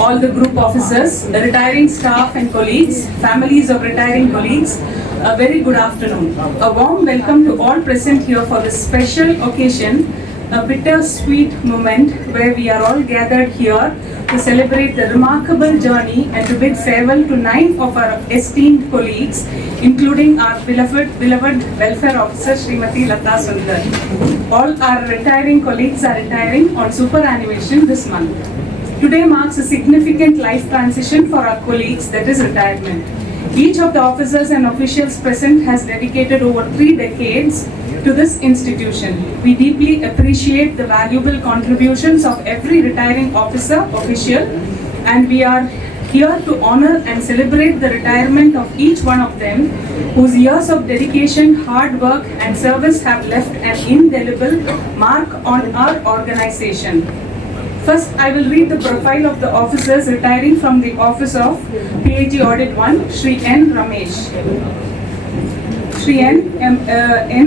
all the group officers, the retiring staff and colleagues, families of retiring colleagues, a very good afternoon. A warm welcome to all present here for this special occasion, a bittersweet moment where we are all gathered here to celebrate the remarkable journey and to bid farewell to 9 of our esteemed colleagues, including our beloved welfare officer Srimati Lata Sundar. All our retiring colleagues are retiring on superannuation this month. Today marks a significant life transition for our colleagues, that is retirement. Each of the officers and officials present has dedicated over 3 decades to this institution. We deeply appreciate the valuable contributions of every retiring officer, official, and we are here to honor and celebrate the retirement of each one of them whose years of dedication, hard work and service have left an indelible mark on our organization. First, I will read the profile of the officers retiring from the office of PAG Audit 1, Shri N. Ramesh. Shri N.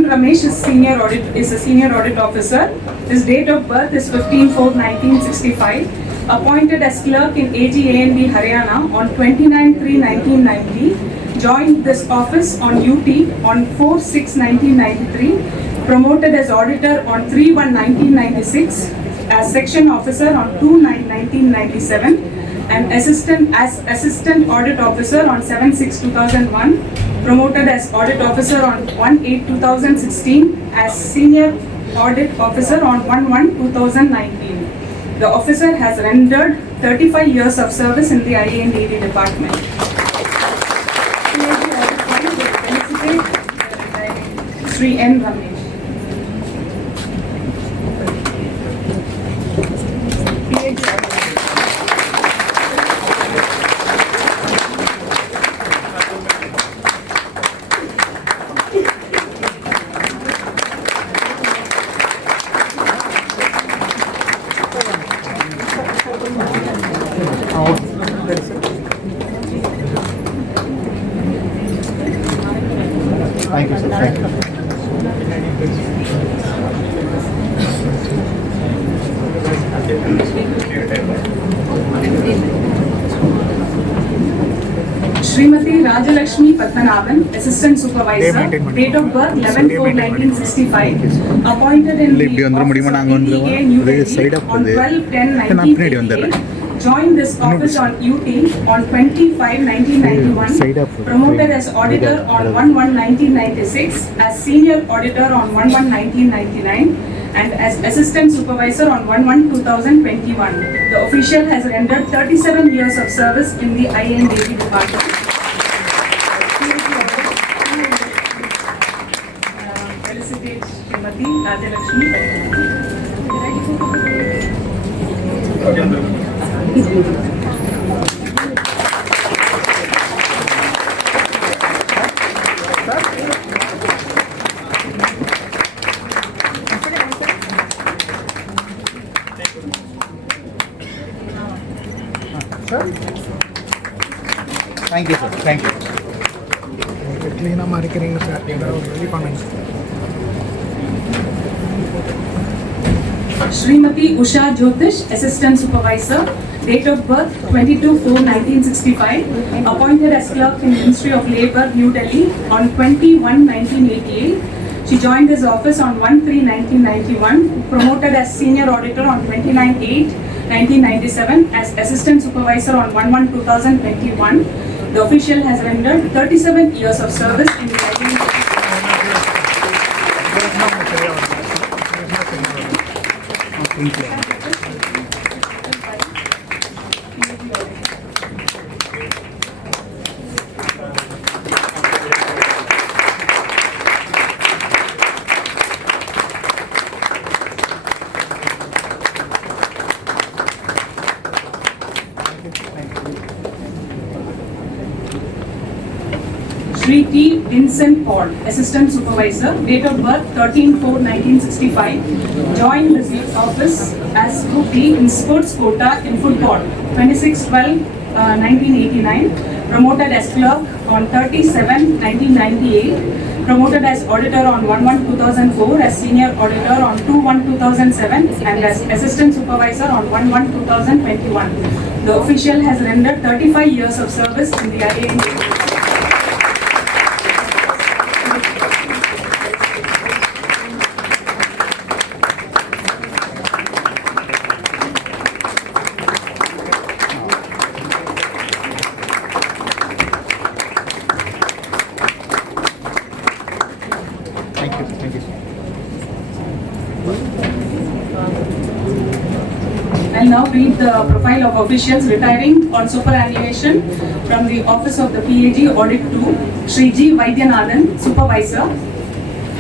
Ramesh is a senior audit officer. His date of birth is 15/4/1965. Appointed as clerk in AG A&B Haryana on 29/3/1990. Joined this office on UT on 4/6/1993. Promoted as auditor on 3/1/1996. As section officer on 2/9/1997 and assistant audit officer on 7/6/2001, promoted as audit officer on 1/8/2016, as senior audit officer on 1/1/2019. The officer has rendered 35 years of service in the IA&ED department. Shri N. Ramesh. Thank you, sir. Thank you. Srimati Rajalakshmi Padmanabhan, Assistant Supervisor, date of birth 11/4/1965, appointed in the office of PTA New Delhi on 12/10/1988. Joined this office on UT on 25/1991. Promoted as auditor on 1/1/1996, as senior auditor on 1/1/1999, and as assistant supervisor on 1/1/2021. The official has rendered 37 years of service in the IA&ED department. Felicitate Srimati Rajalakshmi. Thank you, sir. Thank you. Clean marketing really comments. Srimati Usha Jyotish, Assistant Supervisor, date of birth 22/4/1965, appointed as clerk in Ministry of Labour, New Delhi on 21/1988. She joined this office on 1/3/1991, promoted as senior auditor on 29/8/1997, as assistant supervisor on 1/1/2021. The official has rendered 37 years of service in the identity. Shri T. Vincent Paul, Assistant Supervisor, date of birth 13/4/1965, joined this office as Group D in Sports Quota in Football, 26/12/1989, promoted as clerk on 30/7/1998, promoted as auditor on 1/1/2004, as senior auditor on 2/1/2007, and as assistant supervisor on 1/1/2021. The official has rendered 35 years of service in the IAM. Thank you. Thank you. I'll now read the profile of officials retiring on superannuation from the office of the PAG Audit 2. Shri G. Vaidyanathan, Supervisor.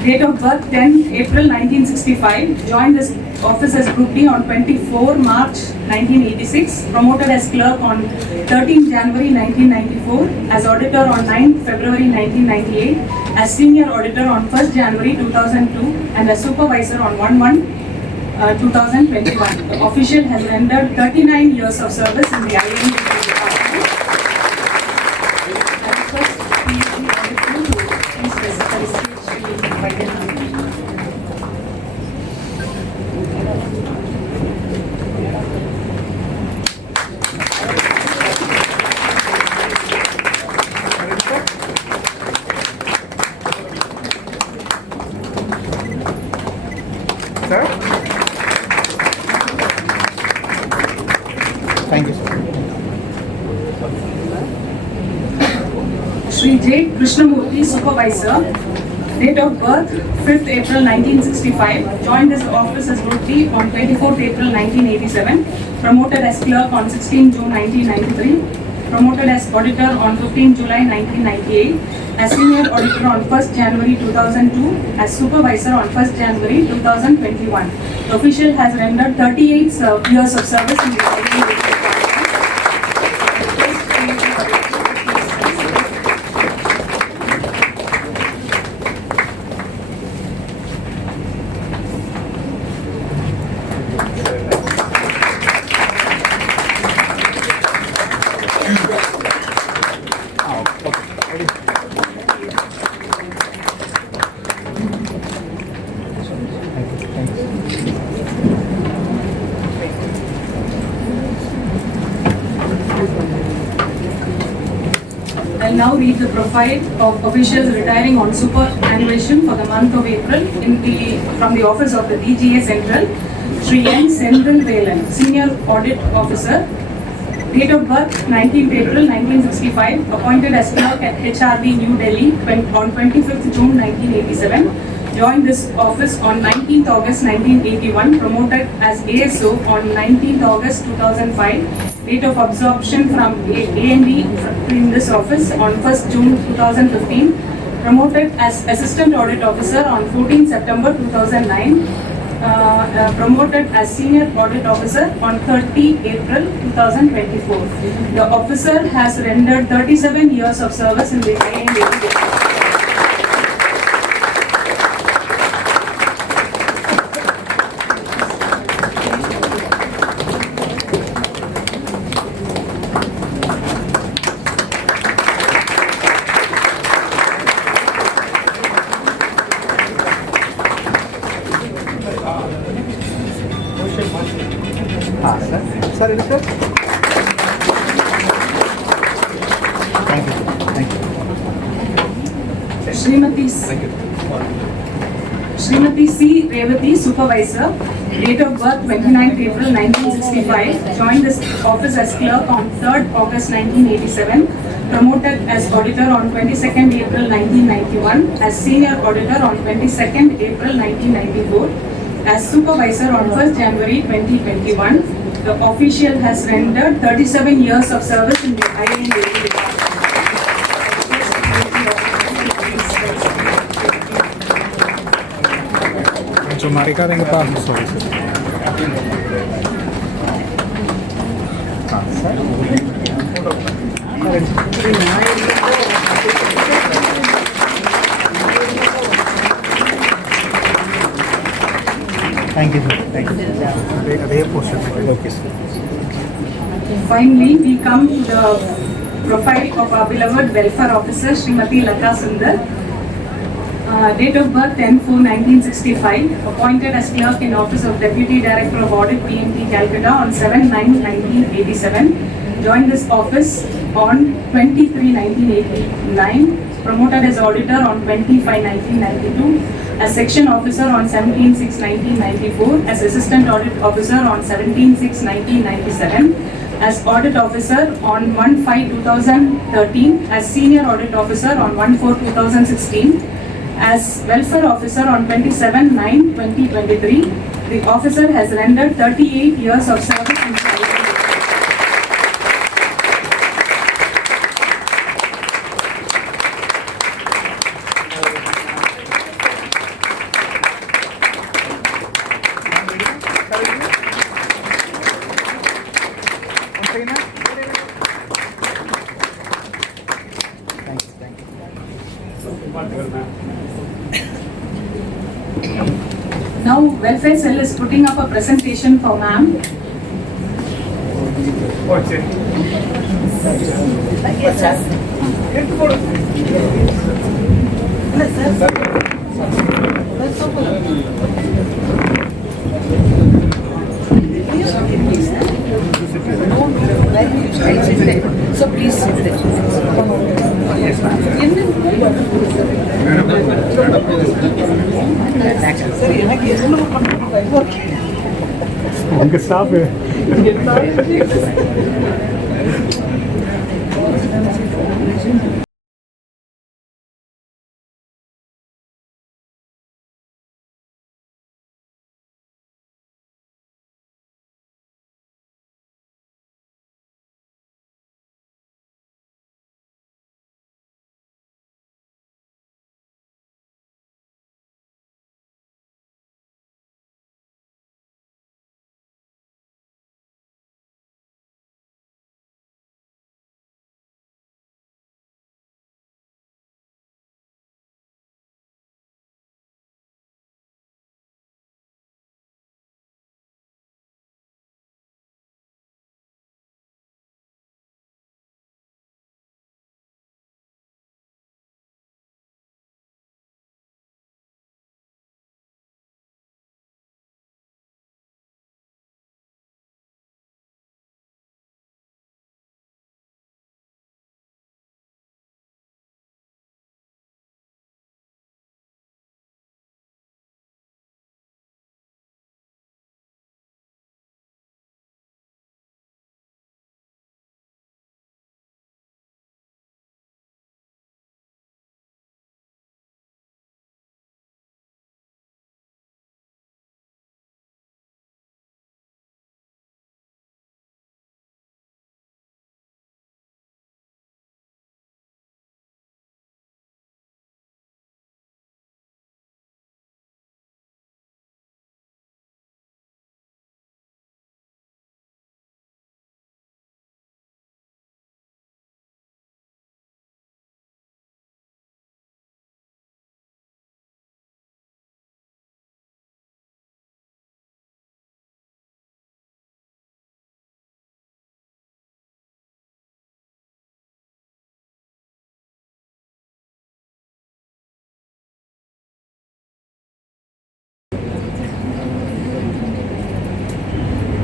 Date of birth 10 April 1965. Joined this office as Group D on 24 March 1986. Promoted as Clerk on 13 January 1994. As Auditor on 9 February 1998. As Senior Auditor on 1st January 2002. And as Supervisor on 1/1/2021. The official has rendered 39 years of service in the IAM department. I request PAG Audit 2 to please felicitate Shri Vaidyanathan. Sir? Thank you, sir. Shri J. Krishnamurthy, Supervisor. Date of birth 5th April 1965. Joined this office as Group D on 24th April 1987. Promoted as Clerk on 16 June 1993. Promoted as Auditor on 15 July 1998. As Senior Auditor on 1st January 2002. As Supervisor on 1st January 2021. The official has rendered 38 years of service in the IAM department. I'll now read the profile of officials retiring on superannuation for the month of April from the office of the DGA Central. Shri N. Senthil Velan, Senior Audit Officer. Date of birth 19th April 1965. Appointed as Clerk at HRB New Delhi on 25th June 1987. Joined this office on 19th August 1981. Promoted as ASO on 19th August 2005. Date of absorption from A&D in this office on 1st June 2015. Promoted as Assistant Audit Officer on 14th September 2009. Promoted as Senior Audit Officer on 30 April 2024. The officer has rendered 37 years of service in the IAM department. Sir, it is sir. Thank you. Thank you. Srimati C. Revati, Supervisor. Date of birth 29th April 1965. Joined this office as Clerk on 3rd August 1987. Promoted as Auditor on 22nd April 1991. As Senior Auditor on 22nd April 1994. As Supervisor on 1st January 2021. The official has rendered 37 years of service in the IAM department. So, Marika ring pa. Sorry, sir. Thank you, sir. Thank you. Okay, sir. Finally, we come to the profile of our beloved welfare officer, Srimati Lata Sundar. Date of birth 10/4/1965. Appointed as Clerk in Office of Deputy Director of Audit, PMT, Calcutta on 7/9/1987. joined this office on 23/1989, promoted as auditor on 25/1992, as section officer on 17/6/1994, as assistant audit officer on 17/6/1997, as audit officer on 1/5/2013, as senior audit officer on 1/4/2016, as welfare officer on 27/9/2023. The officer has rendered 38 years of service in society. Now, welfare cell is putting up a presentation for ma'am. So please sit there. உங்க staff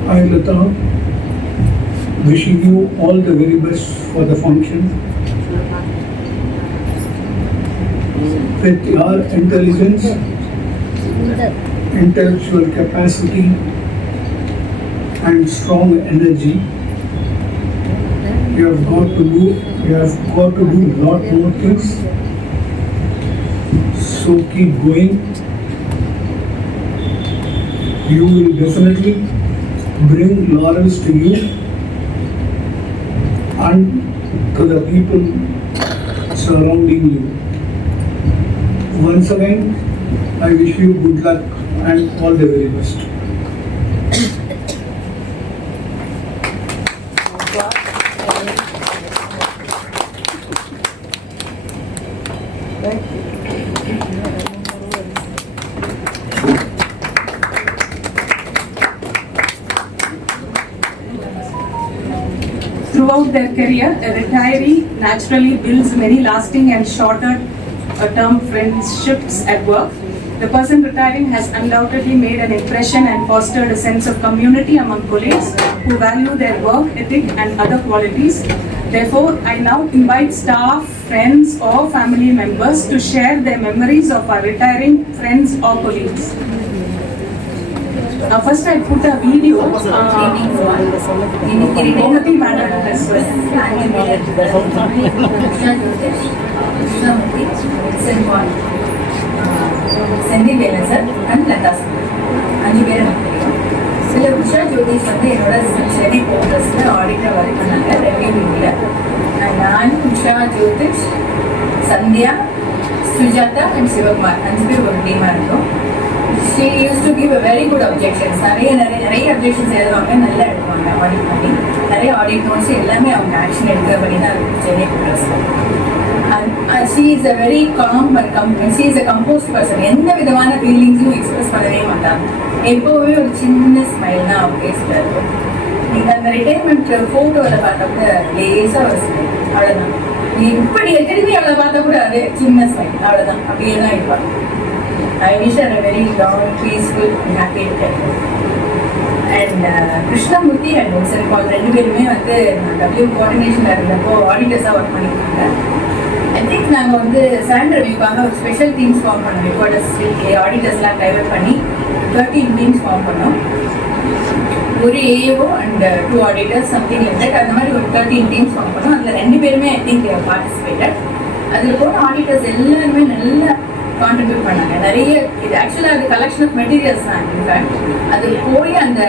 Hi Lata, wishing you all the very best for the function. With your intelligence, intellectual capacity and strong energy, you have got to do lot more things. So keep going. You will definitely bring laurels to you and to the people surrounding you. Once again, I wish you good luck and all the very best. Throughout their career, a retiree naturally builds many lasting and shorter term friendships at work. The person retiring has undoubtedly made an impression and fostered a sense of community among colleagues. who value their work ethic and other qualities. Therefore, I now invite staff, friends or family members to share their memories of our retiring friends or colleagues. First I put a video. Gomati madam as well. Senthivelan sir and Latha sir 5 பேர் எனக்கு தெரியும். சில உஷா ஜோதிஷ் வந்து என்னோட சென்னை போர்ட்டஸில் auditor work பண்ணாங்க revenue India. நான் Usha Jothish, Sandhya, Sujatha and Sivakumar 5 பேர் ஒரு டீமாக இருந்தோம். She used to give a very good objections. நிறைய objections எழுதுவாங்க, நல்லா எடுப்பாங்க ஆடிட் பண்ணி. நிறைய ஆடிட் நோட்ஸ் எல்லாமே அவங்க ஆக்ஷன் எடுக்கிறபடி தான் இருக்கும் சென்னை போர்ட்டஸில். She is a very calm and she is a composed person. எந்த விதமான ஃபீலிங்ஸும் எக்ஸ்பிரஸ் பண்ணவே மாட்டாங்க. எப்போவுமே ஒரு சின்ன ஸ்மைல் தான் அவங்க பேசிட்டு இருக்கும். நீங்கள் அந்த ரிட்டையர்மெண்ட் ஃபோட்டோவில் பார்த்தா கூட லேசாக ஒரு ஸ்மைல், அவ்வளோதான். நீ இப்படி திரும்பி அவளை பார்த்தா கூட அது சின்ன ஸ்மைல், அவ்வளோதான். அப்படியே தான் இருப்பாள். I wish her a very long, peaceful and happy retirement. And Krishnamurthy and Vincent Paul 2 பேருமே வந்து டபிள்யூ கோஆர்டினேஷனில் இருந்தப்போ ஆடிட்டர்ஸாக ஒர்க் பண்ணியிருக்காங்க. ஐ திங்க் நாங்கள் வந்து சாண்ட் ரிவ்யூக்காக ஒரு ஸ்பெஷல் டீம்ஸ் ஃபார்ம் பண்ணோம். ரிப்போர்ட்டர்ஸ் ஆடிட்டர்ஸ்லாம் டைவர்ட் பண்ணி 13 டீம்ஸ் ஃபார்ம் பண்ணோம். ஒரு AO and 2 auditors something like that. அந்த மாதிரி ஒரு 13 டீம்ஸ் ஃபார்ம் பண்ணோம். அதில் 2 பேருமே ஐ திங்க் பார்ட்டிசிபேட்டட். அதில் போன ஆடிட்டர்ஸ் எல்லாருமே நல்லா கான்ட்ரிபியூட் பண்ணாங்க. நிறைய இது ஆக்சுவலாக அது கலெக்ஷன் ஆஃப் மெட்டீரியல்ஸ் தான். இன்ஃபேக்ட் அது போய் அந்த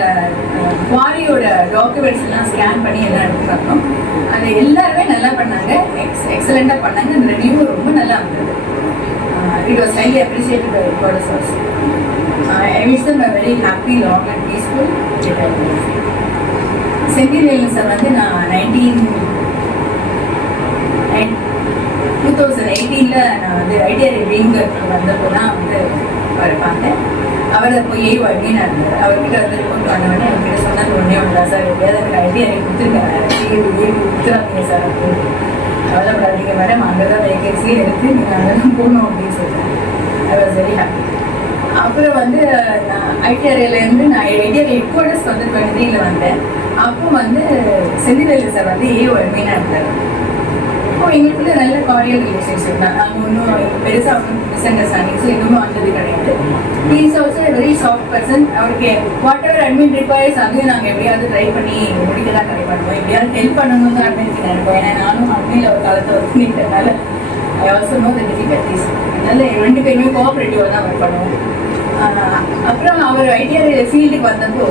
குவாரியோட டாக்குமெண்ட்ஸ் எல்லாம் ஸ்கேன் பண்ணி எல்லாம் எடுத்துக்கணும். அதை எல்லாருமே நல்லா பண்ணாங்க, எக்ஸலண்ட்டாக பண்ணாங்க. அந்த ரிவ்யூ ரொம்ப நல்லா இருந்தது. It was highly appreciated by reporters also. I wish them a very happy long and peaceful retirement. Senthivelan sir வந்து நான் 2018 நான் வந்து ஐடிஆர் விங்கு வந்தப்போ தான் வந்து அவர் பார்த்தேன். அவர் அப்போ ஏஓ அட்மினாக இருந்தார். அவர்கிட்ட வந்து ரிப்போர்ட் பண்ணவொடனே அவர்கிட்ட சொன்னது ஒன்றே ஒன்றா, சார் எப்படியாவது எனக்கு ஐடிஆரை கொடுத்துருக்காங்க, கொடுத்துறாதீங்க சார் அப்படின்னு. கவலைப்படாதீங்க மேடம், அங்கே தான் வேகன்சியே இருக்குது, நீங்கள் அங்கே தான் போகணும் அப்படின்னு சொல்லிட்டேன். I was very happy. அப்புறம் வந்து நான் ஐடிஆர்ஏலேருந்து நான் ஐடிஆர் ஹெட் குவார்ட்டர்ஸ் வந்து 23 வந்தேன். அப்போ வந்து செந்திவேலன் சார் வந்து ஏஓ அட்மினாக இருந்தார். இப்போ எங்களுக்குள்ள நல்ல காரியல் ரிலேஷன்ஷிப் தான். நாங்கள் ஒன்றும் பெருசாக ஒன்றும் மிஸ் அண்டர்ஸ்டாண்டிங்ஸோ எதுவுமே வந்தது கிடையாது. He is also very soft person. அவருக்கு வாட் எவர் அட்மின் ரிக்வயர்ஸ் அதையும் நாங்கள் எப்படியாவது ட்ரை பண்ணி முடிக்க தான் ட்ரை பண்ணுவோம். எப்படியாவது ஹெல்ப் பண்ணணும் தான் அட்மின் நினைப்போம். ஏன்னா நானும் அட்மினில் ஒரு காலத்தை ஒர்க் பண்ணிட்டதுனால I also know the difficulties. அதனால 2 பேருமே கோஆப்ரேட்டிவாக தான் ஒர்க் பண்ணுவோம். அப்புறம் அவர் ஐடிஆர் ஃபீல்டுக்கு வந்தப்போ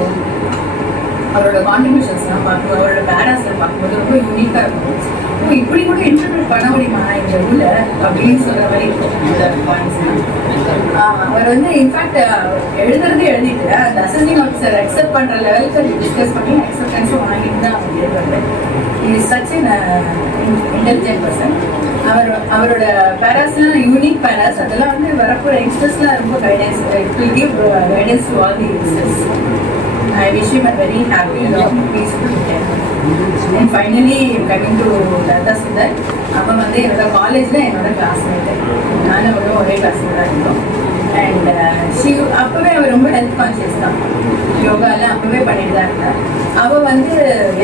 அவரோட கான்ட்ரிபியூஷன்ஸ்லாம் பார்க்கும்போது, அவரோட பேராஸ்லாம் பார்க்கும்போது ரொம்ப யூனிக்காக இருக்கும். இப்படி கூட இன்டர்பிரட் பண்ண முடியுமா இந்த ஊரில் அப்படின்னு சொல்கிற மாதிரி இருக்கும் அந்த பாயிண்ட்ஸ்லாம். அவர் வந்து இன்ஃபேக்ட் எழுதிட்டு அந்த அசஸிங் ஆஃபீஸர் அக்செப்ட் பண்ணுற லெவலுக்கு டிஸ்கஸ் பண்ணி அக்செப்டன்ஸும் வாங்கிட்டு தான் அவர் எழுதுறது. Is such an intelligent person. அவரோட பேராஸ்லாம் யூனிக் பேராஸ். அதெல்லாம் வந்து வரப்போகிற யங்ஸ்டர்ஸ்லாம் ரொம்ப guidance, it will give guidance to all the youngsters. I wish him a very happy, long, peaceful retirement. And finally, coming to Lata Sundar, அவன் வந்து என்னோட காலேஜில் என்னோட கிளாஸ்மேட்டு. நானும் அவரும் ஒரே கிளாஸில் தான் இருந்தோம். அண்ட் அப்போவே அவள் ரொம்ப ஹெல்த் கான்ஷியஸ் தான். யோகாலாம் அப்போவே பண்ணிட்டு தான் இருந்தாள். அவள் வந்து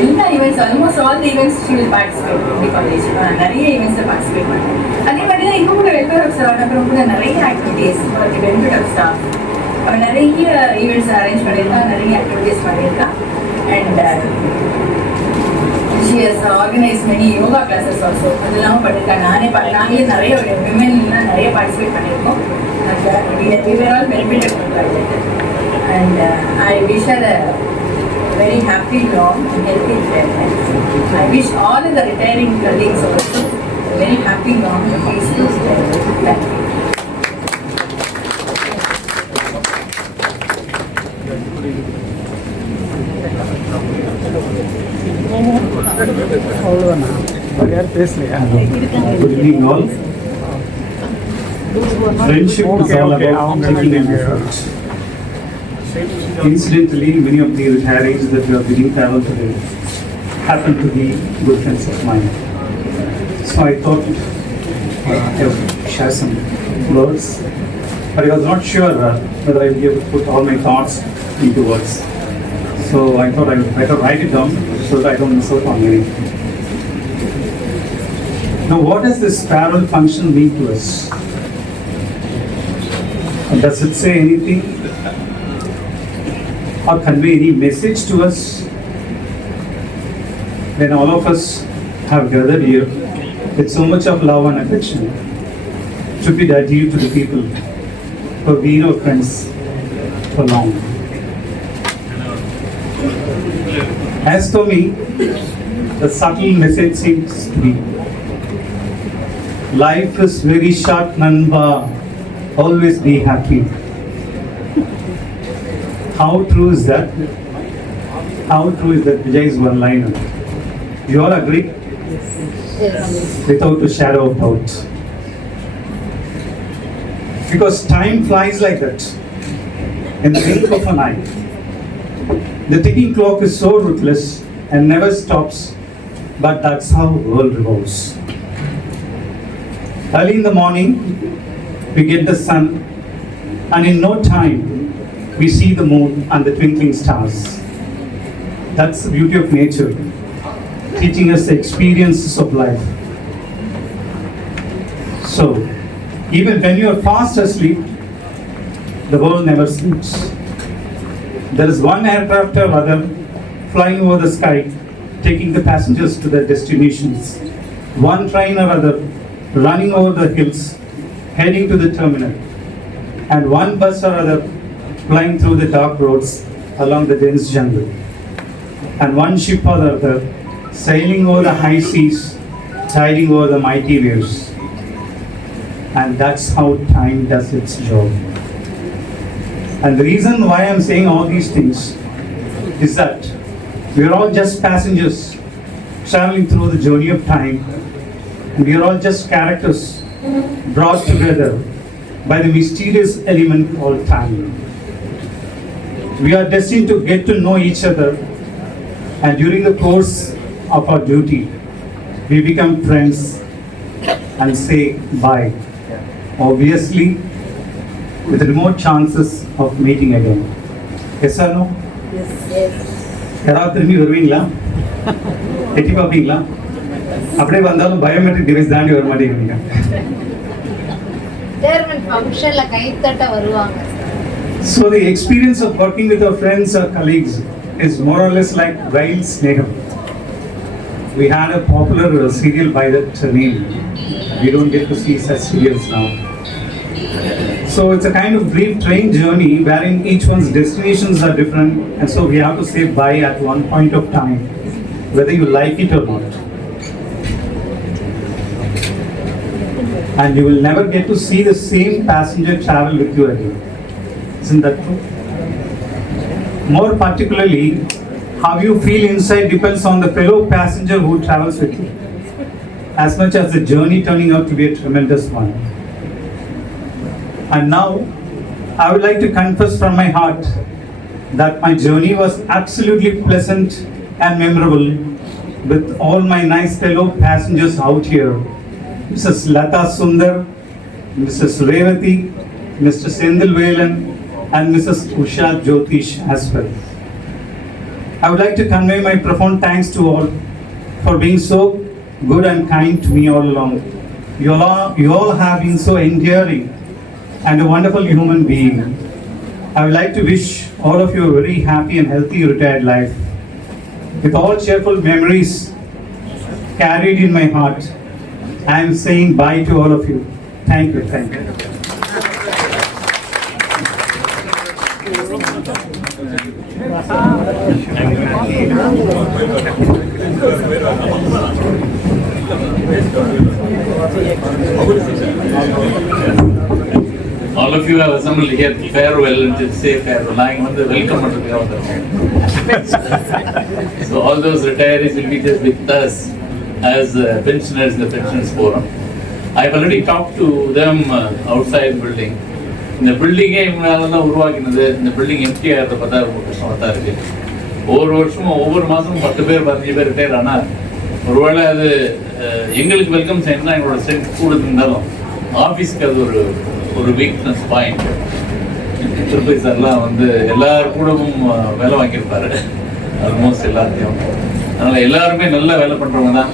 எல்லா events, almost all the events she will participate. இந்த காலேஜ் நிறைய ஈவெண்ட்ஸில் பார்ட்டிசிபேட் பண்ணேன். அதே மாதிரி தான் இப்போ கூட வெல்ஃபேர் ஆஃபீஸர் ஆனப்புறம் கூட நிறைய activities for the benefit of staff. அவள் நிறைய ஈவெண்ட்ஸ் அரேஞ்ச் பண்ணியிருக்கா, நிறைய ஆக்டிவிட்டீஸ் பண்ணியிருக்கா. And she has organise many yoga classes also. அதெல்லாம் பண்ணியிருக்காங்க. நாங்களே நிறைய விமென்லாம் நிறைய பார்ட்டிசிபேட் பண்ணியிருக்கோம். we were all benefited from project. And I wish her a very happy, long and healthy retirement. I wish all of the retiring colleagues also a very happy, long and peaceful retirement. Thank you. அவ்வளோதானா? வேறு யாரும் பேசலையா? Good evening all. Friendship is all about taking an effort. Incidentally, many of the retirees that we are bidding farewell today happen to be good friends of mine. So I thought I would share some words, but I was not sure whether I would be able to put all my thoughts into words. So I thought I would better write it down so that I don't miss out on anything. Now, what does this parallel function mean to us? Does it say anything or convey any message to us when all of us have gathered here with so much of love and affection to be due to the people who have been our friends for long? As for me, the subtle message seems to be, life is very short, Nanba. Always be happy. How true is that? How true is that Vijay's one-liner? You all agree? Yes. Without a shadow of doubt. Because time flies like that. In the blink of an eye. The ticking clock is so ruthless and never stops, but that's how the world revolves. Early in the morning, we get the sun, and in no time, we see the moon and the twinkling stars. That's the beauty of nature, teaching us the experiences of life. So, even when you are fast asleep, the world never sleeps. There is one aircraft or other flying over the sky, taking the passengers to their destinations. One train or other running over the hills, heading to the terminal. And one bus or other flying through the dark roads along the dense jungle. And one ship or the other sailing over the high seas, tiding over the mighty waves. And that's how time does its job. And the reason why I'm saying all these things is that we are all just passengers traveling through the journey of time, and we are all just characters brought together by the mysterious element called time. We are destined to get to know each other, and during the course of our duty, we become friends and say bye. Obviously, with remote chances of meeting again. Yes or no? Yes. Yes. யாராவது திரும்பி வருவீங்களா? எட்டி பார்ப்பீங்களா? அப்படியே வந்தாலும் biometric device தாண்டி வர மாட்டேங்கிறீங்க. ரிட்டையர்மென்ட் ஃபங்க்ஷன்ல கை தட்ட வருவாங்க. So the experience of working with our friends or colleagues is more or less like Rail Sneham. We had a popular serial by that name. We don't get to see such serials now. So it's a kind of brief train journey wherein each one's destinations are different, and so we have to say bye at one point of time, whether you like it or not. And you will never get to see the same passenger travel with you again. Isn't that true? More particularly, how you feel inside depends on the fellow passenger who travels with you, as much as the journey turning out to be a tremendous one. And now, I would like to confess from my heart that my journey was absolutely pleasant and memorable with all my nice fellow passengers out here. Mrs. Lata Sundar, Mrs. Revati, Mr. Sendil Velan, and Mrs. Usha Jyotish as well. I would like to convey my profound thanks to all for being so good and kind to me all along. You all have been so endearing and a wonderful human being. I would like to wish all of you a very happy and healthy retired life. With all cheerful memories carried in my heart, I am saying bye to all of you. Thank you. Thank you. All of you have assembled here to farewell and to say farewell. I want to welcome to the other. So all those retirees will be just with us as pensioners in the pensioners forum. I've already talked to them outside the building. இந்த பில்டிங்கே இவங்களால தான் உருவாக்கினது. இந்த building empty ஆகிறத பார்த்தா ரொம்ப கஷ்டமாக தான் இருக்குது. ஒவ்வொரு வருஷமும் ஒவ்வொரு மாதமும் 10 பேர் 15 பேர் ரிட்டையர் ஆனால் ஒருவேளை அது எங்களுக்கு வெல்கம் செய்யணும்னா எங்களோட ஸ்ட்ரென்த் கூட இருந்தாலும் ஆஃபீஸ்க்கு அது ஒரு வீக்னஸ் பாயிண்ட். திருப்பதி சார்லாம் வந்து எல்லார் கூடவும் வேலை வாங்கியிருப்பாரு, ஆல்மோஸ்ட் எல்லாத்தையும். அதனால் எல்லாருமே நல்லா வேலை பண்ணுறவங்க தான்.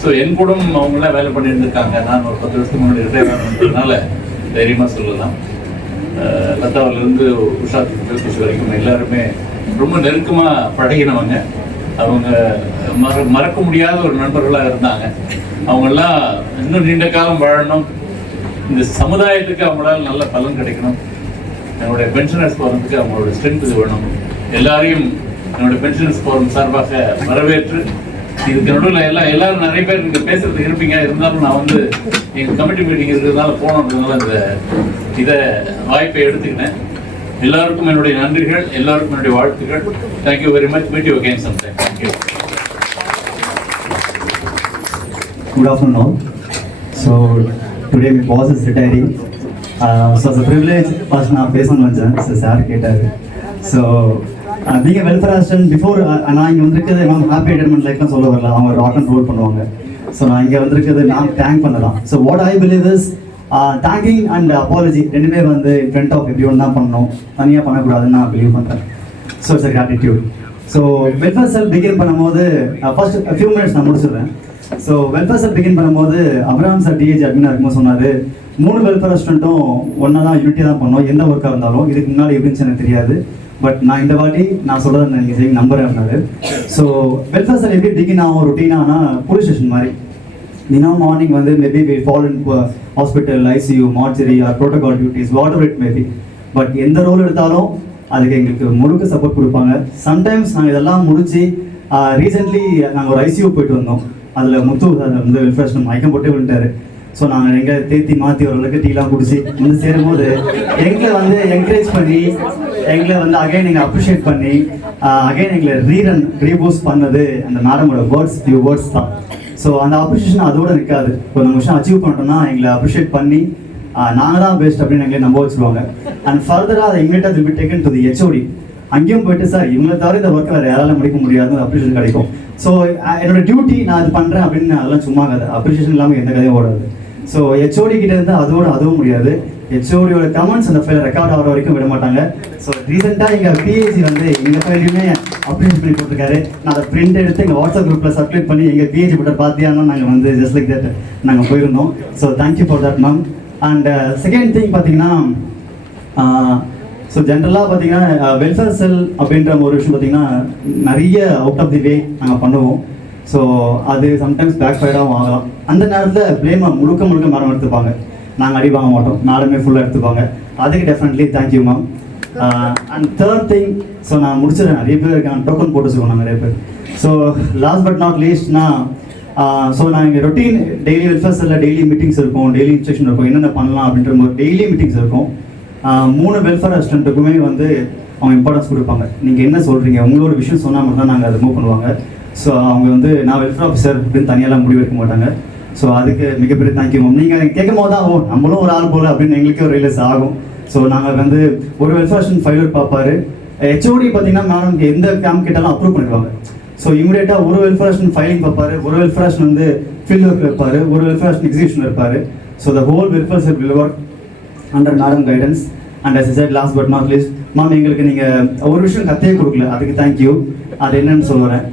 ஸோ என் கூட அவங்களாம் வேலை பண்ணிட்டு இருக்காங்க. நான் ஒரு 10 வருஷத்துக்கு முன்னாடி ரிட்டையர் ஆனதுனால தைரியமாக சொல்லலாம். லதாவிலேருந்து உஷா ஜோதிஷ் வரைக்கும் எல்லாருமே ரொம்ப நெருக்கமாக பழகினவங்க. அவங்க மறக்க முடியாத ஒரு நண்பர்களாக இருந்தாங்க. அவங்கெல்லாம் இன்னும் நீண்ட காலம் வாழணும், இந்த சமுதாயத்துக்கு அவங்களால நல்ல பலன் கிடைக்கணும், என்னுடைய பென்ஷனர்ஸ் ஃபோரத்துக்கு அவங்களோட ஸ்ட்ரென்த் இது வேணும். எல்லாரையும் என்னுடைய பென்ஷனர்ஸ் ஃபோரம் சார்பாக வரவேற்று, இதுக்கு நடுவில் எல்லாரும் நிறைய பேர் இங்கே பேசுறதுக்கு இருப்பீங்க. இருந்தாலும் நான் வந்து எங்கள் கமிட்டி மீட்டிங் இருக்கிறதுனால போனதுனால இதை வாய்ப்பை எடுத்துக்கிட்டேன். எல்லாருக்கும் என்னுடைய நன்றிகள், எல்லாருக்கும் என்னுடைய வாழ்த்துக்கள். Thank you very much. Meet you again sometime. Thank you. Good afternoon all. So today my boss is retiring. So it's a privilege first நான் பேசணும் வந்தேன். சார் கேட்டார். So being a welfare assistant before நான் இங்கே வந்திருக்கிறது மேம் ஹாப்பி ரிட்டைர்மெண்ட் லைஃப்லாம் சொல்ல வரல, அவங்க ராக் அண்ட் ரோல் பண்ணுவாங்க. ஸோ நான் இங்கே வந்திருக்கிறது நான் தேங்க் பண்ணலாம். So what I believe is thanking and apology ரெண்டுமே வந்து ஃப்ரண்ட் ஆஃப் எப்படி ஒன்று தான் பண்ணணும், தனியாக பண்ணக்கூடாதுன்னு நான் பிலீவ் பண்ணுறேன். So it's a gratitude. So welfare செல் பிகின் பண்ணும்போது ஃபர்ஸ்ட் ஃபியூ மினிட்ஸ் நான் முடிச்சிடுறேன். ஸோ வெல்ஃபேர் செல் பிகின் பண்ணும்போது அப்ராம் சார் டிஏஜி அட்மினாக இருக்கும்போது சொன்னார், 3 வெல்ஃபேர் ரெஸ்டாரண்ட்டும் ஒன்றா தான் யூனிட்டி தான் பண்ணோம், எந்த ஒர்க்காக இருந்தாலும். இதுக்கு முன்னாடி எப்படின்னு எனக்கு தெரியாது, பட் நான் இந்த வாட்டி நான் சொல்கிறத நீங்கள் செய்ய நம்புறேன் அப்படின்னாரு. ஸோ வெல்ஃபேர் செல் எப்படி பிகின் ஆகும் ரொட்டீனானா போலீஸ் ஸ்டேஷன் மாதிரி. தினம் மார்னிங் வந்து maybe we fall in hospital, ICU, mortuary or protocol duties, whatever it maybe. But எந்த ரோல் எடுத்தாலும் அதுக்கு எங்களுக்கு முழுக்க சப்போர்ட் கொடுப்பாங்க. சம்டைம்ஸ் நாங்கள் இதெல்லாம் முடிச்சு ரீசெண்ட்லி நாங்கள் ஒரு ஐசியூ போயிட்டு வந்தோம். அதில் முத்து வந்து வெல்ஃபேர் மயக்கம் போட்டு விழுந்தாரு. ஸோ நாங்கள் எங்கே தேத்தி மாற்றி ஓரளவுக்கு டீலாம் குடிச்சு வந்து சேரும்போது எங்களை வந்து என்கரேஜ் பண்ணி, எங்களை வந்து அகைன் எங்களை அப்ரிஷியேட் பண்ணி, அகைன் எங்களை ரீபூஸ்ட் பண்ணது அந்த மேடமோட ஃபியூ வேர்ட்ஸ் தான். ஸோ அந்த அப்ரிஷியேஷன் அதோட நிற்காது. இப்போ நம்ம விஷயம் அச்சீவ் பண்ணிட்டோம்னா எங்களை அப்ரிஷியேட் பண்ணி நாங்கள் தான் பெஸ்ட் அப்படின்னு எங்களை நம்ப வச்சுருவாங்க. அண்ட் ஃபர்தராக அதை இமீடியட்டாக will be taken to the HOD. அங்கேயும் போயிட்டு சார் இவங்களை தவிர இந்த ஒர்க்கை வேறு யாராலும் முடிக்க முடியாது, அப்ரிஷியேஷன் கிடைக்கும். ஸோ என்னோட டியூட்டி நான் அது பண்ணுறேன் அப்படின்னு அதெல்லாம் சும்மா கதை, அப்ரிஷியேஷன் இல்லாமல் எந்த கதையும் ஓடாது. ஸோ ஹெச்ஓடி கிட்ட இருந்து அதுவும் முடியாது. ஹெச்ஓடியோட கமெண்ட்ஸ் அந்த ஃபைல் ரெக்கார்ட் ஆகிற வரைக்கும் விட மாட்டாங்க. ஸோ ரீசெண்டாக எங்கள் பிஹெச்சி வந்து எங்கள் ஃபைலையுமே அப்ரிஷியேட் பண்ணி போட்டிருக்காரு. நான் அதை பிரிண்ட் எடுத்து எங்கள் வாட்ஸ்அப் குரூப்பில் சர்க்குலேட் பண்ணி எங்கள் பிஹெச்சி பட்டர் பார்த்தியானா நாங்கள் வந்து ஜஸ்ட் லைக் தட் நாங்கள் போயிருந்தோம். So thank you for that ma'am. And second thing பார்த்தீங்கன்னா, ஸோ ஜென்ரலாக பார்த்தீங்கன்னா வெல்ஃபேர் செல் அப்படின்ற ஒரு விஷயம் பார்த்தீங்கன்னா நிறைய அவுட் ஆஃப் தி வே நாங்கள் பண்ணுவோம். ஸோ அது சம்டைம்ஸ் பேக் ஃபயராகவும் ஆகலாம். அந்த நேரத்தில் ப்ளேமை முழுக்க மேடம் எடுத்துப்பாங்க, நாங்கள் அடி வாங்க மாட்டோம், நாளுமே ஃபுல்லாக எடுத்துப்பாங்க. அதுக்கு definitely thank you ma'am. And third thing, so நான் முடிச்சிடறேன். நிறைய பேர் இருக்காங்க, டோக்கன் போட்டு வச்சுக்கோங்க நாங்கள் நிறைய பேர். ஸோ லாஸ்ட் பட் நாட் லீஸ்ட்னா, ஸோ நாங்கள் ரொட்டீன் டெய்லி வெல்ஃபேர் செல்லில் டெய்லி மீட்டிங்ஸ் இருக்கும், டெய்லி இன்ஸ்ட்ரக்ஷன் இருக்கும், என்னென்ன பண்ணலாம் அப்படின்ற மாதிரி டெய்லி மீட்டிங்ஸ் இருக்கும். 3 வெல்ஃபேர் அசிஸ்டண்ட்டுக்குமே வந்து அவங்க இம்பார்ட்டன்ஸ் கொடுப்பாங்க. நீங்கள் என்ன சொல்கிறீங்க, உங்களோட விஷயம் சொன்னால் மட்டும் தான் நாங்கள் அதை மூவ் பண்ணுவாங்க. ஸோ அவங்க வந்து நான் வெல்ஃபேர் ஆஃபீஸர் அப்படின்னு தனியெல்லாம் முடிவு எடுக்க மாட்டாங்க. ஸோ அதுக்கு மிகப்பெரிய தேங்க்யூ மேம். நீங்கள் கேட்கும் போது தான் நம்மளும் ஒரு ஆள் போல் அப்படின்னு எங்களுக்கே ஒரு ரியலைஸ் ஆகும். ஸோ நாங்கள் வந்து ஒரு வெல்ஃபேர் அசிஸ்டன்ட் ஃபைலர் பார்ப்பாரு. ஹெச்ஓடி பார்த்தீங்கன்னா மேடம் எந்த கேம்ப் கேட்டாலும் அப்ரூவ் பண்ணிடுவாங்க. ஸோ இமீடியட்டாக ஒரு வெல்ஃபேர் அசிஸ்டன்ட் ஃபைலிங் பார்ப்பாரு, ஒரு வெல்ஃபேர் அசிஸ்டன்ட் வந்து ஃபீல்ட் ஒர்க் இருப்பார், ஒரு வெல்ஃபேர் அசிஸ்டன்ட் எக்ஸிகியூஷன் இருப்பார். So the whole welfare sell will work under madam guidance. And as I said last but not least, ma'am எங்களுக்கு நீங்கள் ஒரு விஷயம் கத்தையே கொடுக்கல, அதுக்கு தேங்க்யூ. அது என்னன்னு சொல்லுறேன்.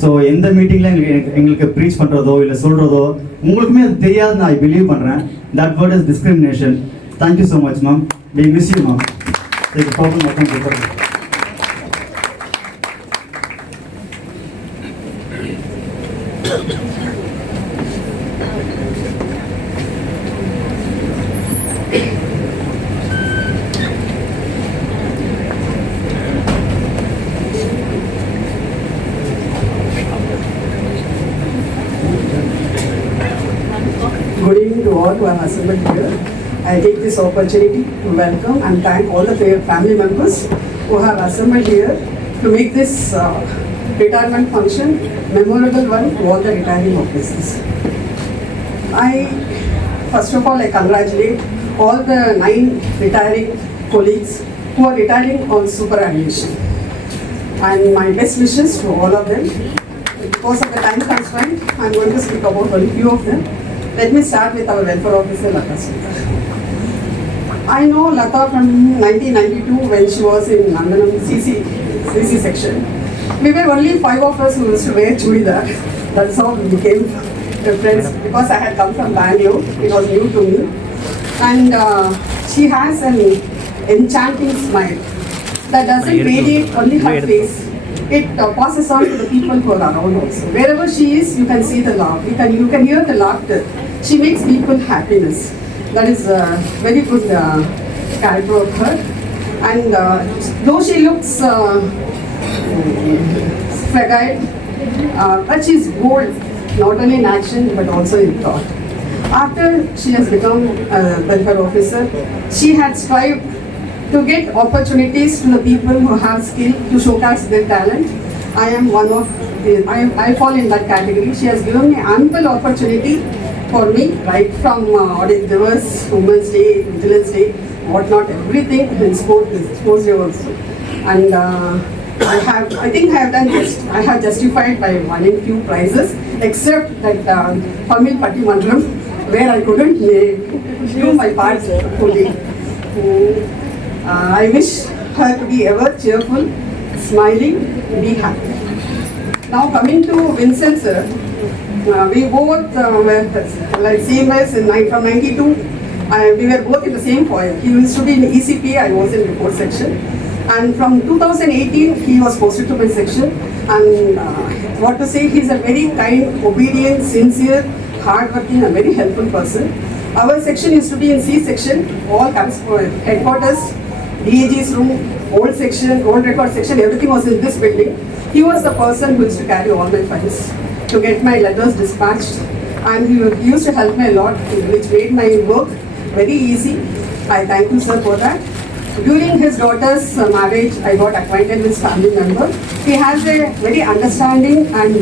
ஸோ எந்த மீட்டிங்கில் எங்களுக்கு ப்ரீச் பண்ணுறதோ இல்லை சொல்கிறதோ உங்களுக்குமே அது தெரியாதுன்னு ஐ பிலீவ் பண்ணுறேன். That word is discrimination. Thank you so much ma'am. We miss you ma'am. Good evening to all who have assembled here. I take this opportunity to welcome and thank all the family members who have assembled here to make this retirement function memorable one to all the retiring officers. First of all, I congratulate all the 9 retiring colleagues who are retiring on superannuation. And my best wishes to all of them. Because of the time constraint, I am going to speak about only few of them. Let me start with our welfare officer, Lata Sundar. I know Lata from 1992 when she was in Nandanam CC section. We were only 5 of us who used to wear chudidar. That's how we became friends because I had come from Bangalore. It was new to me. And she has an enchanting smile that doesn't radiate only her face. It passes on to the people who are around also. Wherever she is, you can see the laugh. You can hear the laughter. She makes people happiness. That is a very good character of her. And though she looks fragile, but she is bold, not only in action but also in thought. After she has become a welfare officer, she had strived to get opportunities to the people who have skill to showcase their talent. I am one of I fall in that category. She has given me ample opportunity for me, right from Audit Divas, Women's Day, Vigilance Day, whatnot, everything in sports day also. And I think I have done best. I have justified by winning few prizes, except that Tamil Patti Mandram, where I couldn't do my part fully. I wish her to be ever cheerful, smiling, be happy. Now coming to Vincent sir, we both were like seniors from 92. We were both in the same foyer. He used to be in ECP, I was in report section. And from 2018, he was posted to my section. And what to say, he's a very kind, obedient, sincere, hardworking, and very helpful person. Our section used to be in C section, all headquarters, DAG's room, old section, old record section, everything was in this building. He was the person who used to carry all my files, to get my letters dispatched, and he used to help me a lot, which made my work very easy. I thank you, sir, for that. During his daughter's marriage, I got acquainted with his family member. He has a very understanding and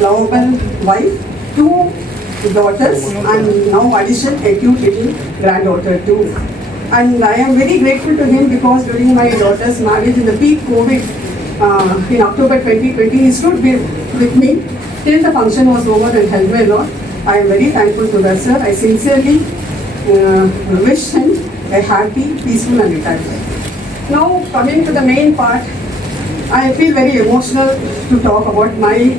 lovable wife, 2 daughters, and now addition a cute little granddaughter too. And I am very grateful to him because during my daughter's marriage in the peak COVID, in October 2020, he stood with me till the function was over and helped me a lot. I am very thankful to that, sir. I sincerely wish him a happy, peaceful and retired life. Now coming to the main part, I feel very emotional to talk about my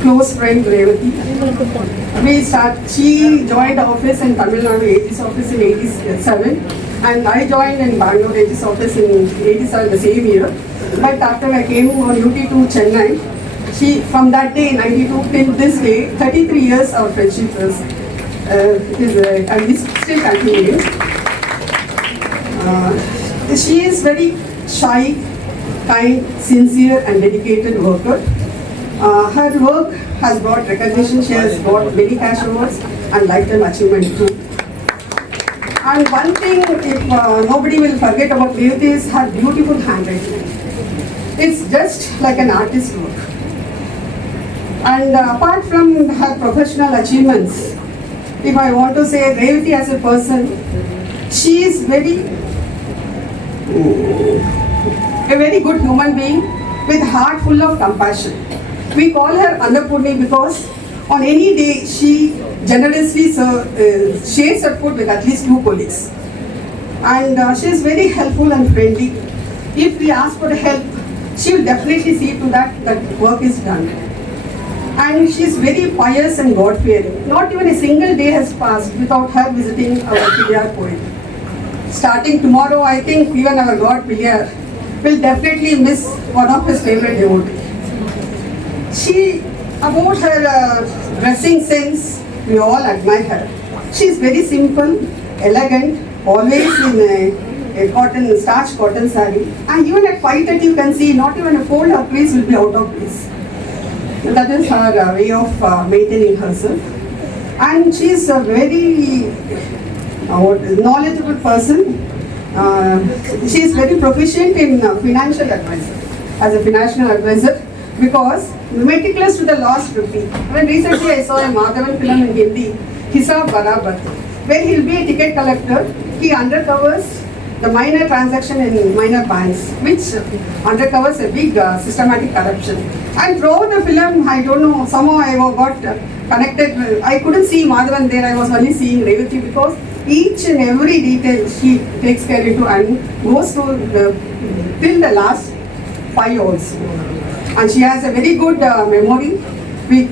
close friend Revati. She joined the office in Tamil Nadu AG's office in 87 and I joined in Bangalore AG's office in 87 the same year. But after I came on duty to Chennai, from that day, 92 till this day, 33 years our friendship is and is still continuing. She is very shy, kind, sincere and dedicated worker. Her work has brought recognition. She has got many cash awards and lifetime achievement too. And one thing, if nobody will forget about Revati is her beautiful handwriting. It's just like an artist's work. And apart from her professional achievements, if I want to say Revati as a person, she is a very good human being with a heart full of compassion. We call her Annapurni because on any day she generously shares her food with at least 2 colleagues. And she is very helpful and friendly. If we ask for help, she will definitely see to that work is done. And she is very pious and God-fearing. Not even a single day has passed without her visiting our Piliyar poet. Starting tomorrow, I think even our God Piliyar will definitely miss one of his favorite devotees. About her dressing sense, we all admire her. She is very simple, elegant, always in a starch cotton saree. And even at 5:30 you can see not even a fold or crease will be out of place. That is her way of maintaining herself. And she is a very knowledgeable person. She is very proficient in financial advisor, as a financial advisor, because meticulous to the last rupee. When recently I saw a Madhavan film in Hindi, Hisab Barabar, where he will be a ticket collector. He undercovers the minor transaction in minor banks, which undercovers a big systematic corruption. And throughout the film, I don't know, somehow I got connected. I couldn't see Madhavan there, I was only seeing Revati, because each and every detail she takes care into and goes to till the last 5 also. And she has a very good memory. We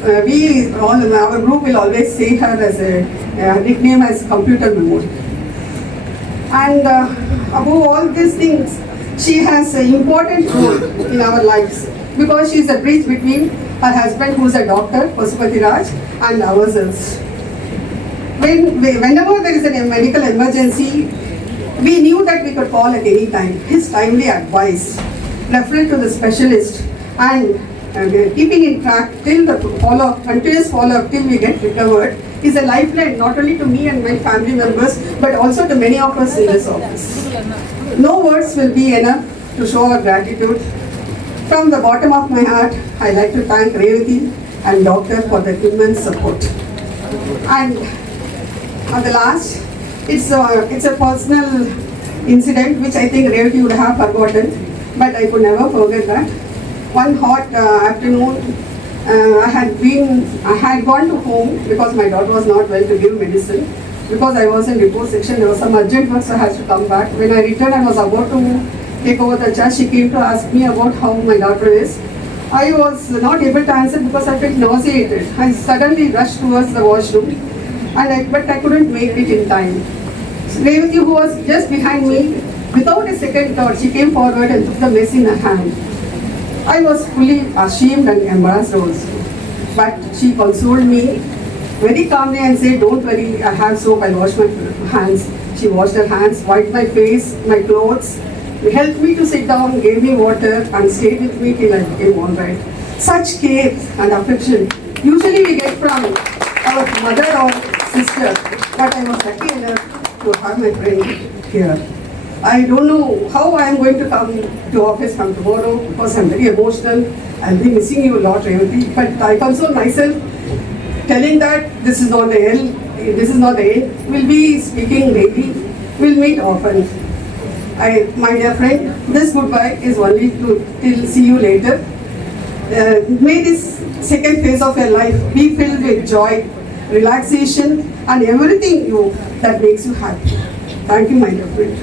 all, our group will always say her as a nickname as computer memory. And above all these things, she has an important role in our lives, because she is a bridge between her husband, who is a doctor, Pasupati Raj, and ourselves. Whenever there is a medical emergency, we knew that we could call at any time. His timely advice, referral to the specialist, and keeping in track till the follow-up, continuous follow-up till we get recovered, is a lifeline not only to me and my family members, but also to many of us in this office. No words will be enough to show our gratitude. From the bottom of my heart, I like to thank Revati and Doctor for the immense support. And at the last, it's a personal incident which I think Revati would have forgotten, but I could never forget that. One hot afternoon, I had gone to home because my daughter was not well to give medicine. Because I was in report section, there was some urgent work, so I had to come back. When I returned, I was about to take over the charge. She came to ask me about how my daughter is. I was not able to answer because I felt nauseated. I suddenly rushed towards the washroom, but I couldn't make it in time. Revati, who was just behind me, without a second thought, she came forward and took the mess in her hand. I was fully ashamed and embarrassed also. But she consoled me very calmly and said, "Don't worry, I have soap, I'll wash my hands." She washed her hands, wiped my face, my clothes, helped me to sit down, gave me water, and stayed with me till I became all right. Such care and affection usually we get from our mother or sister, but I was lucky enough to have my friend here. I don't know how I am going to come to office from tomorrow because I'm very emotional. I'll be missing you a lot, Revati, but I console myself telling that this is not the end. This is not the end. We'll be speaking daily. We'll meet often. My dear friend, this goodbye is only till see you later. May this second phase of your life be filled with joy, relaxation, and everything that makes you happy. Thank you, my dear friend.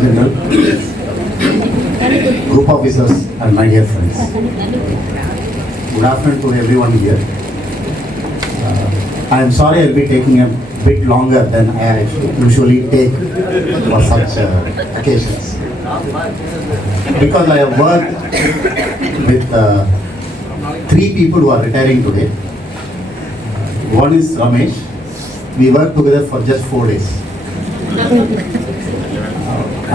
General, group officers, and my dear friends. Good afternoon to everyone here. I am sorry I'll be taking a bit longer than I usually take for such occasions. Because I have worked with 3 people who are retiring today. One is Ramesh. We worked together for just 4 days.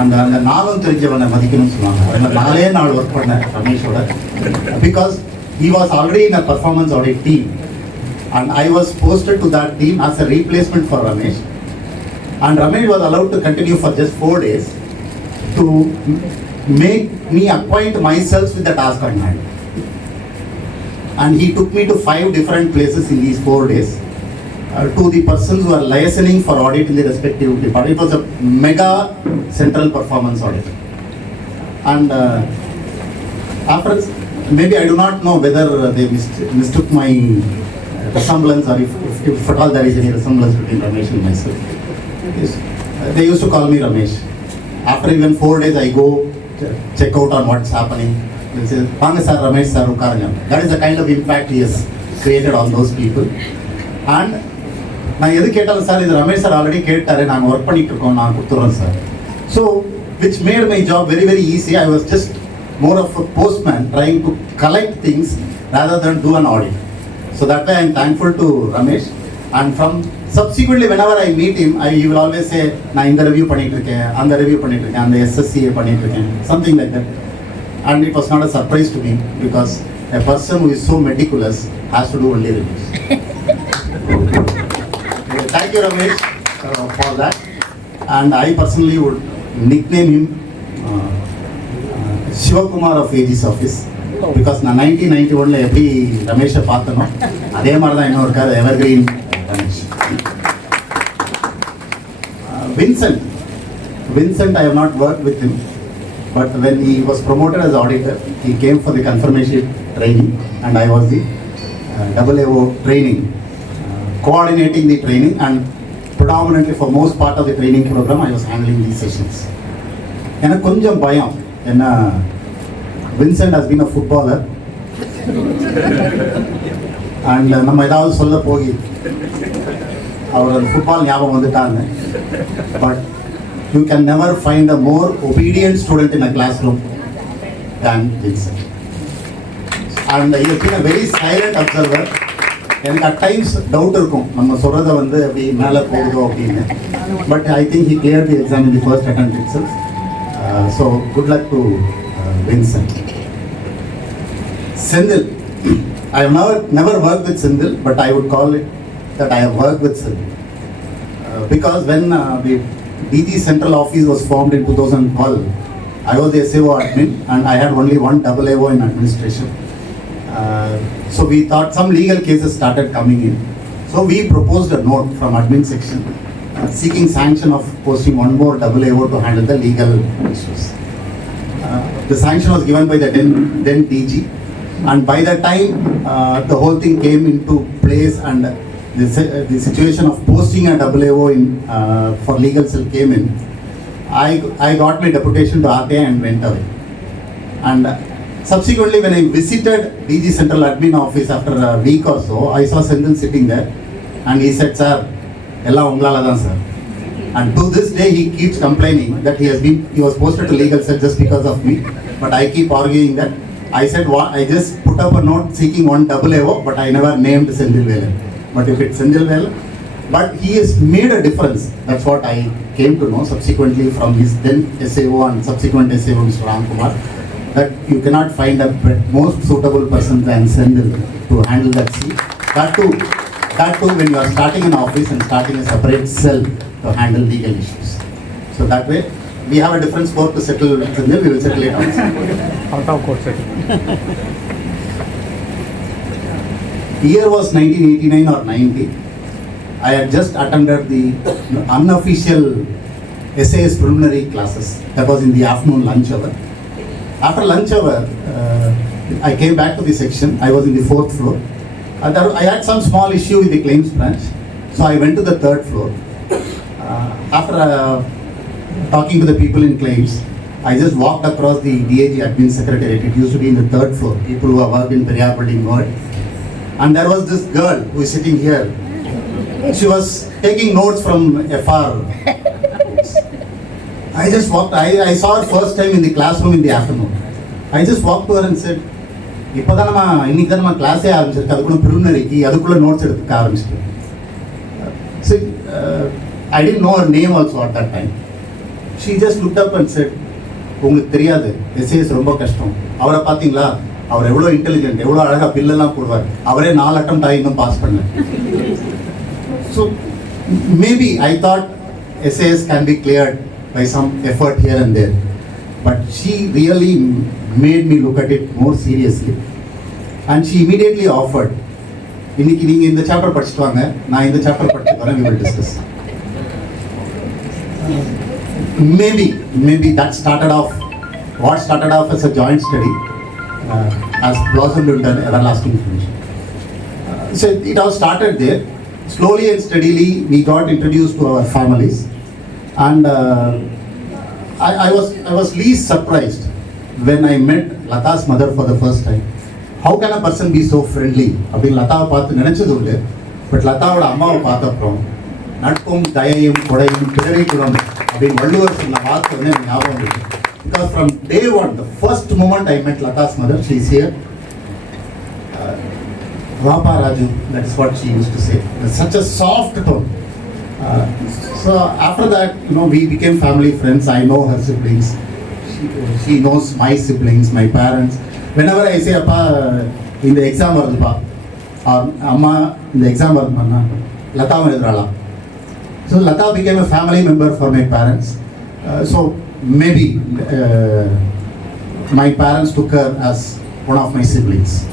அந்த நாளும் தெரிஞ்சவனை மதிக்கணும்னு சொல்லுவாங்க. அந்த 4 நாள் ஒர்க் பண்ண ரமேஷோட, because he was already in a performance audit team and I was posted to that team as a replacement for Ramesh, and Ramesh was allowed to continue for just 4 days to make me acquaint myself with the task at hand. And he took me to 5 different places in these 4 days. To the persons who are listening for audit in the respective department. It was a mega central performance audit. And after, maybe I do not know whether they mistook my resemblance or if at all there is any resemblance between Ramesh and myself. Yes. They used to call me Ramesh. After even 4 days, I go check out on what's happening. They say, "Vanga sir, Ramesh sir, ukaranga." That is the kind of impact he has created on those people. And நான் எது கேட்டாலும் சார் இது Ramesh sir already கேட்டாரு, நாங்கள் ஒர்க் பண்ணிட்டு இருக்கோம், நான் கொடுத்துட்றோம் sir. So which made my job very very easy. I was just more of a postman trying to collect things rather than do an audit. So that way I am thankful to Ramesh. And from subsequently whenever I meet him, he will always say, நான் இந்த ரிவ்யூ பண்ணிட்டு இருக்கேன், அந்த ரிவ்யூ பண்ணிட்டு இருக்கேன், அந்த SSCA பண்ணிட்டு இருக்கேன், something like that. And it was not a surprise to me because a person who is so meticulous has to do only reviews. Thank you, Ramesh, for that. And I personally would nickname him Shivakumar of AG's office. Because நான் 1991 எப்படி ரமேஷை பார்த்தனோ அதே மாதிரி தான் இன்னும் இருக்காது எவர்கிரீன் Ramesh. Vincent, I have not worked with him, but when he was promoted as auditor, he came for the confirmation training, and I was the AAO training, coordinating the training, and predominantly for most part of the training program, I was handling these sessions. எனக்கு கொஞ்சம் பயம் என்ன, Vincent has been a footballer, and நம்ம ஏதாவது சொல்ல போகி அவர் அந்த football ஞாபகம் வந்துட்டாங்க. But you can never find a more obedient student in a class room than Vincent. And he has been a very silent observer. எனக்கு அட் டைம்ஸ் டவுட் இருக்கும் நம்ம சொல்கிறத வந்து அப்படி மேலே போகுதோ அப்படின்னு. But I think he cleared the exam in the first attempt itself. So good luck to Vincent. Sendil. I have never worked with Sendil, but I would call it that I have worked with Sendil. Because when the DG Central Office was formed in 2012, I was the SAO admin and I had only one AAO in administration. So we thought some legal cases started coming in. So we proposed a note from admin section seeking sanction of posting one more AAO to handle the legal issues. The sanction was given by the then DG, and by the time the whole thing came into place and the situation of posting a AAO in for legal cell came in, I got my deputation to RTI and went away. And subsequently, when I visited DG Central Admin Office after a week or so, I saw Sendil sitting there, and he said, "Sir, ella unglala dhan sir." And to this day, he keeps complaining that he was posted to legal cell just because of me. But I keep arguing that I said I just put up a note seeking one AAO, but I never named Sendil Velan. But if it's Sendil Velan, but he has made a difference. That's what I came to know subsequently from his then SAO and subsequent SAO, Mr. Ramkumar, that you cannot find a most suitable person than Sendil to handle that seat. That too when you are starting an office and starting a separate cell to handle legal issues. So that way, we have a different score to settle Sendil, we will settle it Out of court settle. Year was 1989 or 90. I had just attended the unofficial SAS preliminary classes. That was in the afternoon lunch hour. After lunch hour, I came back to the section. I was in the 4th floor. I had some small issue with the claims branch, so I went to the 3rd floor. After talking to the people in claims, I just walked across the DAG admin secretariat. It used to be in the 3rd floor. People who have worked in Periyar building know it. And there was this girl who is sitting here. She was taking notes from FR. I just walked, I saw her first time in the classroom in the afternoon. I just walked to her and said, இப்போதான் நம்ம இன்னைக்கு தான் நம்ம கிளாஸே ஆரம்பிச்சிருக்கு, அதுக்குள்ள ப்ரிலிமினரிக்கு அதுக்குள்ள நோட்ஸ் எடுத்துக்க ஆரம்பிச்சிட்டு. So I didn't know her name also at that time. She just looked up and said, உங்களுக்கு தெரியாது SAS ரொம்ப கஷ்டம், அவரை பார்த்தீங்களா, அவர் எவ்வளோ இன்டெலிஜென்ட், எவ்வளோ அழகாக பில்லெல்லாம் போடுவார், அவரே 4 அட்டெம்ப்ட் ஆகி இன்னும் பாஸ் பண்ணல. So maybe I thought SAS can be cleared by some effort here and there, but she really made me look at it more seriously, and she immediately offered, இன்னைக்கு நீங்கள் இந்த சாப்டர் படிச்சுட்டு வாங்க, நான் இந்த சாப்டர் படிச்சுட்டு வரேன், we will discuss. Maybe that started off as a joint study has blossomed into an everlasting friendship. So it all started there. Slowly and steadily we got introduced to our families, and I was least surprised when I met Lata's mother for the first time. How can a person be so friendly? அப்படின்னு லதாவை பார்த்து நினைச்சது உண்டு. பட் லதாவோட அம்மாவை பார்த்த அப்புறம் நட்பும் தயையும் கொடையும் பிறரை குணம் அப்படின்னு வள்ளுவர் சொன்ன வார்த்தை வந்து எனக்கு ஞாபகம் இருக்கு. Because from day one, the first moment I met Lata's mother, she is here. Rapa Raju, that's what she used to say. It's such a soft tone. So after that, we became family friends. I know her siblings. She knows my siblings, my parents. Whenever I say, Appa, in the exam varudpa, or Amma, in the exam varudna, Lata varudrala. So Lata became a family member for my parents. So maybe my parents took her as one of my siblings.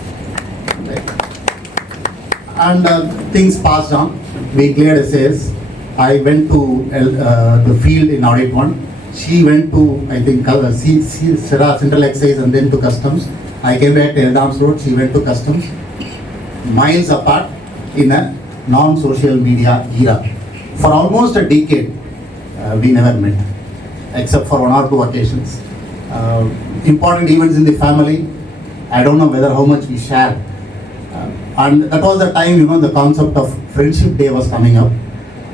And things passed on. We cleared essays. I went to the field in Audit 1. She went to, I think, Central Excise and then to Customs. I came back to Eldams Road. She went to Customs. Miles apart in a non-social media era. For almost a decade, we never met, except for 1 or 2 occasions. Important events in the family, I don't know whether how much we shared. And that was the time, the concept of Friendship Day was coming up.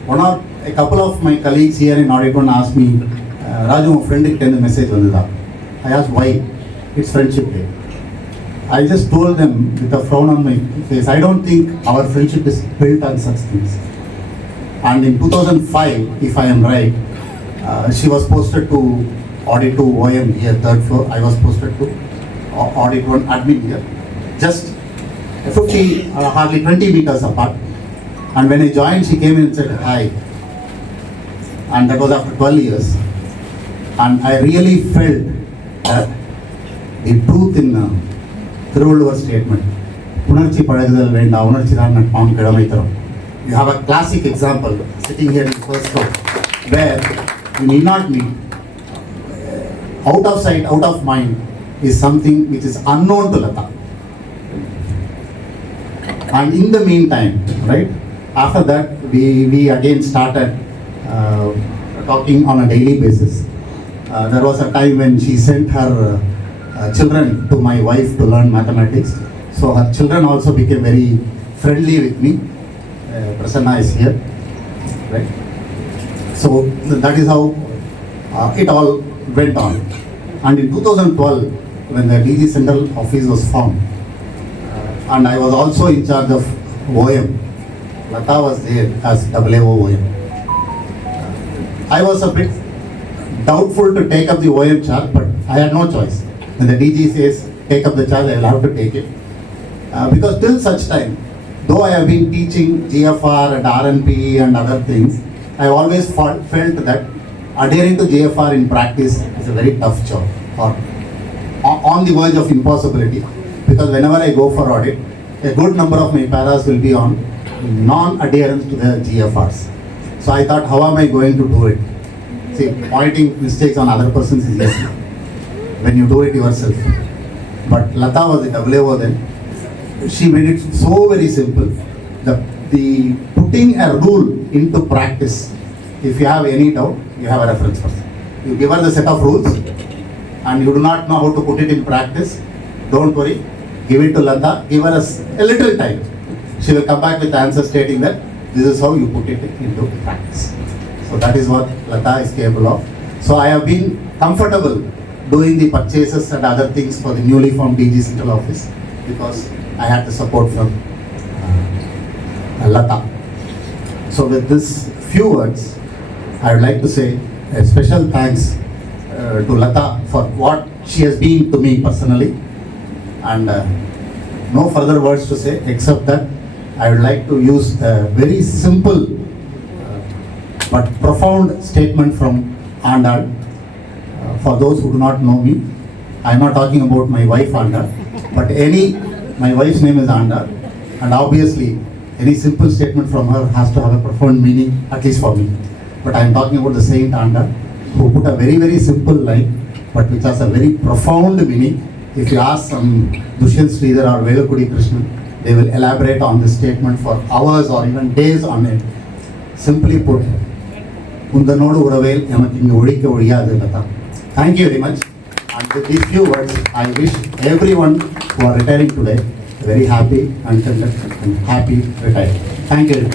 A couple of my colleagues here in Audit 1 asked me, Raju, my friend sent a message. I asked why? It's Friendship Day. I just told them with a frown on my face, I don't think our friendship is built on such things. And in 2005, if I am right, she was posted to Audit 2 OM here, 3rd floor. I was posted to Audit 1 admin here. Just 50, hardly 20 meters apart. And when I joined, she came in and said hi. And that was after 12 years. And I really felt that the truth in Thiruvallur statement, Unarchi Padagudal Venda, Unarchi Dhanna Pam Kedamaitharam. You have a classic example sitting here in the first floor where you need not meet. Out of sight, out of mind is something which is unknown to Lata. And in the meantime, right, after that, we again started talking on a daily basis. There was a time when she sent her children to my wife to learn mathematics. So her children also became very friendly with me. Prasanna is here, right? So that is how it all went on. And in 2012, when the DG Central Office was formed, and I was also in charge of OM, Lata was there as OOM. I was a bit doubtful to take up the OM charge, but I had no choice. When the DG says, take up the charge, I will have to take it. Because till such time, though I have been teaching GFR and RNP and other things, I have always felt that adhering to GFR in practice is a very tough job, or on the verge of impossibility. Because whenever I go for audit, a good number of my paras will be on non-adherence to the GFRs. So I thought, how am I going to do it? See, pointing mistakes on other persons is easy when you do it yourself. But Lata was the WO then. She made it so very simple. The putting a rule into practice, if you have any doubt, you have a reference person. You give her the set of rules and you do not know how to put it in practice, don't worry, give it to Lata, give her a little time. She will come back with the answer stating that this is how you put it into practice. So that is what Lata is capable of. So I have been comfortable doing the purchases and other things for the newly formed DG Central Office because I had the support from Lata. So with this few words, I would like to say a special thanks to Lata for what she has been to me personally, and no further words to say except that I would like to use a very simple but profound statement from Andal. For those who do not know me, I am not talking about my wife Andal, but my wife's name is Andal, and obviously any simple statement from her has to have a profound meaning, at least for me. But I am talking about the Saint Andal, who put a very, very simple line, but which has a very profound meaning. If you ask some Dushyant Sridhar or Velukudi Krishnan, they will elaborate on this statement for hours or even days on it. Simply put, Undanodu Uravel Yamakingu Odikka Odiyadu Lata. Thank you very much. And with these few words, I wish everyone who are retiring today a very happy and content and happy retirement. Thank you.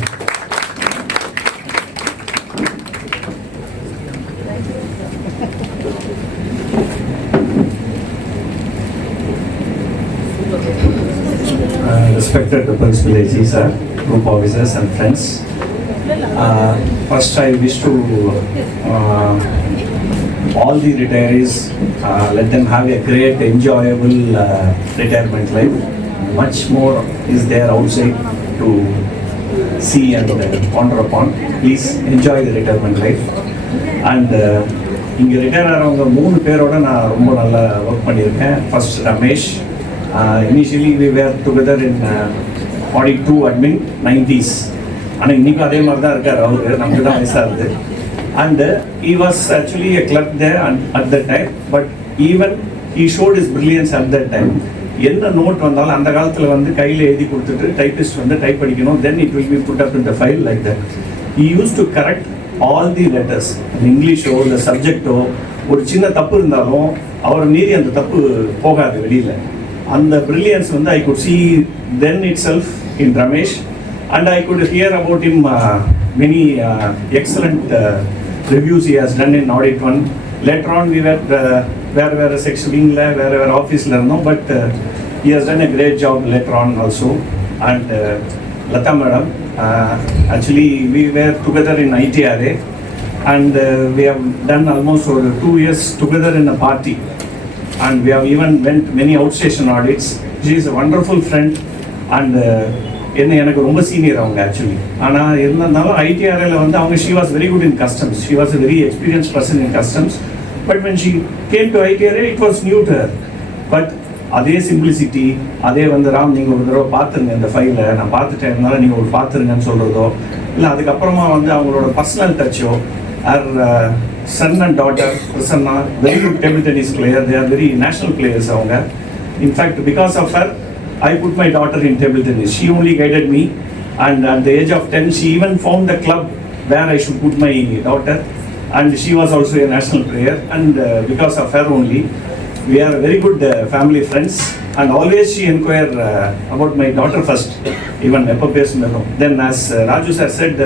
Respected Principal AG, sir, group officers and friends. First, I wish to all the retirees, let them have a great, enjoyable retirement life. Much more is there outside to see and ponder upon. Please enjoy the retirement life. And இங்கே ரிட்டையர் ஆகிறவங்க 3 பேரோட நான் ரொம்ப நல்லா ஒர்க் பண்ணியிருக்கேன். ஃபர்ஸ்ட் Ramesh, Initially we were together in Audit 2 admin 90s. ஆனால் இன்றைக்கும் அதே மாதிரி தான் இருக்கார் அவரு, நமக்கு தான் வயசாகுது. And he was actually a clerk there at that time, but even he showed his brilliance at that time. என்ன நோட் வந்தாலும் அந்த காலத்தில் வந்து கையில் எழுதி கொடுத்துட்டு டைப்பிஸ்ட் வந்து டைப் படிக்கணும், then it will be put up in the file like that. He used to correct all the letters, இங்கிலீஷோ இல்லை சப்ஜெக்டோ ஒரு சின்ன தப்பு இருந்தாலும் அவரை மீறி அந்த தப்பு போகாது வெளியில். அந்த brilliance வந்து I could see then itself in Ramesh, and I could hear about him many excellent reviews he has done in Audit 1. Later on we were வேறு செக்ஷனில் வேறு ஆஃபீஸில் இருந்தோம், but he has done a great job later on also. And Lata madam, actually we were together in ITRA, and we have done almost over 2 years together in a party, and we have even went many outstation audits. She is a wonderful friend, and எனக்கு ரொம்ப சீனியர் அவங்க ஆக்சுவலி. ஆனால் இருந்தாலும் ஐடிஆர்ஏல வந்து அவங்க she was very good in customs. She was a very experienced person in customs. But when she came to ITRA, it was new to her. But அதே சிம்பிளிசிட்டி, அதே வந்து ராம் நீங்கள் ஒரு தடவை பார்த்துருங்க இந்த ஃபைலை, நான் பார்த்துட்டேன் இருந்தாலும் நீங்கள் ஒரு பார்த்துருங்கன்னு சொல்கிறதோ இல்லை, அதுக்கப்புறமா வந்து அவங்களோட பர்சனல் டச்சோ, her son and daughter Prasanna very good table tennis player, they are very national players அவங்க. In fact because of her I put my daughter in table tennis. She only guided me, and at the age of 10 she even found the club where I should put my daughter, and she was also a national player, and because of her only we are very good family friends, and always she inquire about my daughter first, even then as Raju sir said,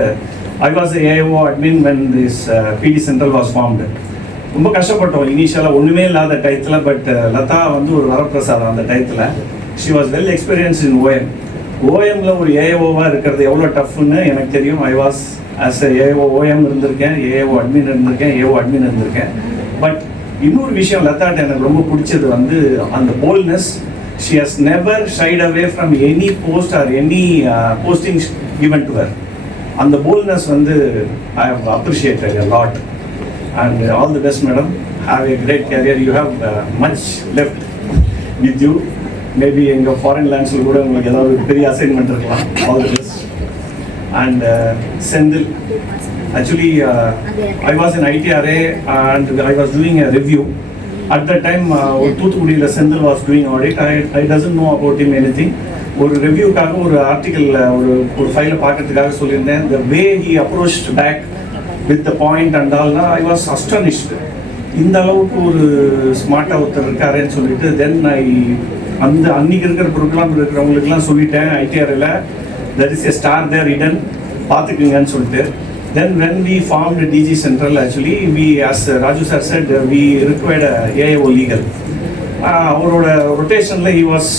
I was the AIO admin when this PD Central was formed. ரொம்ப கஷ்டப்பட்டோம் இனிஷியலாக, ஒன்றுமே இல்லாத டயத்தில். பட் லதா வந்து ஒரு வரப்பிரசாதம் அந்த டயத்தில். She was well experience in OM. ஓஎம்ல ஒரு ஏஓவாக இருக்கிறது எவ்வளோ டஃப்னு எனக்கு தெரியும். I was as AO OM இருந்திருக்கேன், ஏஓ அட்மின் இருந்திருக்கேன், ஏஓ அட்மின் இருந்திருக்கேன். பட் இன்னொரு விஷயம் லதாட்ட எனக்கு ரொம்ப பிடிச்சது வந்து அந்த boldness. She has never shied away from any post or any postings given to her. அந்த போல்ட்னஸ் வந்து I have appreciated a lot. And all the best madam, have a great career, you have much left with you. Maybe in your foreign lands கூட உங்களுக்கு ஏதாவது பெரிய அசைன்மெண்ட் இருக்கலாம். All the best. And Sendil, actually I was in ITRA and I was doing a review. At that time தூத்துக்குடியில் Sendil was doing audit. I doesn't know about him anything. ஒரு ரிவ்யூக்காக ஒரு ஆர்டிக்கல் ஒரு ஃபைலை பார்க்கறதுக்காக சொல்லியிருந்தேன். The way he approached back with the point and all, I was astonished. இந்த அளவுக்கு ஒரு ஸ்மார்ட்டாக ஒருத்தர் இருக்காருன்னு சொல்லிட்டு தென் அந்த அன்னைக்கு இருக்கிற ப்ரோக்ராம் இருக்கிறவங்களுக்குலாம் சொல்லிட்டேன் ஐடிஆரில் that is a star there written பார்த்துக்குங்கன்னு சொல்லிட்டு. Then when we formed DG central, actually we as Raju sir said we required AAO legal. அவரோட ரொட்டேஷனில் he was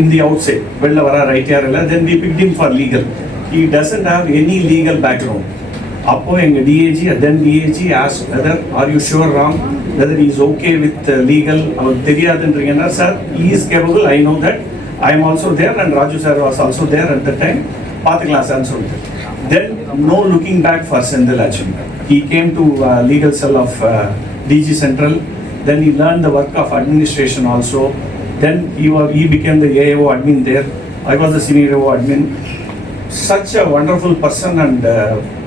in the outside, வெளில வரார் ஐடிஆரில். Then we picked him for legal. He doesn't have any legal background. அப்போ எங்கள் DAG then DAG as whether are you sure Ram whether is okay with legal. அவருக்கு தெரியாதுன்றீங்கன்னா sir he is capable, I know that, I am also there and Raju sir was also there at the time, பார்த்துக்கலாம் சார்னு சொல்லிட்டு. Then no looking back for Senthil actually. He came to legal cell of DG central. Then he learn the work of administration also. Then he became the AAO admin there. I was the senior AAO admin. Such a wonderful person, and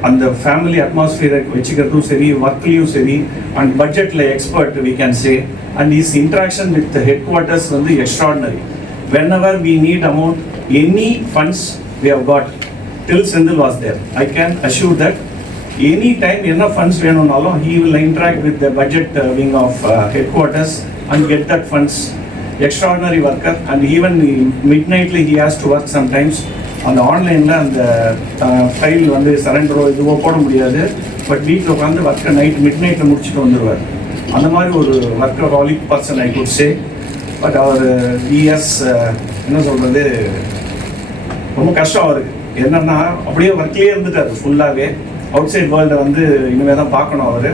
அந்த ஃபேமிலி அட்மாஸ்ஃபியரை வச்சுக்கிறதும் சரி, ஒர்க்லேயும் சரி, அண்ட் பட்ஜெட்டில் expert we can say, and his interaction with the headquarters வந்து extraordinary. Whenever we need amount, any funds we have got, till Sendil was there, I can assure that any time என்ன funds வேணும்னாலும் he will interact with the budget wing of headquarters and get that funds. Extraordinary worker, and even midnightly he has to work sometimes. அந்த ஆன்லைனில் அந்த ஃபைல் வந்து சரண்டரோ இதுவோ போட முடியாது, பட் வீட்டில் உட்காந்து ஒர்க்கை மிட் நைட்டில் முடிச்சுட்டு வந்துடுவார். அந்த மாதிரி ஒரு workaholic person I could say. But அவர் இஎஸ் என்ன சொல்கிறது, ரொம்ப கஷ்டம் அவருக்கு. என்னென்னா அப்படியே ஒர்க்லேயே இருந்துட்டார் ஃபுல்லாகவே. அவுட் சைட் வேர்ல்டை வந்து இனிமேல் தான் பார்க்கணும் அவர்.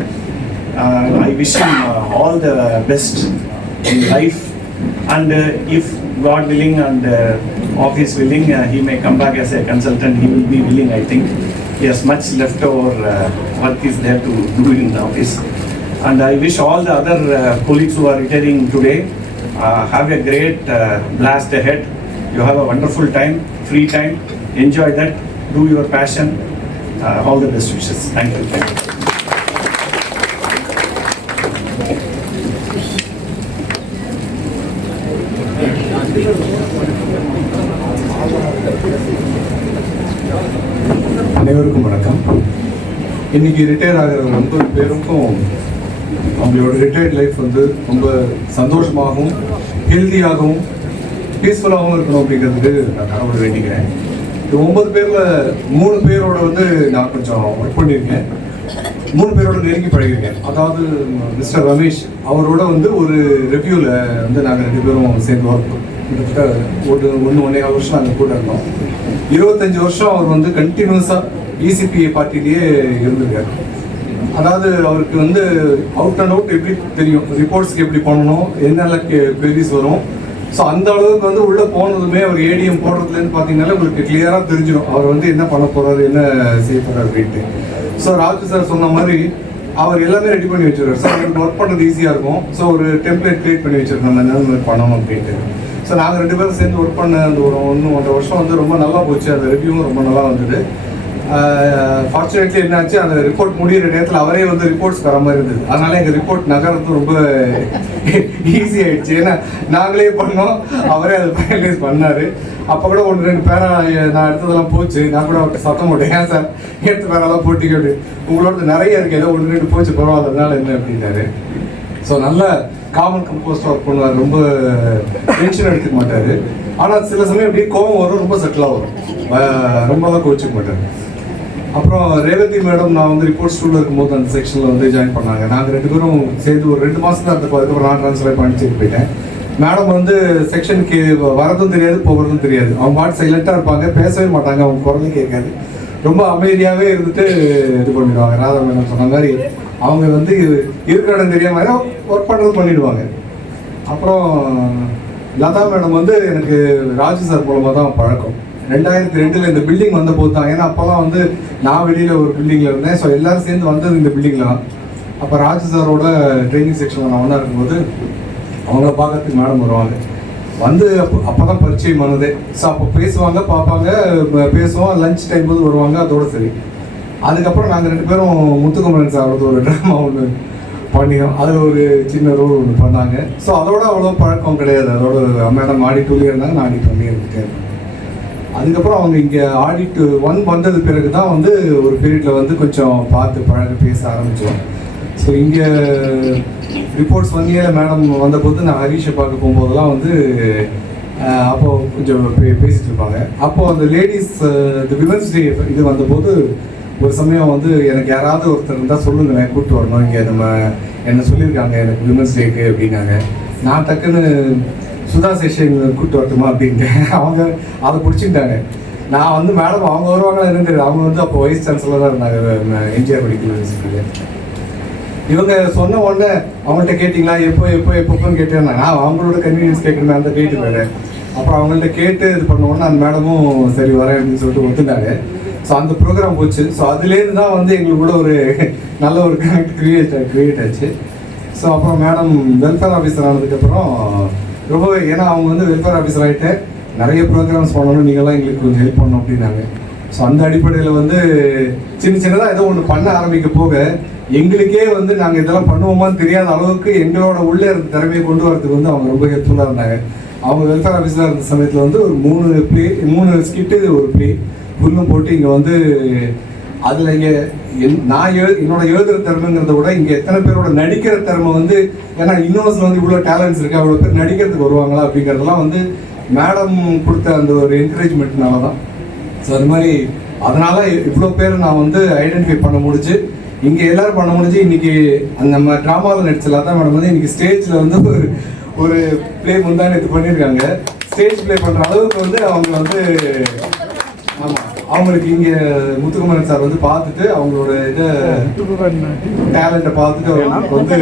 I wish him all the best in life, and if God willing and office willing, he may come back as a consultant. He will be willing, I think. He has much leftover work is there to do in the office. And I wish all the other colleagues who are retiring today Have a great blast ahead. You have a wonderful time, free time. Enjoy that. Do your passion. All the best wishes. Thank you. Thank you. அனைவருக்கும் வணக்கம். இன்னைக்கு ரிட்டையர் ஆகிற 9 பேருக்கும் அவங்களோட retired life வந்து ரொம்ப சந்தோஷமாகவும் ஹெல்த்தியாகவும் பீஸ்ஃபுல்லாகவும் இருக்கணும் அப்படிங்கிறதுக்கு நான் கடவுளை வேண்டிக்கிறேன். இந்த 9 பேரில் 3 பேரோட வந்து நான் கொஞ்சம் ஒர்க் பண்ணியிருக்கேன். 3 பேரோட நெருங்கி பழகிருக்கேன். அதாவது மிஸ்டர் ரமேஷ் அவரோட வந்து ஒரு ரிவ்யூவில் வந்து நாங்கள் 2 பேரும் சேர்ந்து ஒர்க் கிட்டத்தட்ட 1.5 வருஷம் நாங்கள் கூட இருந்தோம். 25 வருஷம் அவர் வந்து கண்டினியூஸாக இசிபிஐ பார்ட்டிலேயே இருந்திருக்காரு. அதாவது அவருக்கு வந்து அவுட் அண்ட் அவுட் எப்படி தெரியும், ரிப்போர்ட்ஸ்க்கு எப்படி பண்ணணும், என்னென்ன queries வரும். ஸோ அந்த அளவுக்கு வந்து உள்ளே போனதுமே அவர் ஏடிஎம் போடுறதுலேருந்து பார்த்தீங்கன்னா உங்களுக்கு கிளியராக தெரிஞ்சிடும் அவர் வந்து என்ன பண்ண போகிறாரு, என்ன செய்ய போகிறார் அப்படின்ட்டு. ஸோ ராஜு சார் சொன்ன மாதிரி அவர் எல்லாமே ரெடி பண்ணி வச்சிருக்காரு. ஸோ அவருக்கு ஒர்க் பண்ணுறது ஈஸியாக இருக்கும். ஸோ ஒரு டெம்ப்ளேட் கிரியேட் பண்ணி வச்சிருக்கோம் என்ன பண்ணணும் அப்படின்ட்டு. ஸோ நாங்கள் 2 பேரும் சேர்ந்து ஒர்க் பண்ண அந்த ஒரு 1.5 வருஷம் வந்து ரொம்ப நல்லா போச்சு. அந்த ரிவ்யூவும் ரொம்ப நல்லா வந்தது. ஃபார்ச்சுனேட்லி என்னாச்சு, அந்த ரிப்போர்ட் முடிகிற நேரத்தில் அவரே வந்து ரிப்போர்ட்ஸ் வர மாதிரி இருந்தது. அதனால எங்கள் ரிப்போர்ட் நகர்றது ரொம்ப ஈஸி ஆயிடுச்சு. ஏன்னா நாங்களே பண்ணோம், அவரே அதை ஃபைனலைஸ் பண்ணார். அப்போ கூட 1-2 பேரா நான் எடுத்ததெல்லாம் போச்சு. நான் கூட அவர்கிட்ட சத்தம் போட்டேன், ஏன் சார் எடுத்த பேரெல்லாம் போட்டிக்கிட்டு உங்களோட நிறைய இருக்கு, ஏதோ 1-2 போச்சு பரவாயில்ல, அதனால என்ன அப்படின்னாரு. ஸோ நல்ல காமன் கம்போஸ்ட் ஒர்க் பண்ணுவார். ரொம்ப டென்ஷன் எடுத்துக்க மாட்டார். ஆனால் சில சமயம் அப்படியே கோவம் வரும், ரொம்ப செட்டிலாக வரும், ரொம்பலாம் கோச்சிக்க மாட்டார். அப்புறம் ரேவதி மேடம் நான் வந்து ரிப்போர்ட் ஸ்டூடில் இருக்கும்போது அந்த செக்ஷனில் வந்து ஜாயின் பண்ணாங்க. நாங்கள் 2 பேரும் சேர்ந்து ஒரு 2 மாதம் தான் இருந்தப்போ அதுக்கப்புறம் நான் ட்ரான்ஸ்ஃபர் பண்ணிட்டு போயிட்டேன். மேடம் வந்து செக்ஷனுக்கு வரதும் தெரியாது போகிறதும் தெரியாது. அவங்க பாட்டு சைலண்ட்டாக இருப்பாங்க, பேசவே மாட்டாங்க, அவங்க குரலே கேட்காது, ரொம்ப அமைதியாகவே இருந்துட்டு இது பண்ணிடுவாங்க. ராதா மேடம் சொன்ன மாதிரி அவங்க வந்து இருக்கிற இடம் தெரியாம மாதிரி ஒர்க் பண்ணுறது பண்ணிடுவாங்க. அப்புறம் லதா மேடம் வந்து எனக்கு ராஜு சார் மூலமாக தான் பழக்கம். 2002 இந்த பில்டிங் வந்த போது தான். ஏன்னா அப்போல்லாம் வந்து நான் வெளியில் ஒரு பில்டிங்கில் இருந்தேன். ஸோ எல்லோரும் சேர்ந்து வந்தது இந்த பில்டிங்கில் தான். அப்போ ராஜு சாரோட ட்ரைனிங் செக்ஷனில் நான் ஒன்றா இருக்கும்போது அவங்கள பார்க்கறதுக்கு மேடம் வருவாங்க. வந்து அப்போ தான் பரிச்சயம் ஆனது. ஸோ அப்போ பேசுவாங்க, பார்ப்பாங்க, பேசுவோம், லஞ்ச் டைம் போது வருவாங்க, அதோடு சரி. அதுக்கப்புறம் நாங்கள் 2 பேரும் முத்துக்குமரன் சாரோட ஒரு ட்ராமா ஒன்று பண்ணினோம். அதில் ஒரு சின்ன ரோல் ஒன்று பண்ணாங்க. ஸோ அதோட அவ்வளோ பழக்கம் கிடையாது. அதோட மேடம் ஆடிட்டூலேயே இருந்தாங்க, நான் ஆடிட் பண்ணி இருந்துட்டேன். அதுக்கப்புறம் அவங்க இங்கே ஆடிட் 1 வந்தது பிறகு தான் வந்து ஒரு பீரியடில் வந்து கொஞ்சம் பார்த்து பழக பேச ஆரம்பித்தோம். ஸோ இங்கே ரிப்போர்ட்ஸ் 1 இயர் மேடம் வந்தபோது நான் ஹரீஷை பார்க்க போகும்போதெல்லாம் வந்து அப்போது கொஞ்சம் பேசிகிட்டு இருப்பாங்க. அப்போது அந்த லேடிஸ் இந்த விமன்ஸ் டே இது வந்தபோது ஒரு சமயம் வந்து எனக்கு யாராவது ஒருத்தர் இருந்தால் சொல்லுங்களேன், கூப்பிட்டு வரணும், இங்கே நம்ம என்ன சொல்லியிருக்காங்க எனக்கு விமன்ஸ் டேக்கு அப்படின்னாங்க. நான் டக்குன்னு சுதா சேஷன் கூப்பிட்டு வரட்டுமா அப்படின்ட்டு அவங்க அதை பிடிச்சிக்கிட்டாங்க. நான் வந்து மேடம் அவங்க வருவாங்களா என்னன்னு தெரியாது. அவங்க வந்து அப்போ வைஸ் சான்சலராக இருந்தாங்க எம்ஜிஆர் மெடிக்கல் யூனிவர்சிட்டியில். இவங்க சொன்ன உடனே அவங்கள்ட்ட கேட்டிங்களா, எப்போன்னு கேட்டேன். நான் அவங்களோட கன்வீனியன்ஸ் கேட்கணுமே, அந்த டேட்டு வேறு. அப்புறம் அவங்கள்ட்ட கேட்டு இது பண்ண உடனே அந்த மேடமும் சரி வரேன் அப்படின்னு சொல்லிட்டு ஒத்துட்டாங்க. ஸோ அந்த ப்ரோக்ராம் போச்சு. ஸோ அதுலேருந்து தான் வந்து எங்களுக்குள்ள ஒரு நல்ல ஒரு கனெக்ட் க்ரியேட் ஆச்சு. ஸோ அப்புறம் மேடம் வெல்ஃபேர் ஆஃபீஸர் ஆனதுக்கப்புறம் ரொம்பவே, ஏன்னா அவங்க வந்து வெல்ஃபேர் ஆஃபீஸர் ஆகிட்டு நிறைய ப்ரோக்ராம்ஸ் பண்ணணும், நீங்கள்லாம் எங்களுக்கு கொஞ்சம் ஹெல்ப் பண்ணணும் அப்படின்னாங்க. ஸோ அந்த அடிப்படையில் வந்து சின்னதாக ஏதோ ஒன்று பண்ண ஆரம்பிக்க போக எங்களுக்கே வந்து நாங்கள் இதெல்லாம் பண்ணுவோமான்னு தெரியாத அளவுக்கு எங்களோட உள்ளே இருந்த திறமையை கொண்டு வரதுக்கு வந்து அவங்க ரொம்ப ஹெல்ப்ஃபுல்லாக இருந்தாங்க. அவங்க வெல்ஃபேர் ஆஃபீஸராக இருந்த சமயத்தில் வந்து ஒரு 3 ஸ்கிட்டு ஒரு ப்ளே ஃபுல்லும் போட்டு இங்கே வந்து அதில் இங்கே நான் என்னோட எழுதுகிற திறமைங்கிறத விட இங்கே எத்தனை பேரோட நடிக்கிற திறமை வந்து, ஏன்னா இன்னோஸில் வந்து இவ்வளோ டேலண்ட்ஸ் இருக்குது, அவ்வளோ பேர் நடிக்கிறதுக்கு வருவாங்களா அப்படிங்கிறதெல்லாம் வந்து மேடம் கொடுத்த அந்த ஒரு என்கரேஜ்மெண்ட்னால தான். ஸோ அது மாதிரி அதனால் இவ்வளோ பேர் நான் வந்து ஐடென்டிஃபை பண்ண முடிஞ்சு, இங்கே எல்லோரும் பண்ண முடிஞ்சு. இன்றைக்கி நம்ம ட்ராமாவில் நடிச்சல தான் மேடம் வந்து இன்றைக்கி ஸ்டேஜில் வந்து ஒரு ப்ளே முந்தானே இது பண்ணியிருக்காங்க. ஸ்டேஜ் ப்ளே பண்ணுற அளவுக்கு வந்து அவங்க வந்து ஆமாம், அவங்களுக்கு இங்கே முத்துக்குமரன் சார் வந்து பார்த்துட்டு அவங்களோட இதை டேலண்ட்டை பார்த்துட்டு அவங்களுக்கு வந்து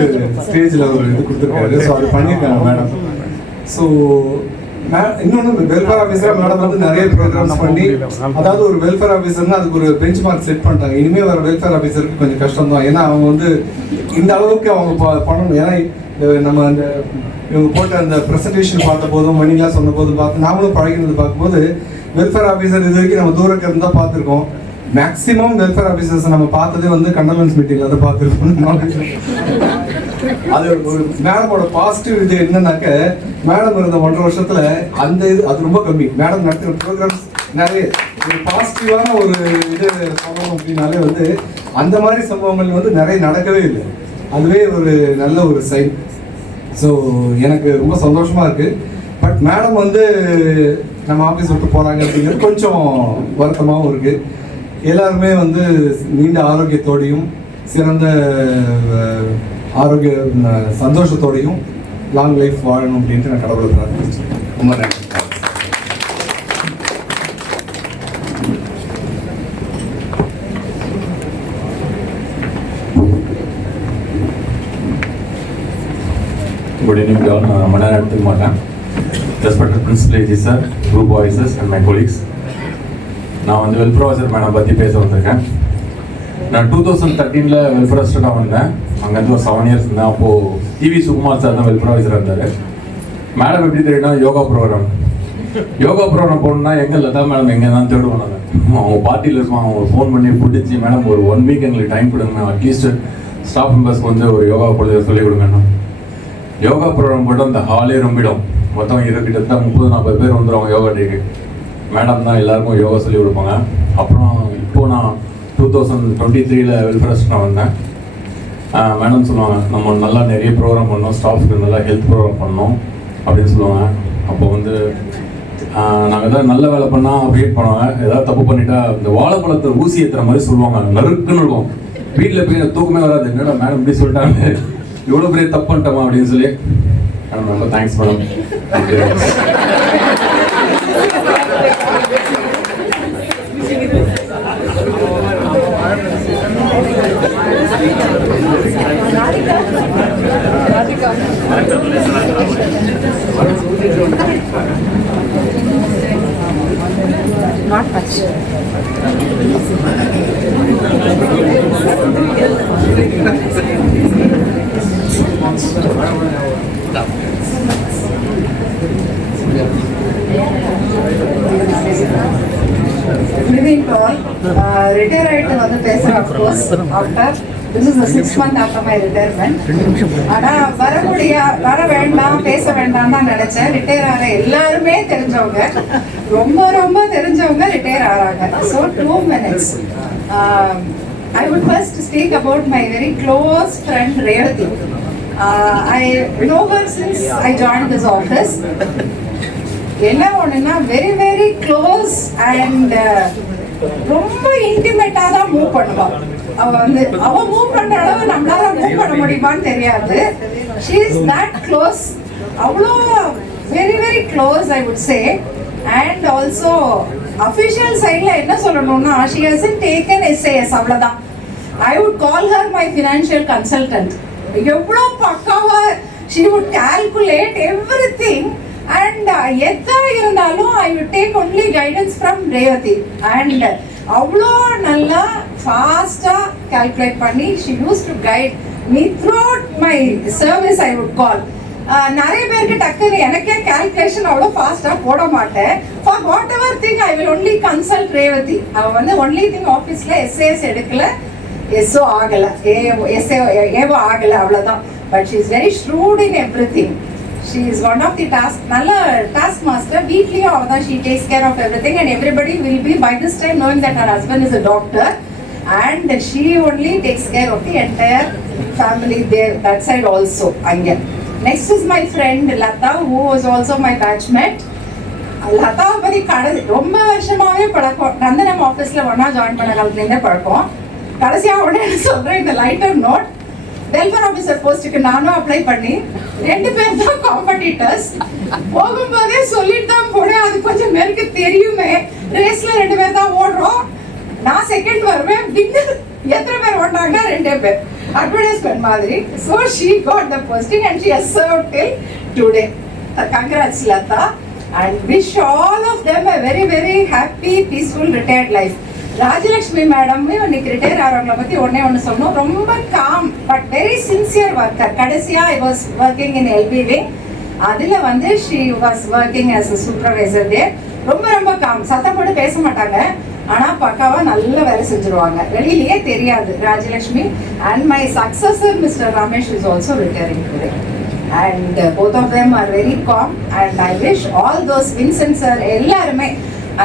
ஸ்டேஜில் ஒரு இது கொடுத்துருக்காரு. ஸோ அது பண்ணியிருக்காங்க மேடம். ஸோ இன்னொன்று வெல்ஃபேர் ஆஃபீஸராக மேடம் வந்து நிறைய ப்ரோக்ராம்ஸ் பண்ணி, அதாவது ஒரு வெல்ஃபேர் ஆஃபீஸர்னா அதுக்கு ஒரு பெஞ்ச் மார்க் செட் பண்ணிட்டாங்க. இனிமேல் வர வெல்ஃபேர் ஆஃபீஸருக்கு கொஞ்சம் கஷ்டம் தான். ஏன்னா அவங்க வந்து இந்த அளவுக்கு அவங்க பண்ணணும். ஏன்னா நம்ம அந்த இவங்க போட்ட அந்த ப்ரெசன்டேஷன் பார்த்த போதும் மணிலாம் சொன்ன போதும் பார்த்து நாமளும் பழகினது பார்க்கும்போது வெல்ஃபேர் ஆஃபீஸர் இது வரைக்கும் நம்ம தூரக்கு இருந்தால் பார்த்துருக்கோம். மேக்ஸிமம் வெல்ஃபேர் ஆஃபீஸர்ஸ் நம்ம பார்த்ததே வந்து கண்டலன்ஸ் மீட்டிங்கில் தான் பார்த்துருக்கோம். அது ஒரு மேடமோட பாசிட்டிவ் இது என்னன்னாக்க, மேடம் இருந்த 1.5 வருஷத்துல அந்த இது அது ரொம்ப கம்மி. மேடம் நடத்துகிற ப்ரோக்ராம்ஸ் நிறைய ஒரு பாசிட்டிவான ஒரு இது சொல்லணும் அப்படின்னாலே வந்து அந்த மாதிரி சம்பவங்கள் வந்து நிறைய நடக்கவே இல்லை. அதுவே ஒரு நல்ல ஒரு சைன். ஸோ எனக்கு ரொம்ப சந்தோஷமா இருக்கு. பட் மேடம் வந்து நம்ம ஆஃபீஸ் விட்டு போறாங்க அப்படிங்கிறது கொஞ்சம் வருத்தமாகவும் இருக்கு. எல்லாருமே வந்து நீண்ட ஆரோக்கியத்தோடையும் சிறந்த ஆரோக்கிய சந்தோஷத்தோடையும் லாங் லைஃப் வாழணும் அப்படின்ட்டு நான் கடவுளை பிரார்த்திச்சேன். ரொம்ப நன்றி. Good evening to all. ரொம்ப நேரம் எடுத்துக்க மாட்டேன். Respected principal AG sir, group officers and my colleagues. நான் வந்து வெல்ஃபேர் ஆஃபீஸர் மேடம் பற்றி பேச வந்திருக்கேன். நான் 2013 வெல்ஃபேர் அசிஸ்டண்டாக வந்தேன். அங்கேருந்து ஒரு 7 years இருந்தேன். அப்போது டிவி சுகுமார் சார் தான் வெல்ஃபேர் ஆஃபீஸராக இருந்தார். மேடம் எப்படி தெரியும்னா யோகா ப்ரோக்ராம் போகணுன்னா எங்கே லதா மேடம் எங்கே தான் தேடுவோம். நாங்கள் அவங்க பார்ட்டியில் இருக்கோம். அவங்க ஃபோன் பண்ணி பிடிச்சி மேடம் ஒரு 1 week எங்களுக்கு டைம் கொடுங்க, அட்லீஸ்ட் ஸ்டாஃப் மெம்பர்ஸ்க்கு வந்து ஒரு யோகா சொல்லிக் கொடுங்கண்ணா. யோகா ப்ரோக்ராம் போட்டு அந்த ஹாலே ரொம்பிடும். மொத்தம் கிட்டத்தட்ட 30-40 பேர் வந்துடுவாங்க யோகா டேக்கு. மேடம் தான் எல்லாருக்கும் யோகா சொல்லிக் கொடுப்பாங்க. அப்புறம் இப்போது நான் 2023 வெல்ஃபேர் அசிஸ்டண்டாக வந்தேன். மேடம் சொல்லுவாங்க, நம்ம நல்லா நிறைய ப்ரோக்ராம் பண்ணோம், ஸ்டாஃப்க்கு நல்லா ஹெல்த் ப்ரோக்ராம் பண்ணோம் அப்படின்னு சொல்லுவாங்க. அப்போ வந்து நாங்கள் எதாவது நல்ல வேலை பண்ணால் அப்டேட் பண்ணுவாங்க. ஏதாவது தப்பு பண்ணிட்டா இந்த வாழைப்பழத்தை ஊசி ஏற்றுற மாதிரி சொல்லுவாங்க. நறுக்குன்னு இருக்கும். வீட்டில் போய் தூக்கமே வராது. என்னடா மேடம் இப்படி சொல்லிட்டாங்க, இவ்வளோ பெரிய தப்பு பண்ணிட்டோமா அப்படின்னு சொல்லி. மேடம் ரொம்ப thanks madam. Not much. Living all, retire ஆயிட்டு வந்து பேசுகிறேன். Of course, after this is the 6th month after my retirement. ஆனால் வர வேண்டாம் பேச வேண்டாம் தான் நினைச்சேன். ரிட்டையர் ஆகிற எல்லாருமே தெரிஞ்சவங்க, ரொம்ப தெரிஞ்சவங்க ரிட்டையர் ஆகிறாங்க. ஸோ 2 minutes. I would first speak about my very close friend Revati. I know her since I joined this office. என்ன ஒன்றுனா வெரி க்ளோஸ் அண்ட் ரொம்ப இன்டிமேட்டாக தான் மூவ் பண்ணுவாள். அவள் மூவ் பண்ணுற அளவு நம்மளால மூவ் பண்ண முடியுமான்னு தெரியாது. She is that close. அவ்வளோ very close I would say. And also official சைடில் என்ன சொல்லணும்னா, ஷி ஹசன்ட் டேக்கன் SAS, அவ்வளோதான். I would call her my financial consultant. எவ்வளோ பக்காவாக she would calculate everything. And எதா இருந்தாலும் I would take only guidance from Revati. And அவ்வளோ நல்லா ஃபாஸ்ட்டாக கால்குலேட் பண்ணி she used to guide me throughout my service, I would call. நிறைய பேருக்கு டக்குன்னு எனக்கே கால்குலேஷன் அவ்வளோ ஃபாஸ்ட்டாக போட மாட்டேன். For whatever thing I will only consult Revati. அவள் வந்து only thing ஆஃபீஸில் SAS எடுக்கல, எஸ்ஓ ஆகலை, ஏவோ ஆகலை, அவ்வளோதான். But she is very shrewd in everything. She is one of the task master. Weekly she takes care of everything, and everybody will be by this time knowing that her husband is a doctor, and she only takes care of the entire family there, that side also. Next is my friend Lata, who was also my batchmate. Lata very ரொம்ப வருஷமாவே பழக்கம். நந்தனம் ஆஃபீஸில் ஒன்றா ஜாயின் பண்ண காலத்துலேருந்தே பழக்கம். கடைசியாக உடனே சொல்கிறேன், இந்த லைட்டர் நோட், வெல்ஃபேர் ஆஃபீஸர் போஸ்ட்டுக்கு நானும் அப்ளை பண்ணி 2 பேர் தான் காம்படிட்டர்ஸ். போகும்போதே சொல்லிட்டு தான் போனேன். அது கொஞ்சம் பேருக்கு தெரியுமே, ரேஸ்ல 2 பேர் தான் ஓடுறோம், நான் செகண்ட் வருவேன். எத்தனை பேர் ஓடினாங்கன்னா 2 பேர், அட்வர்டைஸ்மெண்ட் மாதிரி. So she got the posting and she has served till today. Congrats Lata, and wish all of them a very happy, peaceful retired life. Rajalakshmi மேடமே இன்னைக்கு ரிட்டையர் ஆகிறவங்களை பற்றி ஒன்று சொன்னோம். ரொம்ப calm but very sincere worker. கடைசியாக ஐ வாஸ் ஒர்க்கிங் இன் எல்பிவே. அதில் வந்து she was working as a supervisor டே. ரொம்ப காம், சத்தம் போட்டு பேச மாட்டாங்க, ஆனால் பக்காவாக நல்ல வேலை செஞ்சுருவாங்க. வெளியிலேயே தெரியாது Rajalakshmi. And my successor mister Ramesh is also retiring today. And both of them are very calm, and I wish all those Vincent sir, ellarume,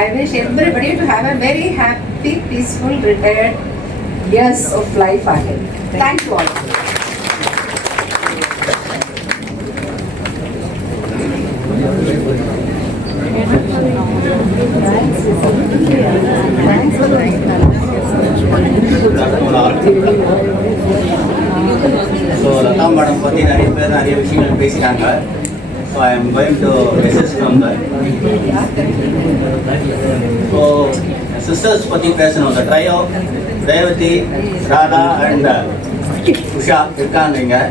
I wish everybody to have a very happy, peaceful, retired years of life ahead. Thank you all. So Latha madam பற்றி நிறைய விஷயங்கள் பேசினாங்க. So I am going to message from the so sisters பற்றி பேசணும். இந்த trio Revathi, Radha and Usha இருக்காங்க இங்கே.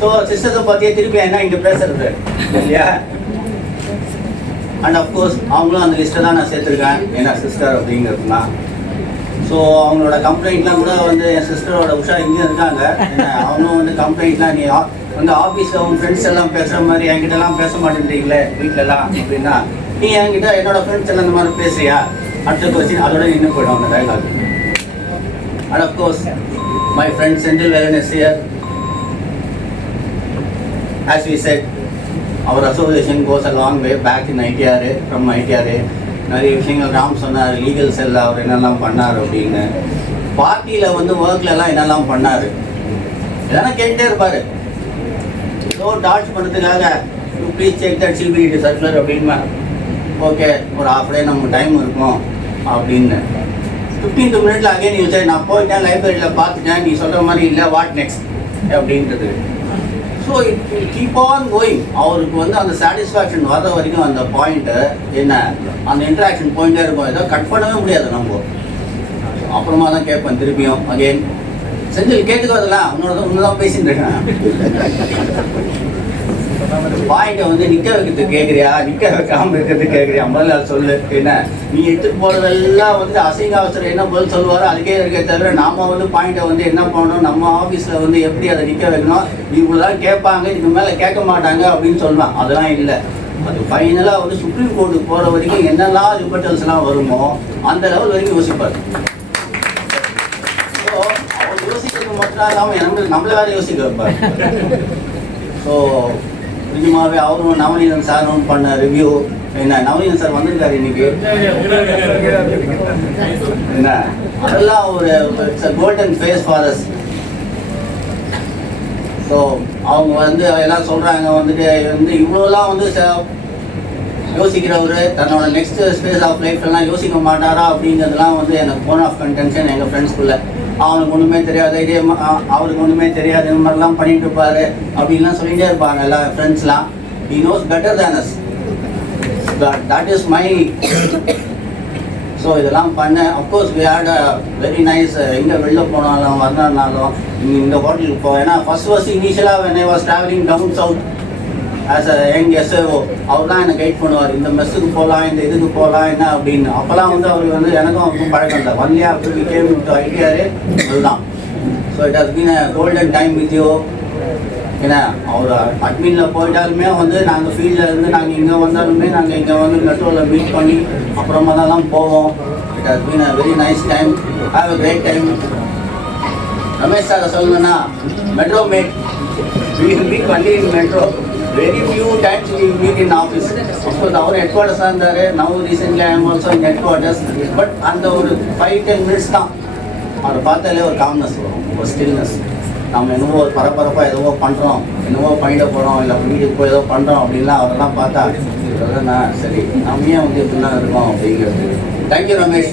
ஸோ சிஸ்டர்ஸை பற்றியே திருப்பி என்ன இங்கே பேசுறது இல்லையா? அண்ட் அஃப்கோர்ஸ் அவங்களும் அந்த லிஸ்ட்டை தான் நான் சேர்த்துருக்கேன், ஏன்னா சிஸ்டர் அப்படிங்கிறதுனா. ஸோ அவங்களோட கம்ப்ளைண்ட்லாம் கூட வந்து என் சிஸ்டரோட உஷா இங்கே இருக்காங்க. அவங்களும் வந்து கம்ப்ளைண்ட்லாம் நீ வந்து ஆஃபீஸில் உங்கள் ஃப்ரெண்ட்ஸ் எல்லாம் பேசுகிற மாதிரி என்கிட்டலாம் பேச மாட்டேன்றீங்களே வீட்டிலலாம் அப்படின்னா, நீ என்கிட்ட என்னோட ஃப்ரெண்ட்ஸ் எல்லாம் இந்த மாதிரி பேசுறியா அடுத்த கொஸ்டின் அதோட நின்று போய்டும் அந்த dialogue. And of course my friend Senthil wellness year. As we said, our association goes a long way back in ITRA, from ITRA. நிறைய விஷயங்கள் ராம் சொன்னார், லீகல் செல் அவர் என்னெல்லாம் பண்ணார் அப்படின்னு. பார்ட்டியில் வந்து ஒர்க்லலாம் என்னெல்லாம் பண்ணார் இதெல்லாம் கேட்டுட்டே இருப்பார். ஏதோ டாட்ச் பண்ணுறதுக்காக please check that CBT circular அப்படின்னு. ஓகே, ஒரு ஹாஃப் டே நமக்கு டைம் இருக்கும் அப்படின்னு 15 மினிட்ல அகைன் யூ சே நான் போயிட்டேன், லைப்ரரியில் பார்த்துட்டேன், நீ சொல்கிற மாதிரி இல்லை, வாட் நெக்ஸ்ட் அப்படின்றது. So it will keep on going. அவருக்கு வந்து அந்த சாட்டிஸ்ஃபேக்ஷன் வர வரைக்கும் அந்த பாயிண்ட்டு என்ன, அந்த இன்ட்ராக்ஷன் பாயிண்ட்டே இருக்கும். ஏதோ கட் பண்ணவே முடியாது நம்ம. அப்புறமா தான் கேட்பேன் திருப்பியும் அகெயின், செந்தில் கேட்டுக்குவதெல்லாம் உன்னதான் பேசிட்டு இருக்கேன். பாயிண்ட்டை வந்து நிற்க வைக்கிறதுக்கு கேட்குறியா, நிற்க வைக்காமல் இருக்கிறதுக்கு கேட்குறியா, முதல்ல சொல்லு. என்ன நீ எடுத்துகிட்டு போகிறதெல்லாம் வந்து அசிங்க அவசரம் என்ன பதில் சொல்லுவாரோ அதுக்கே இருக்க தவிர நாம வந்து பாயிண்ட்டை வந்து என்ன பண்ணணும், நம்ம ஆஃபீஸில் வந்து எப்படி அதை நிற்க வைக்கணும், இவ்வளோதான் கேட்பாங்க, இதுக்கு மேலே கேட்க மாட்டாங்க அப்படின்னு சொல்லலாம். அதெல்லாம் இல்லை. அது ஃபைனலாக வந்து சுப்ரீம் கோர்ட்டுக்கு போகிற வரைக்கும் என்னெல்லாம் ரிப்பர்டல்ஸ்லாம் வருமோ அந்த லெவல் வரைக்கும் யோசிப்பார். ஸோ அவர் யோசிக்கிறது மட்டும் இல்லாமல் நம்மளை வேறு யோசிக்க வைப்பார். ஸோ நிஜமாவே அவரும் நவநீதன் சாரும் பண்ண ரிவ்யூ என்ன, நவநீதன் சார் வந்திருக்காரு இன்னைக்கு என்ன, அதெல்லாம் ஒரு golden phase for us. So அவங்க வந்து எல்லாம் சொல்கிறாங்க வந்துட்டு வந்து இவ்வளோலாம் வந்து யோசிக்கிறவர் தன்னோட நெக்ஸ்ட் ஸ்பேஸ் ஆஃப் லைஃப்லாம் யோசிக்க மாட்டாரா அப்படிங்கிறதுலாம் வந்து எனக்கு போன் ஆஃப் கன்டென்ஷன் எங்கள் ஃப்ரெண்ட்ஸ்குள்ளே. அவனுக்கு ஒன்றுமே தெரியாது, இதே அவருக்கு ஒன்றுமே தெரியாது, இந்த மாதிரிலாம் பண்ணிட்டு இருப்பாரு அப்படின்லாம் சொல்லிகிட்டே இருப்பாங்க எல்லாம் ஃப்ரெண்ட்ஸ்லாம். He knows better than us. That is my. So இதெல்லாம் பண்ணேன். Of course we had a very nice. எங்கே வெளில போனாலும் வரனாலும் இந்த ஹோட்டலுக்கு போவேன். ஏன்னா ஃபர்ஸ்ட் இனிஷியலாக when I was traveling down south as a young SAO, அவர் தான் என்னை கைட் பண்ணுவார், இந்த மெஸ்ஸுக்கு போகலாம், இந்த இதுக்கு போகலாம் என்ன அப்படின்னு. அப்போல்லாம் வந்து அவர் வந்து எனக்கும் அவருக்கும் பழக்கம் இல்லை. Only after we came to ITR அதுதான். So it has been a golden time with you. ஏன்னா அவர் அட்மினில் போயிட்டாலுமே வந்து நாங்கள் ஃபீல்டில் இருந்து நாங்கள் இங்கே வந்தாலுமே நாங்கள் இங்கே வந்து மெட்ரோவில் மீட் பண்ணி அப்புறமா தான் போவோம். It has been a very nice time. Have a great time. Ramesh சாரை சொல்லணும்னா metro mate, we meet only in metro. Very few times we meet in office. Of course, our headquarters are there. Now recently I am also in headquarters. But அந்த ஒரு 5-10 minutes தான் அவரை பார்த்தாலே ஒரு காம்னஸ் வரும், ஒரு ஸ்டில்னஸ். நம்ம என்னவோ ஒரு பரபரப்பாக ஏதோ பண்ணுறோம், என்னவோ பண்ணிட போகிறோம், இல்லை வீட்டுக்கு போய் ஏதோ பண்ணுறோம் அப்படின்லாம் அவரெல்லாம் பார்த்தா நான் சரி நம்ம ஏன் வந்து இப்படிலாம் இருக்கோம் அப்படிங்கிறது. தேங்க்யூ ரமேஷ்,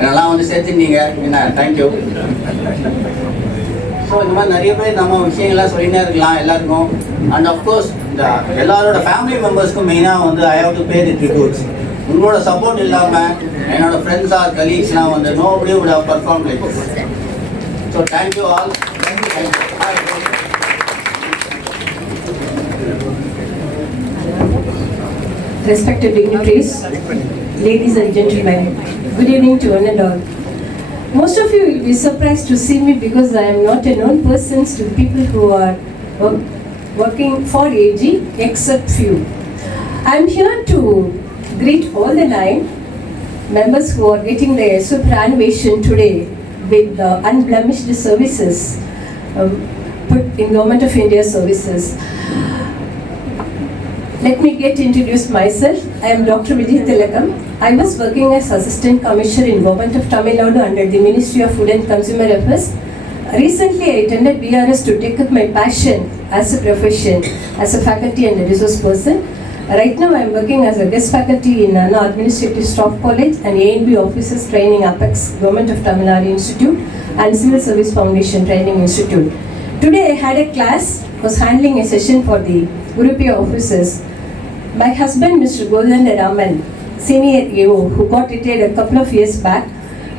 என்னெல்லாம் வந்து சேர்த்துட்டீங்க என்ன, தேங்க்யூ. ஸோ இந்த மாதிரி நிறைய பேர் நம்ம விஷயங்கள்லாம் சொல்லினே இருக்கலாம் எல்லாருக்கும். அண்ட் அஃப்கோர்ஸ் இந்த எல்லாரோட ஃபேமிலி மெம்பர்ஸ்க்கும் மெயினாக வந்து I have to pay the tributes. உங்களோட சப்போர்ட் இல்லாமல் என்னோட ஃப்ரெண்ட்ஸ் ஆர் கலீக்ஸ்லாம் வந்து nobody would have performed like this. So thank you all. Thank you. respected dignitaries, ladies and gentlemen, good evening to one and all. Most of you will be surprised to see me because I am not a known person to the people who are working for AG, except few. I am here to greet all the 9 members who are getting their superannuation today with the unblemished services put in Government of India services. Let me get introduced myself. I am Dr. Vijay Tilakam. I was working as Assistant Commissioner in Government of Tamil Nadu under the Ministry of Food and Consumer Affairs. Recently, I attended BRS to take up my passion as a profession, as a faculty and a resource person. Right now, I am working as a guest faculty in Anna Administrative Staff College and A&B Officers Training Apex Government of Tamil Nadu Institute and Civil Service Foundation Training Institute. Today, I had a class, was handling a session for the European officers. My husband, Mr. Golanda Raman, senior AO, who got retired a couple of years back,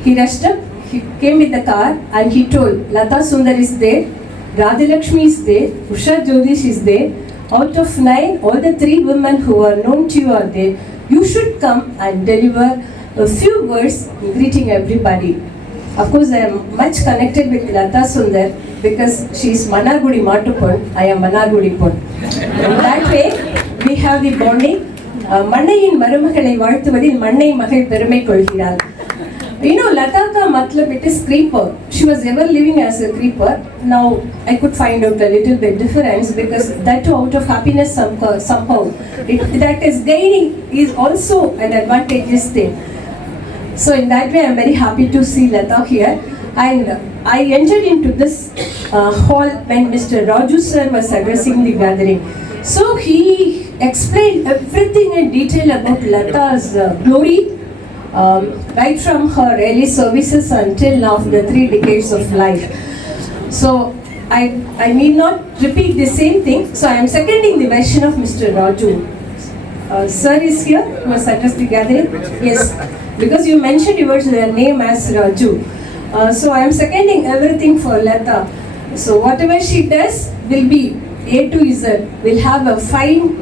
he rushed up, he came with the car and he told, Lata Sundar is there, Radhalakshmi is there, Usha Jyotish is there. Out of 9, all the 3 women who are known to you are there. You should come and deliver a few words greeting everybody. Of course, I am much connected with Lata Sundar because she is Managudi Matupon, I am Managudi Pon. In that way, we have the bonding. Mannayin Marumakalai Varthuvadil Mannai Makai Perume Kolhiral. You know, Lataka Matlab, it is creeper. She was ever living as a creeper. Now, I could find out a little bit difference because that too out of happiness somehow. That is gaining is also an advantageous thing. So in that way, I am very happy to see Lata here. And I entered into this hall when Mr. Raju sir was addressing the gathering. So he explained everything in detail about Lata's glory. Right from her early services until now, the 3 decades of life. So I need not repeat the same thing. So I am seconding the version of Mr. Raju. Sir is here, who has addressed the gathering. Yes, because you mentioned your name as Raju. So I am seconding everything for Lata. So whatever she does will be A to Z, will have a fine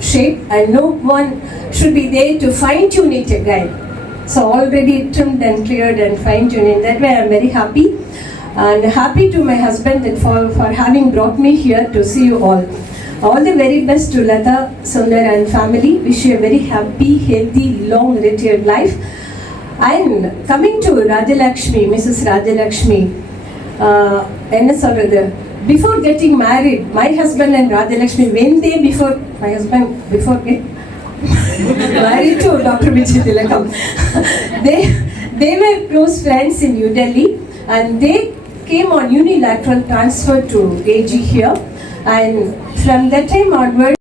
shape and no one should be there to fine tune it again. So already trimmed and cleared and fine-tuned. In that way, I am very happy. And happy to my husband for having brought me here to see you all. All the very best to Lata, Sundar and family. Wish you a very happy, healthy, long retired life. And coming to Rajalakshmi, Mrs. Rajalakshmi, before getting married, my husband and Rajalakshmi, my husband before getting married to Dr. Vijay Tilakam. They were close friends in New Delhi and they came on unilateral transfer to AG here, and from that time onward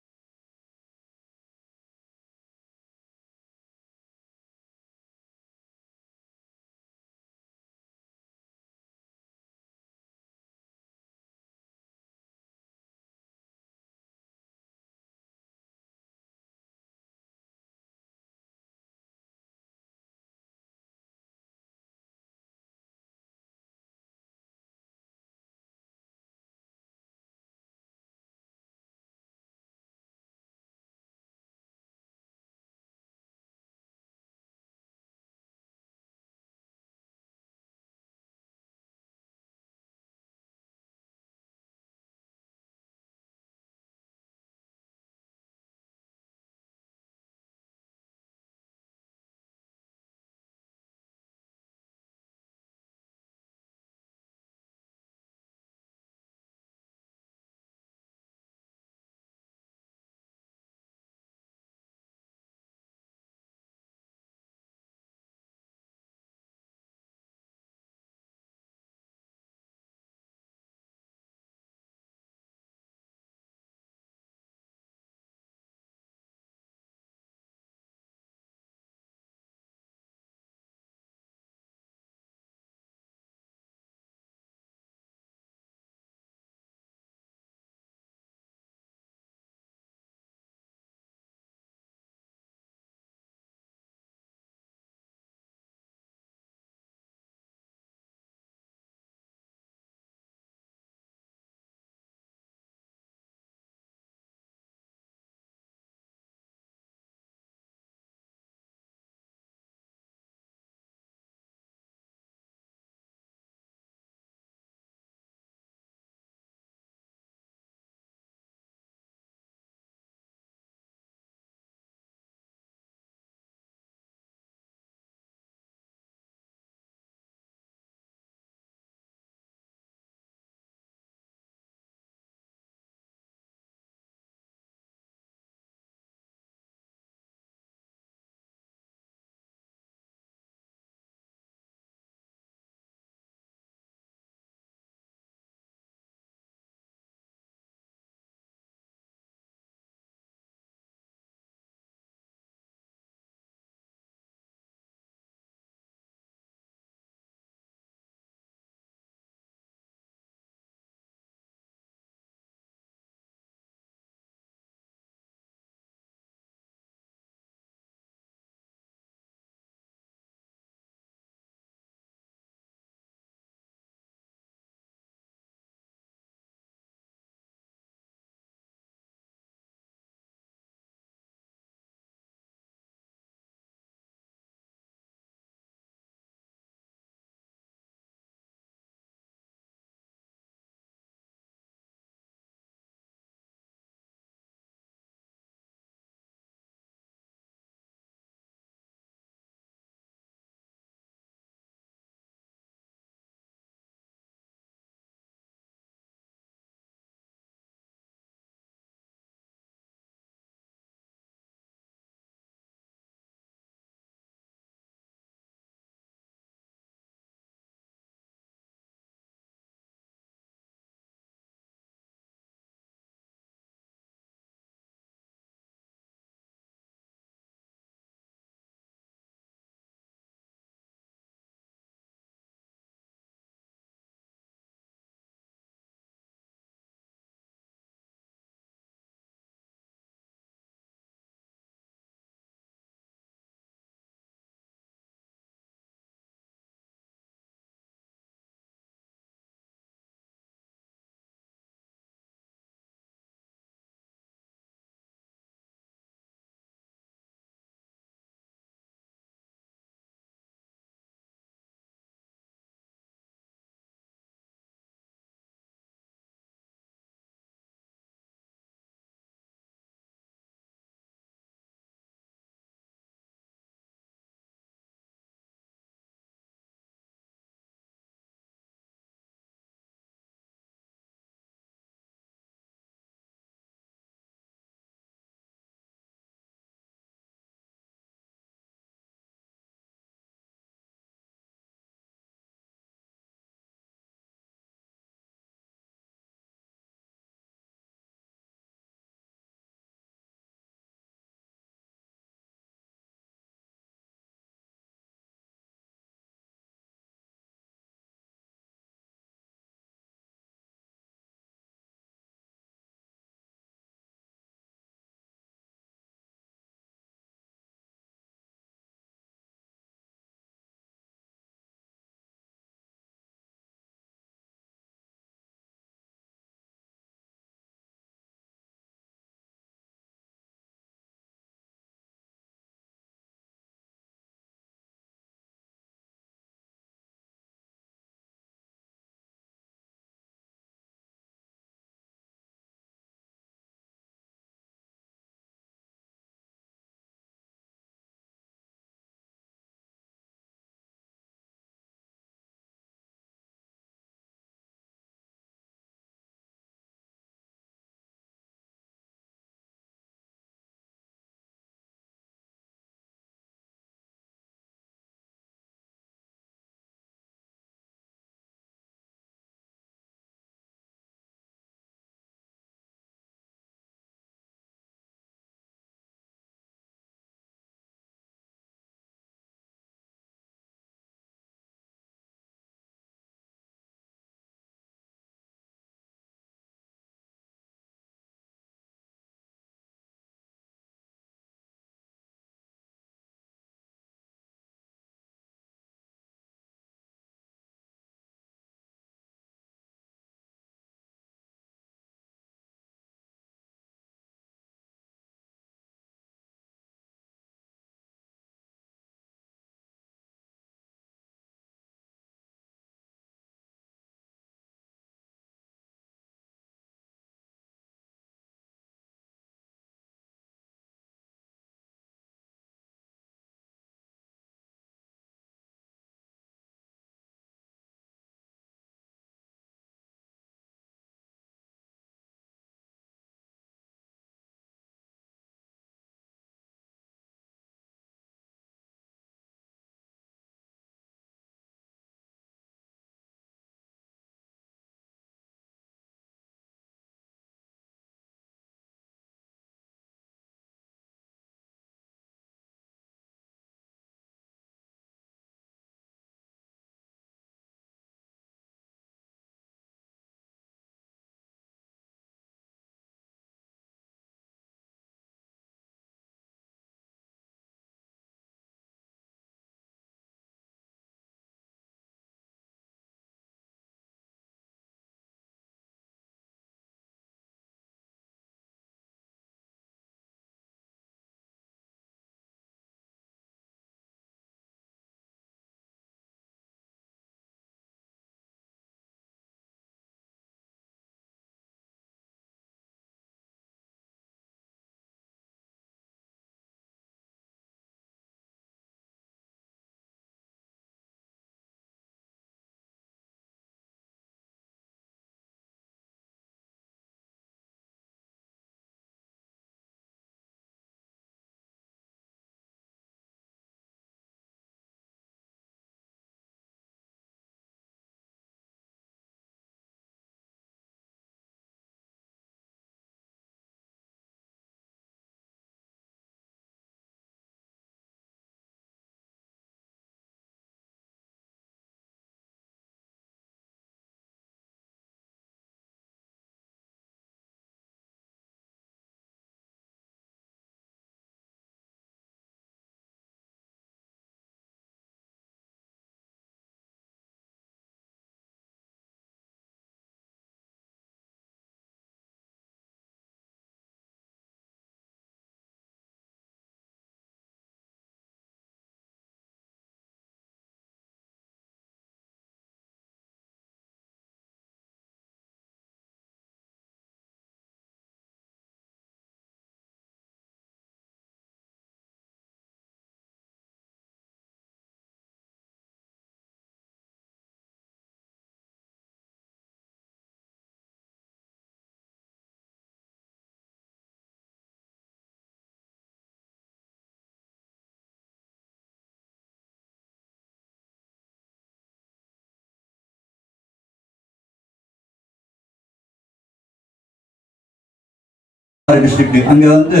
district அங்கே வந்து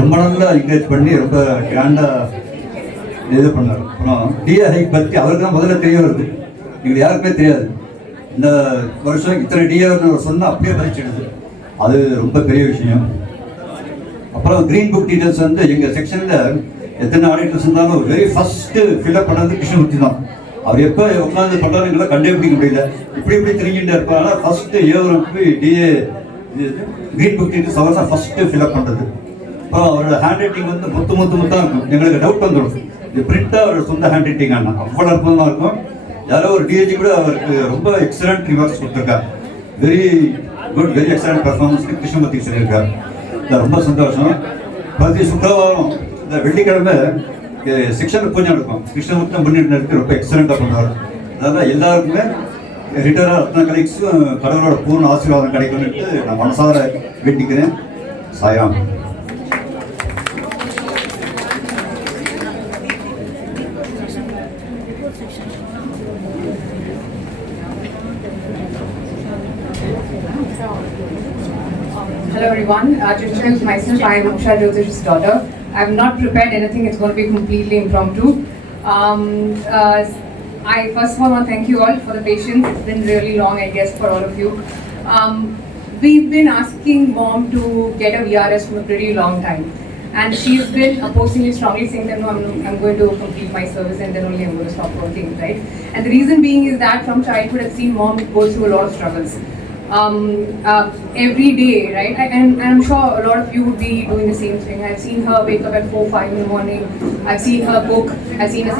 ரொம்ப நல்லா என்கரேஜ் பண்ணி ரொம்ப கிராண்டாக இது பண்ணார். அப்புறம் டிஏ ஹைக் பற்றி அவருக்கு தான் முதல்ல தெரிய வருது, எங்களுக்கு யாருக்குமே தெரியாது. இந்த வருஷம் இத்தனை டிஏ சொன்னால் அப்படியே பறிச்சிடுது, அது ரொம்ப பெரிய விஷயம். அப்புறம் க்ரீன் புக் டீட்டெயில்ஸ் வந்து எங்கள் செக்ஷனில் எத்தனை ஆடிட்டர்ஸ் இருந்தாலும் வெரி ஃபஸ்ட்டு ஃபில்அப் பண்ணது கிருஷ்ணமூர்த்தி தான். அவர் எப்போ உட்காந்து பண்ணுறாருங்களா கண்டுபிடிக்க முடியல, இப்படி திரும்பிகிட்டே இருப்பார். ஆனால் ஃபஸ்ட்டு ஏவருக்கு டிஏ க்ரீன் புக் டீட்டெயில்ஸ் அவர் தான் ஃபஸ்ட்டு ஃபில்அப் பண்ணுறது. அப்புறம் அவரோட ஹேண்ட் ரைட்டிங் வந்து முத்தாக இருக்கும், எங்களுக்கு டவுட் வந்துடும் இது பிரிண்ட்டாக அவரோட சொந்த ஹேண்ட் ரைட்டிங் ஆனால் அவ்வளோ அற்புதமாக இருக்கும். யாரோ ஒரு டிஏஜி கூட அவருக்கு ரொம்ப எக்ஸலண்ட் ரிமார்க்ஸ் கொடுத்துருக்காரு, very good very excellent performance Krishnamurthy சொல்லியிருக்காரு. இது ரொம்ப சந்தோஷம். பிரதி சுக்கிரவாரம் இந்த வெள்ளிக்கிழமை செக்ஷன் பூஜை நடக்கும், கிருஷ்ணமூர்த்தி முன்னிட்டு ரொம்ப எக்ஸலண்ட்டாக பண்ணுவார். அதனால் எல்லாருக்குமே ரிட்டையராக அத்தனை கலெக்ஸும் கடவுளோட பூர்ண ஆசீர்வாதம் கிடைக்கும்னு நான் மனசார வேண்டிக்கிறேன். சாயாம். Hello everyone, to introduce myself, I am Usha Jyotish's daughter. I have not prepared anything, it's going to be completely impromptu. I first of all want to thank you all for the patience. It's been really long, I guess, for all of you. We've been asking mom to get a VRS for a pretty long time. And she's been opposing it strongly, saying that no, I'm going to complete my service and then only I'm going to stop working, right? And the reason being is that from childhood I've seen mom go through a lot of struggles. Every day, right? And I'm sure a lot of you would be doing the same thing. I've seen her wake up at 4-5 in the morning. I've seen her cook. I've seen her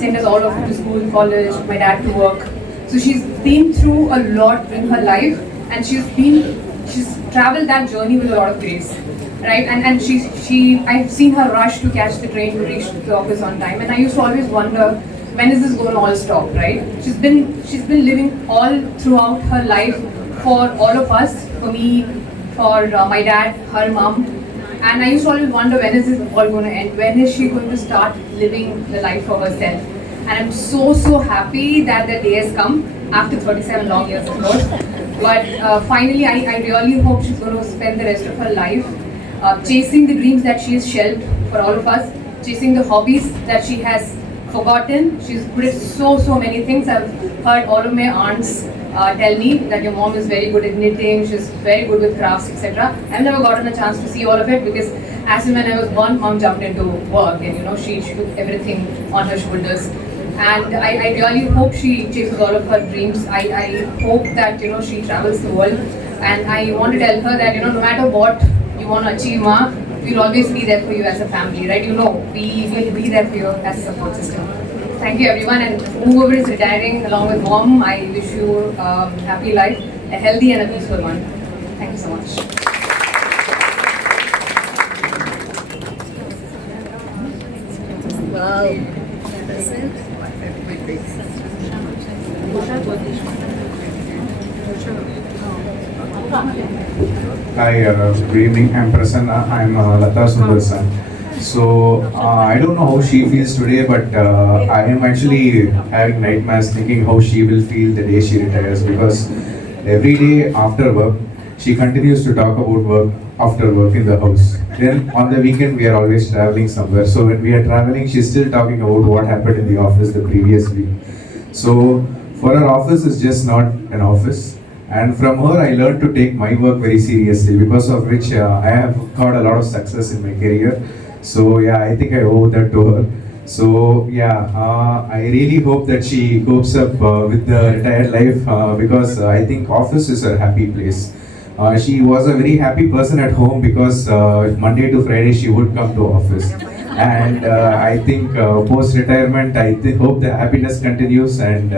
send us all off to school, college, my dad to work. So she's been through a lot in her life, and she's traveled that journey with a lot of grace, right? And I've seen her rush to catch the train to reach the office on time, and I used to always wonder, when is this going to all stop, right? She's been living all throughout her life for all of us, for me, for my dad, her mom. And I used to always wonder, when is this all going to end? When is she going to start living the life for herself? And I'm so happy that the day has come after 37 long years, of course. But finally, I really hope she's going to spend the rest of her life chasing the dreams that she has shelved for all of us, chasing the hobbies that she has forgotten. She's good at so many things. I've heard all of my aunts tell me that your mom is very good at knitting, she's very good with crafts, etc. I've never gotten a chance to see all of it because as and when I was born, mom jumped into work and she took everything on her shoulders. And I really hope she chases all of her dreams. I hope that she travels the world, and I want to tell her that no matter what you want to achieve, ma, we'll always be there for you as a family, right? We will be there for you as a support system. Thank you everyone, and whoever is retiring along with mom, I wish you a happy life, a healthy and a peaceful one. Thank you so much. Wow. Hi, good evening. I'm Prasanna. I'm Lata Sundar's son. So I don't know how she feels today, but I am actually having nightmares thinking how she will feel the day she retires, because every day after work she continues to talk about work after work in the house. Then on the weekend we are always traveling somewhere. So when we are traveling, she's still talking about what happened in the office the previous week. So for her, office is just not an office. And from her, I learned to take my work very seriously, because of which I have got a lot of success in my career. So yeah, I think I owe that to her. So yeah, I really hope that she copes up with the retired life, because I think office is a happy place. She was a very happy person at home, because Monday to Friday she would come to office. And I think post-retirement, I hope the happiness continues, and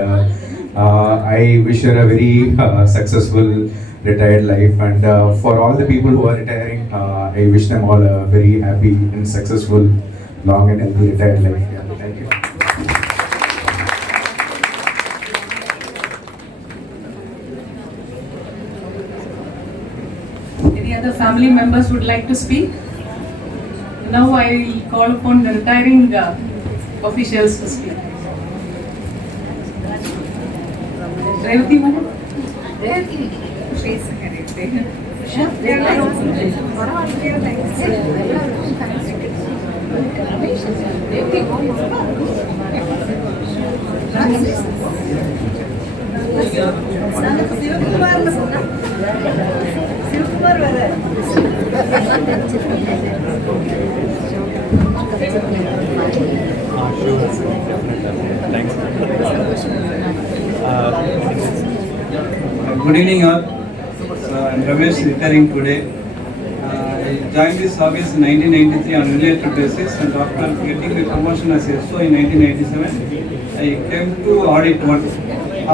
I wish her a very successful retired life. And for all the people who are retiring, I wish them all a very happy and successful, long and healthy retired life. Yeah, thank you. Any other family members would like to speak? Now I will call upon the retiring officials to speak. Revati madam? Good evening all. I'm Ramesh, retiring today. I joined this service in 1993 on related basis, and after getting the promotion as SO in 1997, I came to Audit 1.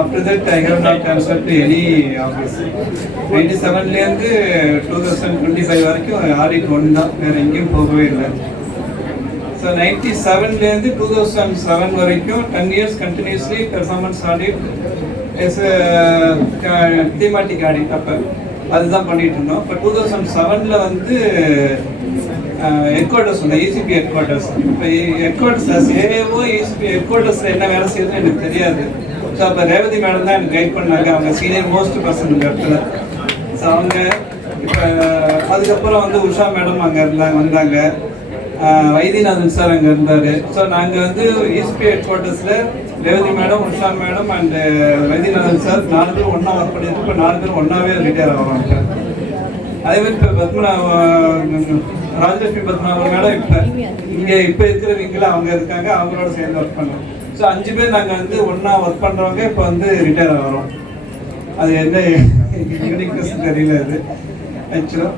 After that, I have not transferred to any office. 97 லேருந்து 2025 வரைக்கும் Audit 1 தான், வேற எங்கேயும் போகவே இல்லை. So 97 லேருந்து 2007 வரைக்கும் 10 years continuously performance audit as a thematic audit அப்போ அதுதான் பண்ணிட்டு இருந்தோம். இப்போ 2007ல் வந்து ஹெட் குவார்ட்டர்ஸ் ஒன்று இசிபி ஹெட் குவார்ட்டர்ஸ். இப்போ ஹெட் குவார்ட்டர்ஸ் ஏஓ இசிபி ஹெட் குவார்ட்டர்ஸில் என்ன வேலை செய்யுதுன்னு எனக்கு தெரியாது. ஸோ அப்போ ரேவதி மேடம் தான் எனக்கு கைட் பண்ணாங்க, அவங்க சீனியர் மோஸ்ட் பர்சன் இந்த இடத்துல. ஸோ அவங்க இப்போ அதுக்கப்புறம் வந்து உஷா மேடம் அங்கே வந்தாங்க, வைத்தியநாதன் சார் அங்கே இருந்தார். ஸோ நாங்கள் வந்து இசிபி ஹெட் குவார்ட்டர்ஸில் Revathi madam, Usha madam and Vaidyanathan sir 4 பேரும் ஒன்றா ஒர்க் பண்ணிட்டு இப்போ 4 பேரும் ஒன்றாவே ரிட்டையர் ஆகிறாங்க. அதேமாதிரி இப்போ ராஜலட்சுமி பத்மநாபன் மேடம் இப்போ இருக்கிறவங்கள அவங்க இருக்காங்க, அவங்களோட சேர்ந்து ஒர்க் பண்ணுறோம். ஸோ 5 பேர் நாங்கள் வந்து ஒன்றா ஒர்க் பண்ணுறவங்க இப்போ வந்து ரிட்டையர் ஆகிறோம். அது என்ன யூனிக்னஸ் தெரியல அது ஆக்சுவலாக.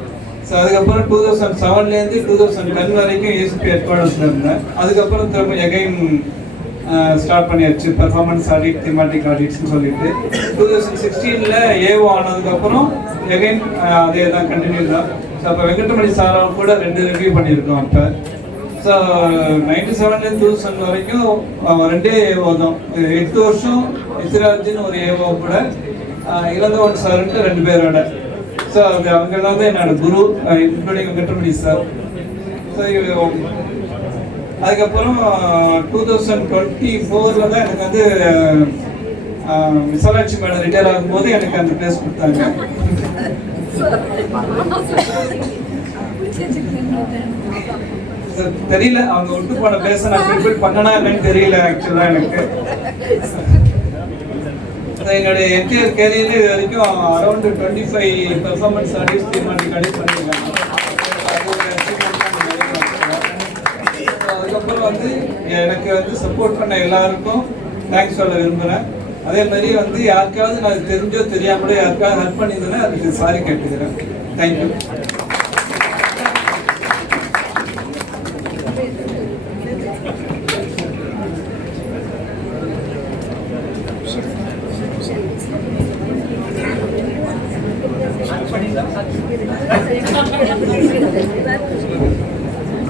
ஸோ அதுக்கப்புறம் 2007லேருந்து 2010 வரைக்கும் ஏசிபி ஹெட் குவார்ட்டர்ஸில் இருந்தேன். அதுக்கப்புறம் திரும்ப எகைன் ஸ்டார்ட் பண்ணியாச்சு பெர்ஃபார்மன்ஸ் ஆடிட், திமாட்டிக் ஆடிட்ஸ்னு சொல்லிட்டு 2016ல் ஏஓ ஆனதுக்கப்புறம் எகைன் அதே தான் கண்டினியூ தான். ஸோ அப்போ வெங்கடமணி சார் கூட 2 ரிவ்யூ பண்ணியிருக்கோம் அப்போ. ஸோ 97லேருந்து 2000 வரைக்கும் 2 ஏஓ தான், 8 வருஷம் இஸ்ராஜின்னு ஒரு ஏஓ கூட, இளந்தவன் சார்ன்ட்டு 2 பேரோட. ஸோ அது அவங்கெல்லாம் தான் என்னோட குரு, இன்க்ளூடிங் வெங்கடமணி சார். ஸோ அதுக்கப்புறம் 2024ல் தான் எனக்கு வந்து விசாலாட்சி மேடம் ரிட்டையர் ஆகும்போது எனக்கு அந்த பிளேஸ் கொடுத்தாங்க. தெரியல அவங்க விட்டு போன பிளேஸை நான் ப்ரிப்பேர் பண்ணனா என்னன்னு தெரியல ஆக்சுவலாக எனக்கு. என்னுடைய என்டையர் கேரியர்ல இது வரைக்கும் அரௌண்ட் 25 பெர்ஃபார்மன்ஸ் ஆடிட்ஸ், தீமாட்டிக் ஆடிட் பண்ணியிருக்காங்க. அதுக்கப்புறம் வந்து எனக்கு வந்து சப்போர்ட் பண்ண எல்லாருக்கும் தேங்க்ஸ் சொல்ல விரும்புகிறேன். அதே மாதிரி வந்து யாருக்காவது நான் தெரிஞ்சோ தெரியாமலோ யாருக்காவது ஹெல்ப் பண்ணியிருந்தேன்னா அதுக்கு சாரி கேட்டுக்கிறேன். Thank you.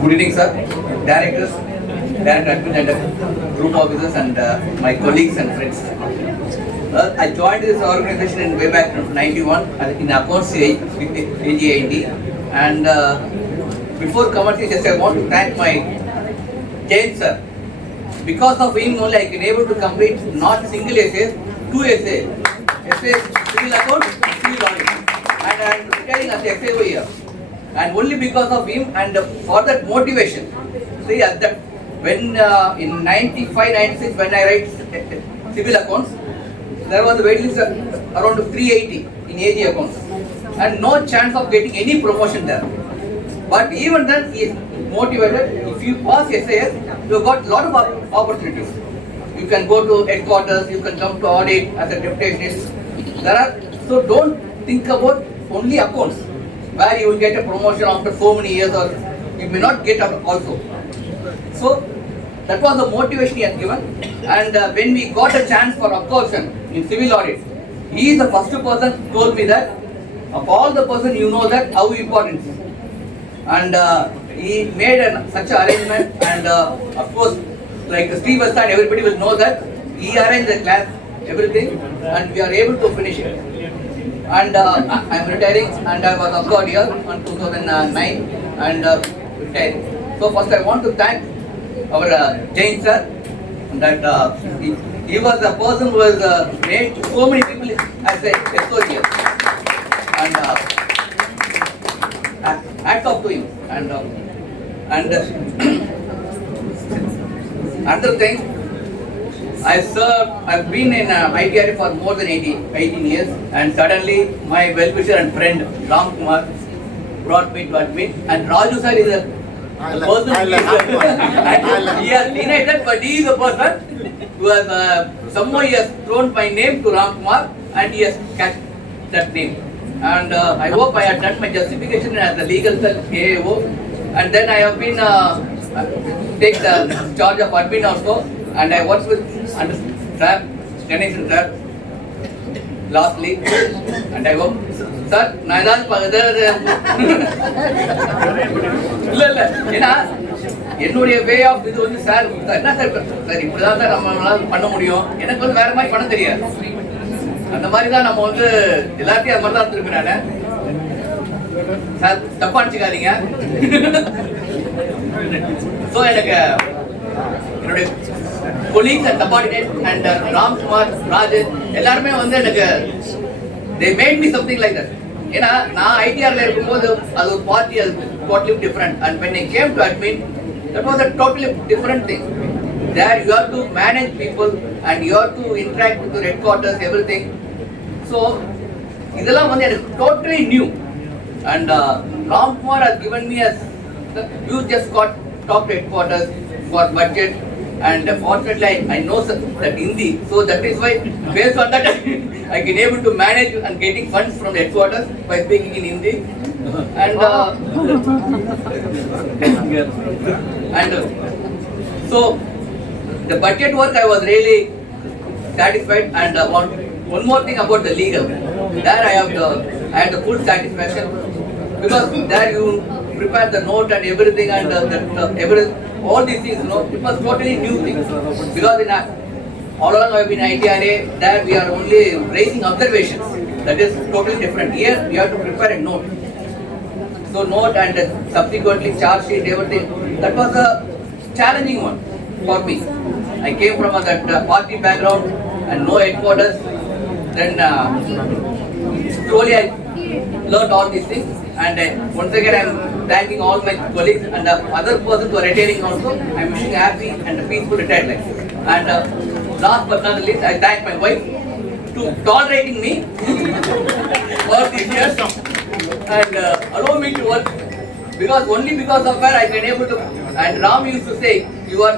Good evening, sir. Directors, director representative, group officers, and my colleagues and friends. I joined this organization in way back in 91 in accounts AGIND, and before commenting, just I want to thank my Jain sir. Because of him only I can able to complete not single essay, 2 essays, civil accounts, civil audit, and I am retiring as SAO here. And only because of him and for that motivation. See, at that when in 95-96 when I write civil accounts, there was a waiting list around 380 in AG accounts and no chance of getting any promotion there. But even then he is motivated. If you pass SAS, you got lot of opportunities. You can go to headquarters, you can come to audit as a deputationist. There are, so don't think about only accounts, where you will get a promotion after so many years, or you may not get up also. So that was the motivation he had given. And when we got a chance for absorption in civil audit, he is the first person who told me that of all the person you know that how important it is. And he made such an arrangement, and of course like Steve Vesta and everybody will know that he arranged the class, everything, and we are able to finish it. And I am retiring, and I was abroad here in 2009 and retiring. So first I want to thank our Jain sir, that he was the person who has made so many people as a SO here. And And another thing, I've been in ITRA for more than 18 years, and suddenly my well-wisher and friend Ram Kumar brought me to admit, and Raju sir is a person he has denied that, but he is a person who has somehow he has thrown my name to Ram Kumar and he has catched that name. And I hope I had done my justification as a legal cell AAO, and then I have been take the charge of admin also, and I worked with Ganesh and Sir lastly, and I hope sir Naidan என்னுடைய way of இது வந்து சார் என்ன sir sir இப்படிதான் சார் நம்மளால பண்ண முடியும், எனக்கு வந்து வேற மாதிரி பண்ண தெரியாது, அந்த மாதிரி தான் நம்ம வந்து எல்லாத்தையும் அது மாதிரி தான் இருந்திருப்பேன் நான். சார் தப்பா அடிச்சுக்காதீங்க. ஸோ எனக்கு என்னுடைய colleagues and subordinate and Ram குமார் ராஜ் எல்லாருமே வந்து எனக்கு they made me something like that. ஏன்னா நான் ஐடிஆர்ல இருக்கும்போது அது ஒரு பார்ட்டி, அது totally different, and when I came to admin that was a totally different thing. There you have to manage people and you have to interact with your headquarters, everything. So இதெல்லாம் வந்து எனக்கு totally new, and Ram Kumar has given me as you just got talk to headquarters for budget, and fortunately I know that Hindi, so that is why based on that I can able to manage and getting funds from the headquarters by speaking in Hindi, and so the budget work I was really satisfied, and one more thing about the legal, there I had the full satisfaction, because there you prepare the note and everything, and all these things, you know, it was totally new things, because in all along I have been ITRA, there we are only raising observations, that is totally different. Here we have to prepare a note, so note and subsequently charge sheet, everything. That was a challenging one for me. I came from that party background and no headquarters, then slowly I learned all these things, and once again I am thanking all my colleagues and other persons who are retiring also. I am wishing happy and a peaceful retirement. And last but not least, I thank my wife to tolerating me all these years and allow me to work, because only because of her I can able to. And Ram used to say, you are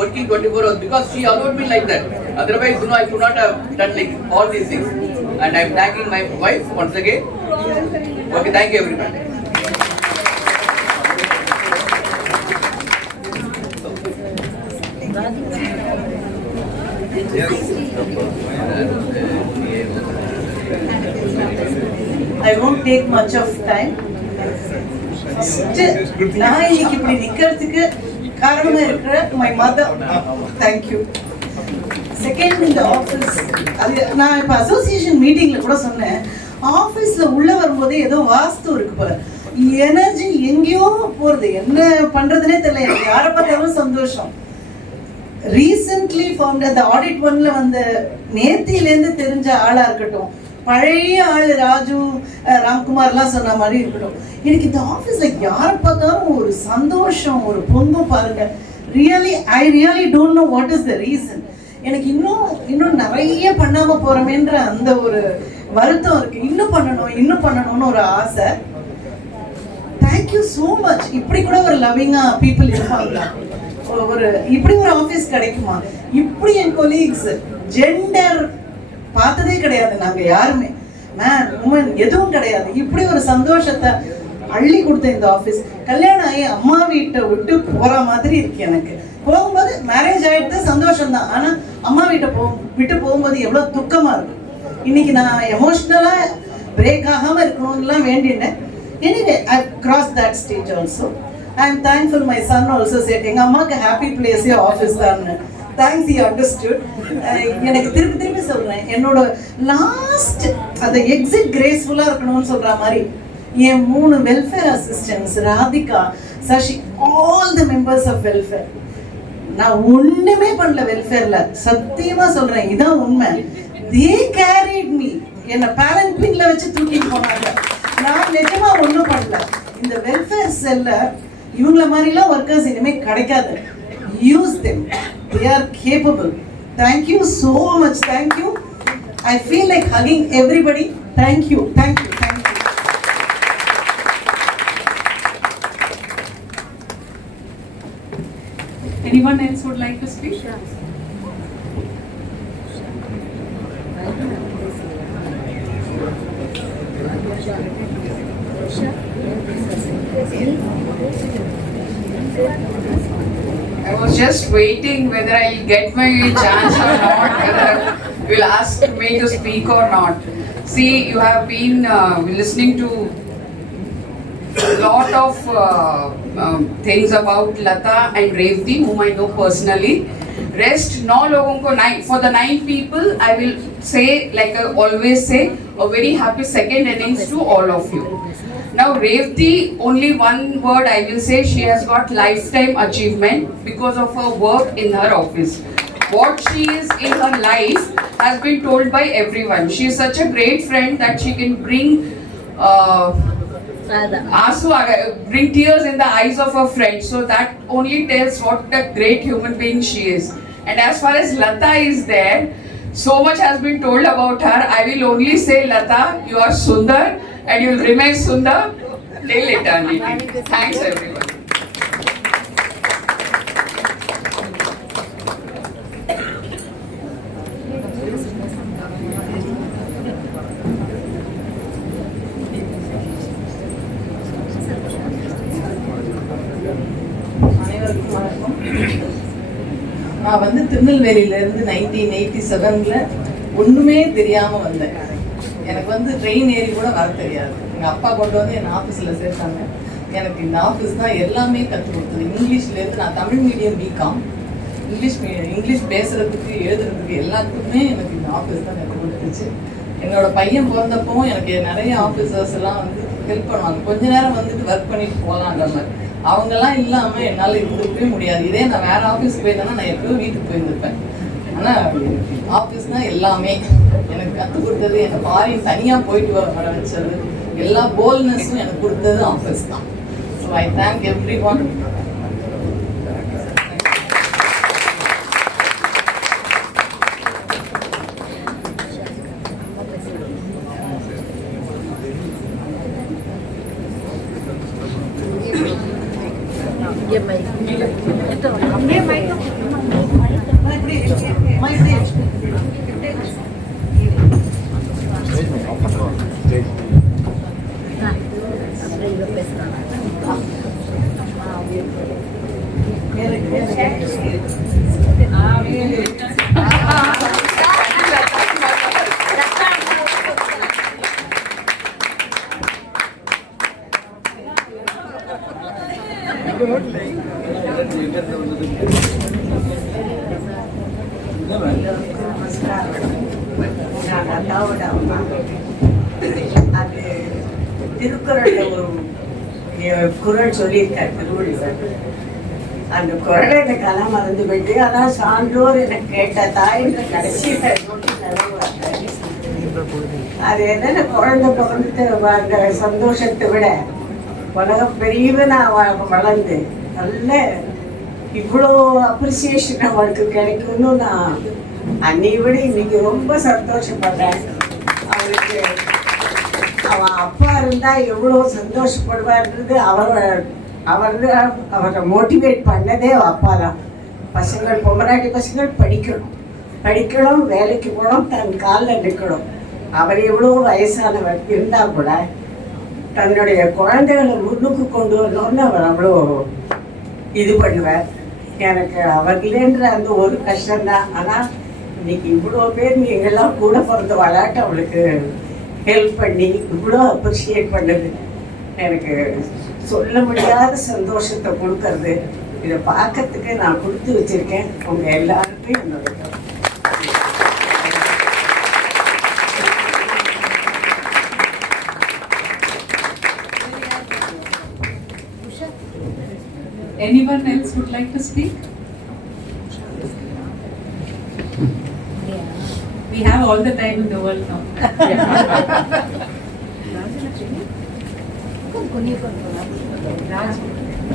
working 24 hours, because she allowed me like that. Otherwise, you know, I could not have done like all these things. And I am thanking my wife once again. Okay, thank you everybody. I won't take much of time. நான் இன்னைக்கு இப்படி நிக்கிறதுக்கு காரணமா இருக்கிற my mother. Thank you. Second, இந்த ஆஃபீஸ், அது நான் இப்போ அசோசியேஷன் மீட்டிங்கில் கூட சொன்னேன், ஆஃபீஸில் உள்ளே வரும்போதே ஏதோ வாஸ்து இருக்கு போல, எனர்ஜி எங்கேயோ போகிறது, என்ன பண்ணுறதுனே தெரியல, எனக்கு யாரை பார்த்தாலும் சந்தோஷம். ரீசெண்ட்லி ஃபவுண்ட் அந்த ஆடிட் ஒன்ல வந்த நேத்திலேருந்து தெரிஞ்ச ஆளாக இருக்கட்டும், பழைய ஆள் ராஜு ராம்குமார்லாம் சொன்ன மாதிரி இருக்கட்டும், எனக்கு இந்த ஆஃபீஸில் யாரை பார்த்தாலும் ஒரு சந்தோஷம், ஒரு பொங்கும் பாருங்க. I really don't know what is the reason. எனக்கு இன்னும் நிறைய பண்ணாமல் போகிறோமேன்ற அந்த ஒரு வருத்தம் இருக்கு. இன்னும் பண்ணணும்னு ஒரு ஆசை. Thank you so much. இப்படி கூட ஒரு லவ்விங்காக பீப்புள் இருப்பாங்களா? ஒரு இப்படி ஒரு ஆஃபீஸ் கிடைக்குமா? இப்படி என் கொலீக்ஸ் ஜெண்டர் பார்த்ததே கிடையாது. நாங்கள் யாருமே மேன் உமன் எதுவும் கிடையாது. இப்படி ஒரு சந்தோஷத்தை அள்ளி கொடுத்த இந்த ஆஃபீஸ். கல்யாணம் ஆகி அம்மா வீட்டை விட்டு போகிற மாதிரி இருக்கு எனக்கு. போகும்போது மேரேஜ் ஆகிட்டு சந்தோஷம் தான், ஆனால் அம்மா வீட்டை விட்டு போகும்போது எவ்வளோ துக்கமாக இருக்கும். இன்னைக்கு நான் எமோஷ்னலாக பிரேக் ஆகாமல் இருக்கணும்லாம் வேண்டினேன். Anyway I cross that stage also. I am thankful. My son also said, எங்கள் அம்மாவுக்கு ஹாப்பி பிளேஸே ஆஃபீஸ் தான். Thanks, you understood. எனக்கு திருப்பி சொல்கிறேன், என்னோட லாஸ்ட் அந்த எக்ஸிட் கிரேஸ்ஃபுல்லாக இருக்கணும்னு சொல்கிற மாதிரி என் 3 welfare assistants, Radhika, Sasi, all the members of welfare, நான் ஒண்ணுமே பண்ணல வெல்ஃபேர்ல, சத்தியமா சொல்றேன், இதான் உண்மை. தே கேரிட் மீ, என்ன பேலன்பின்ல வச்சு தூக்கிட்டு போனாங்க. நான் நிஜமா ஒண்ணும் பண்ணல. இந்த வெல்ஃபேர் செல்ல இவங்கள மாதிரிலாம் ஒர்க்கர்ஸ் இனிமேல் கிடைக்காது. Use them, they are capable. Thank you so much, thank you. I feel like hugging everybody. Thank you, thank you, thank you. Anyone else would like to speak? I was just waiting whether I'll get my chance or not, whether you'll ask me to speak or not. See, you have been listening to a lot of things about Lata and Revati, whom I know personally. Rest, no logon ko for the 9 people, I will say, like I always say, a very happy second innings to all of you. Now Revati, only one word I will say, she has got lifetime achievement because of her work in her office. What she is in her life has been told by everyone. She is such a great friend that she can bring bring tears in the eyes of her friends. So that only tells what a great human being she is. And as far as Lata is there, so much has been told about her. I will only say, Lata, you are Sundar and you will remain Sundar till eternity. Thanks everyone. நான் வந்து திருநெல்வேலியிலேருந்து 1987 ஒன்றுமே தெரியாமல் வந்தேன். எனக்கு வந்து ட்ரெயின் ஏறி கூட வர தெரியாது. எங்கள் அப்பா கொண்டு வந்து என் ஆஃபீஸில் சேர்த்தாங்க. எனக்கு இந்த ஆஃபீஸ் தான் எல்லாமே கற்றுக் கொடுத்தது. இங்கிலீஷ்லேருந்து நான் தமிழ் மீடியம் பிகாம், இங்கிலீஷ் பேசுகிறதுக்கு எழுதுறதுக்கு எல்லாத்துக்குமே எனக்கு இந்த ஆஃபீஸ் தான் கற்றுக் கொடுத்துச்சு. என்னோட பையன் பிறந்தப்பவும் எனக்கு நிறைய ஆஃபீஸர்ஸ் எல்லாம் வந்து ஹெல்ப் பண்ணுவாங்க. கொஞ்ச நேரம் வந்துட்டு ஒர்க் பண்ணிட்டு போகலான்ற மாதிரி. அவங்கெல்லாம் இல்லாமல் என்னால் இருந்துக்கவே முடியாது. இதே நான் வேறு ஆஃபீஸ் போயிருந்தேன்னா நான் எப்போயும் வீட்டுக்கு போயிருந்துருப்பேன். ஆனால் ஆஃபீஸ் தான் எல்லாமே எனக்கு கற்றுக் கொடுத்தது. என்னை ஃபாரின் தனியாக போயிட்டு வர வச்சது, எல்லா போல்ட்னஸும் எனக்கு கொடுத்தது ஆஃபீஸ் தான். So I thank every one. அது திருக்குறள்ல ஒரு குறள் சொல்லியிருக்கார் திருவள்ளுவர். அந்த குறளை எனக்கு கலாம் மறந்து போயிட்டு, அதான் சான்றோர் எனக்கு கேட்டதா என்ற கடைசியில் அது என்னென்ன குழந்தை பிறந்துட்டு அந்த சந்தோஷத்தை விட உலகம் பெரிய நான் வளர்ந்து நல்ல இவ்வளோ அப்ரிசியேஷன் அவளுக்கு கிடைக்கும்னு நான் அன்னையை விட இன்னைக்கு ரொம்ப சந்தோஷப்படுறேன். அவளுக்கு அவன் அப்பா இருந்தால் எவ்வளோ சந்தோஷப்படுவார்ன்றது அவரை மோட்டிவேட் பண்ணதே அப்பா தான். பசங்கள் பொம்மராட்டி பசங்கள் படிக்கணும், வேலைக்கு போகணும், தன் காலில் நிற்கணும். அவர் எவ்வளோ வயசானவர் இருந்தால் கூட தன்னுடைய குழந்தைகளை முன்னுக்கு கொண்டு வரணும்னு அவர் அவ்வளோ இது பண்ணுவார். எனக்கு அவர்களேன்ற அந்த ஒரு கஷ்டம்தான். ஆனால் இன்னைக்கு இவ்வளோ பேர் நீங்கள்லாம் கூட பிறந்த விளையாட்டு அவளுக்கு ஹெல்ப் பண்ணி இவ்வளோ அப்ரிஷியேட் பண்ணுது எனக்கு சொல்ல முடியாத சந்தோஷத்தை கொடுக்கறது. இதை பார்க்கறதுக்கு நான் கொடுத்து வச்சிருக்கேன் உங்க எல்லாருக்கும் என்னுடைய. Anyone else would like to speak? We have all the time in the world now. So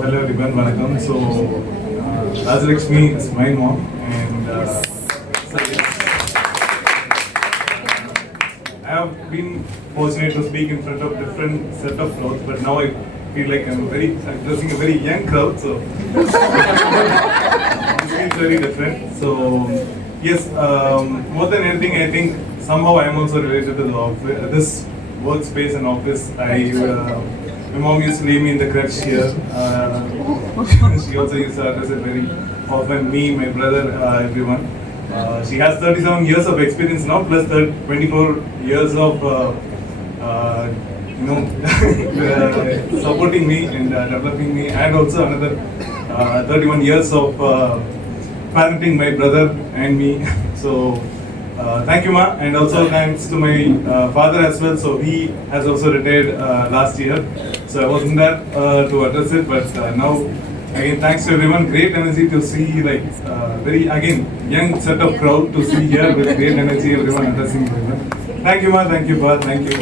hello everyone, welcome. So Rajlakshmi is my mom, and I have been fortunate to speak in front of different set of crowds, but now I feel like I'm addressing a very young crowd, so this feels very different. So yes, more than anything, I think somehow I am also related to the office, this workspace and office. My mom used to leave me in the crutch here. She also used to address it very often, me, my brother, everyone. She has 37 years of experience now, plus 24 years of supporting me and developing me, and also another 31 years of parenting my brother and me. So thank you, Ma, and also thanks to my father as well. So he has also retired last year, so I wasn't there to address it, but now again thanks to everyone. Great energy to see, like very again young set of crowd to see here with great energy, everyone addressing everyone. Thank you, Ma, thank you, Pa, thank you.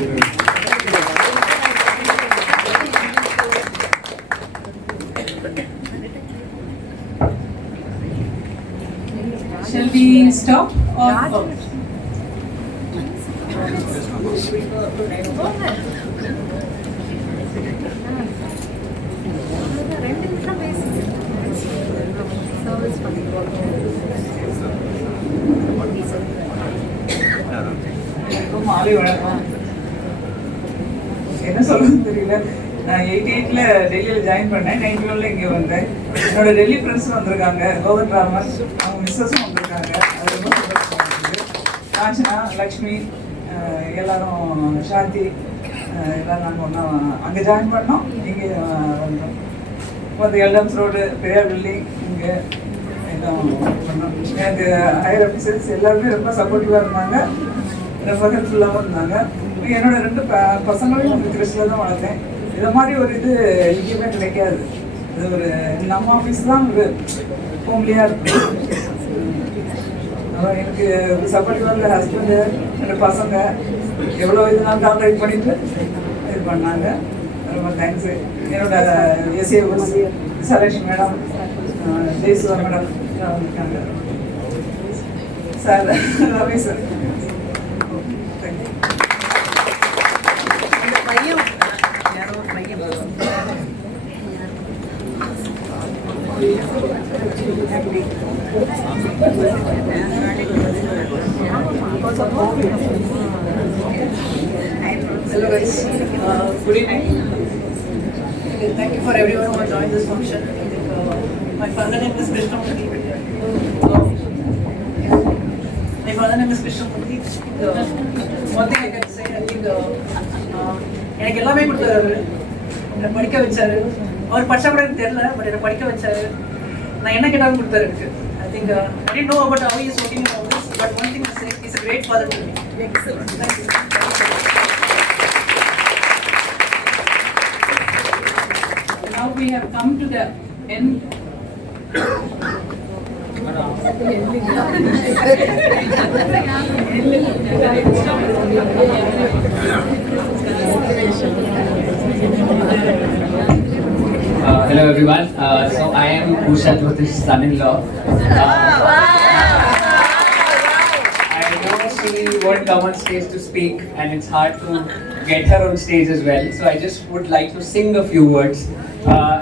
Shall we stop or? மாலை வணக்கம். என்ன சொல்றது தெரியல. நான் 88ல டெல்லியில் ஜாயின் பண்ணேன், 91ல இங்கே வந்தேன். என்னோட டெல்லி ஃப்ரெண்ட்ஸ் வந்திருக்காங்க, கோவன் ராமன், அவங்க மிஸ்ஸஸும் வந்திருக்காங்க. அது ரொம்ப சந்தோஷமா இருக்குது. காஞ்சனா, லக்ஷ்மி, எல்லாரும் சாந்தி, எல்லாம் நாங்கள் ஒன்றா அங்கே ஜாயின் பண்ணோம், இங்கே வந்தோம். வந்து எல்டம்ஸ் ரோடு, பெரியார் பில்டிங், இங்கே எல்லாம் பண்ணோம். எனக்கு ஹையர் ஆஃபீஸர்ஸ் எல்லாருமே ரொம்ப சப்போர்ட்டிவாக இருந்தாங்க, ரொம்ப ஹெல்ப்ஃபுல்லாகவும் இருந்தாங்க. என்னோட 2 பசங்களையும் அந்த கிறிஸ்டில் தான் வளர்த்தேன். இதை மாதிரி ஒரு இது எங்கேயுமே கிடைக்காது. இது ஒரு நம்ம ஆஃபீஸ் தான் ஒரு ஹோம்லியாக இருக்கும். அதான் எனக்கு சப்போர்ட்டிவாக இருந்த ஹஸ்பண்டு, 2 பசங்க எவ்வளோ இதனால கான்ட்ராக்ட் பண்ணிட்டு இது பண்ணாங்க. ரொம்ப தேங்க்ஸு. என்னோட எஸ்ஏ விசாலட்சுமி மேடம், ஜெயசுவா மேடம் இருக்காங்க, சார் Ravi sir. Hello guys, good evening. Thank you for everyone who joined this function. My father name is Krishnamurthy. One thing I can say, I think எனக்கு எல்லாமே கொடுத்தாரு. என்னை படிக்க வச்சாரு. அவர் படிச்சா கூட எனக்கு தெரியல, பட் என்னை படிக்க வச்சாரு. நான் என்ன கேட்டாலும் கொடுத்தாரு எனக்கு. I think I didn't know about how he is working in office, but one thing I say, he's a great father to me. Excellent. Thank you. Now we have come to the end. Hello everyone. So I am Usha Jyoti's son-in-law. I know she won't come on stage to speak, and it's hard to get her on stage as well. So I just would like to sing a few words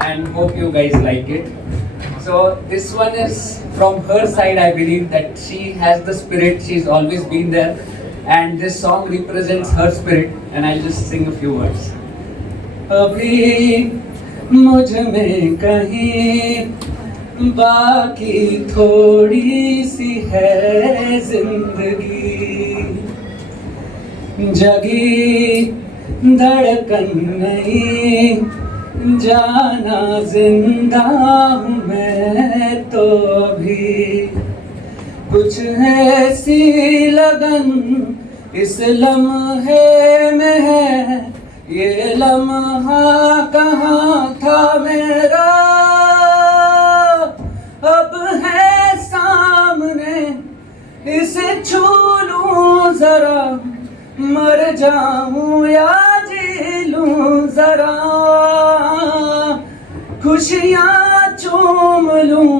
and hope you guys like it. So this one is from her side. I believe that she has the spirit. She's always been there, and this song represents her spirit. And I'll just sing a few words. Abhi मुझ में कहीं बाकी थोड़ी सी है जिंदगी, जगी धड़कन नहीं, जाना जिंदा हूँ मैं तो भी। कुछ ऐसी लगन इस लम्हे में है, ये लम्हा कहाँ था मेरा, अब है सामने जाऊं या जी लूं जरा, खुशियाँ चूम लूं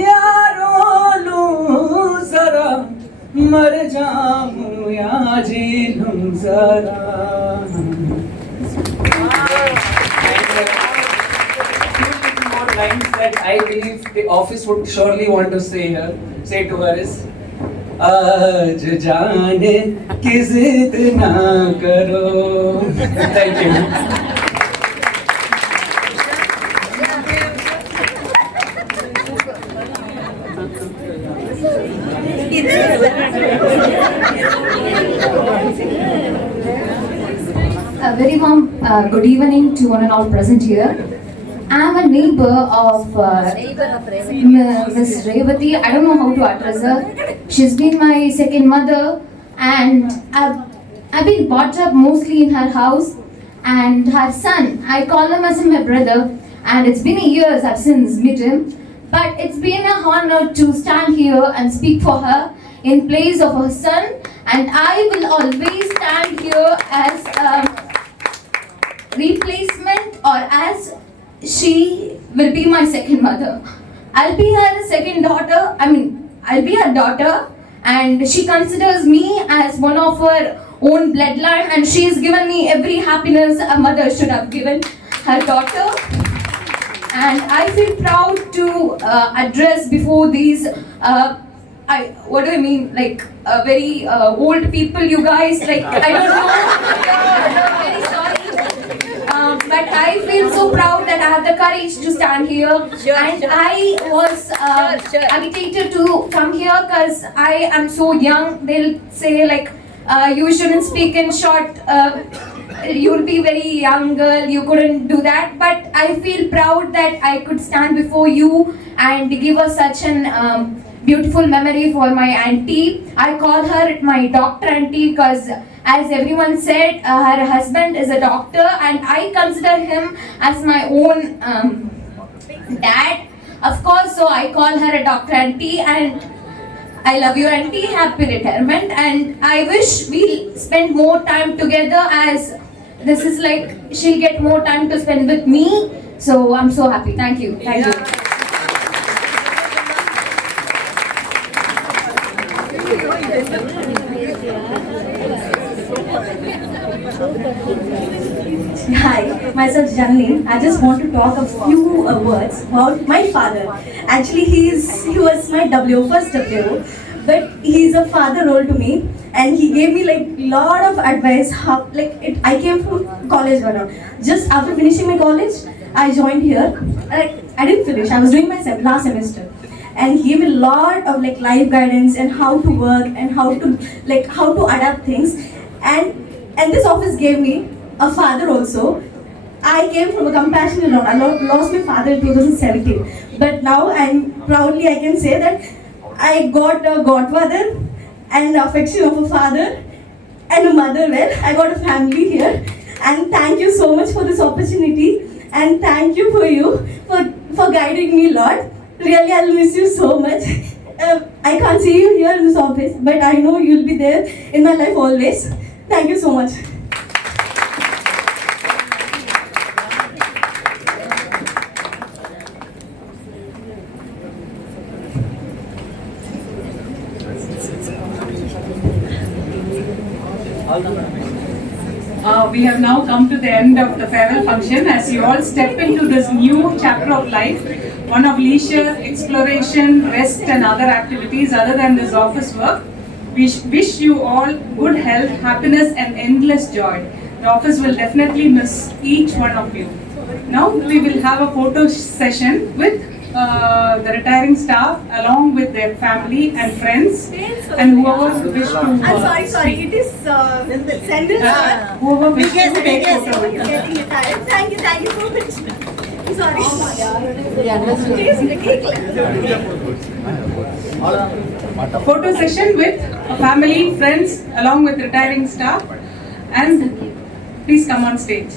या रो लूं जरा, मर जाऊं या जी लूं जरा. More lines that I believe the office would surely want to say to her is, आज जाने की जिद ना करो. Thank you. A very warm good evening to one and all present here. I am a neighbor of Miss Revati. I don't know how to address her. She's been my second mother, and I've been brought up mostly in her house. And her son, I call him as my brother, and it's been years I've since met him. But it's been an honor to stand here and speak for her in place of her son, and I will always stand here as a replacement, or as she will be my second mother. I'll be her second daughter. I'll be her daughter, and she considers me as one of her own bloodline, and she's given me every happiness a mother should have given her daughter. And I feel proud to address before these what do I mean, like very old people, you guys, like I don't know. Very sorry. But I feel so proud that I have the courage to stand here. And I was agitated to come here because I am so young. They'll say like, you shouldn't speak in short, you'll be very young girl, you couldn't do that. But I feel proud that I could stand before you and give us such an beautiful memory for my auntie. I call her my doctor auntie because, as everyone said, her husband is a doctor, and I consider him as my own dad, of course. So I call her a doctor auntie, and I love you auntie, happy retirement, and I wish we'll spend more time together, as this is like she'll get more time to spend with me. So I'm so happy. Thank you. Thank you. Hi, myself Janani. I just want to talk a few words about my father. Actually, he was my first W, but he's a father role to me, and he gave me like lot of advice. I came from college around. Just after finishing my college, I joined here. I didn't finish. I was doing my last semester. And he gave me a lot of like life guidance and how to work and how to adapt things. And this office gave me a father also. I came from a compassionate round. I lost my father in 2017. But now I can say that I got a godfather and affection of a father and a mother. Well, I got a family here. And thank you so much for this opportunity. And thank you for guiding me a lot. Really, I'll miss you so much. I can't see you here in this office, but I know you'll be there in my life always. Thank you so much. We have now come to the end of the farewell function as you all step into this new chapter of life, one of leisure, exploration, rest and other activities other than this office work. We wish you all good health, happiness and endless joy. The office will definitely miss each one of you. Now we will have a photo session with the retiring staff along with their family and friends and whoever wish to I'm sorry, it is sentence. whoever wish to take photo with us. Thank you so much. Sorry. Photo session with family, friends along with retiring staff, and please come on stage.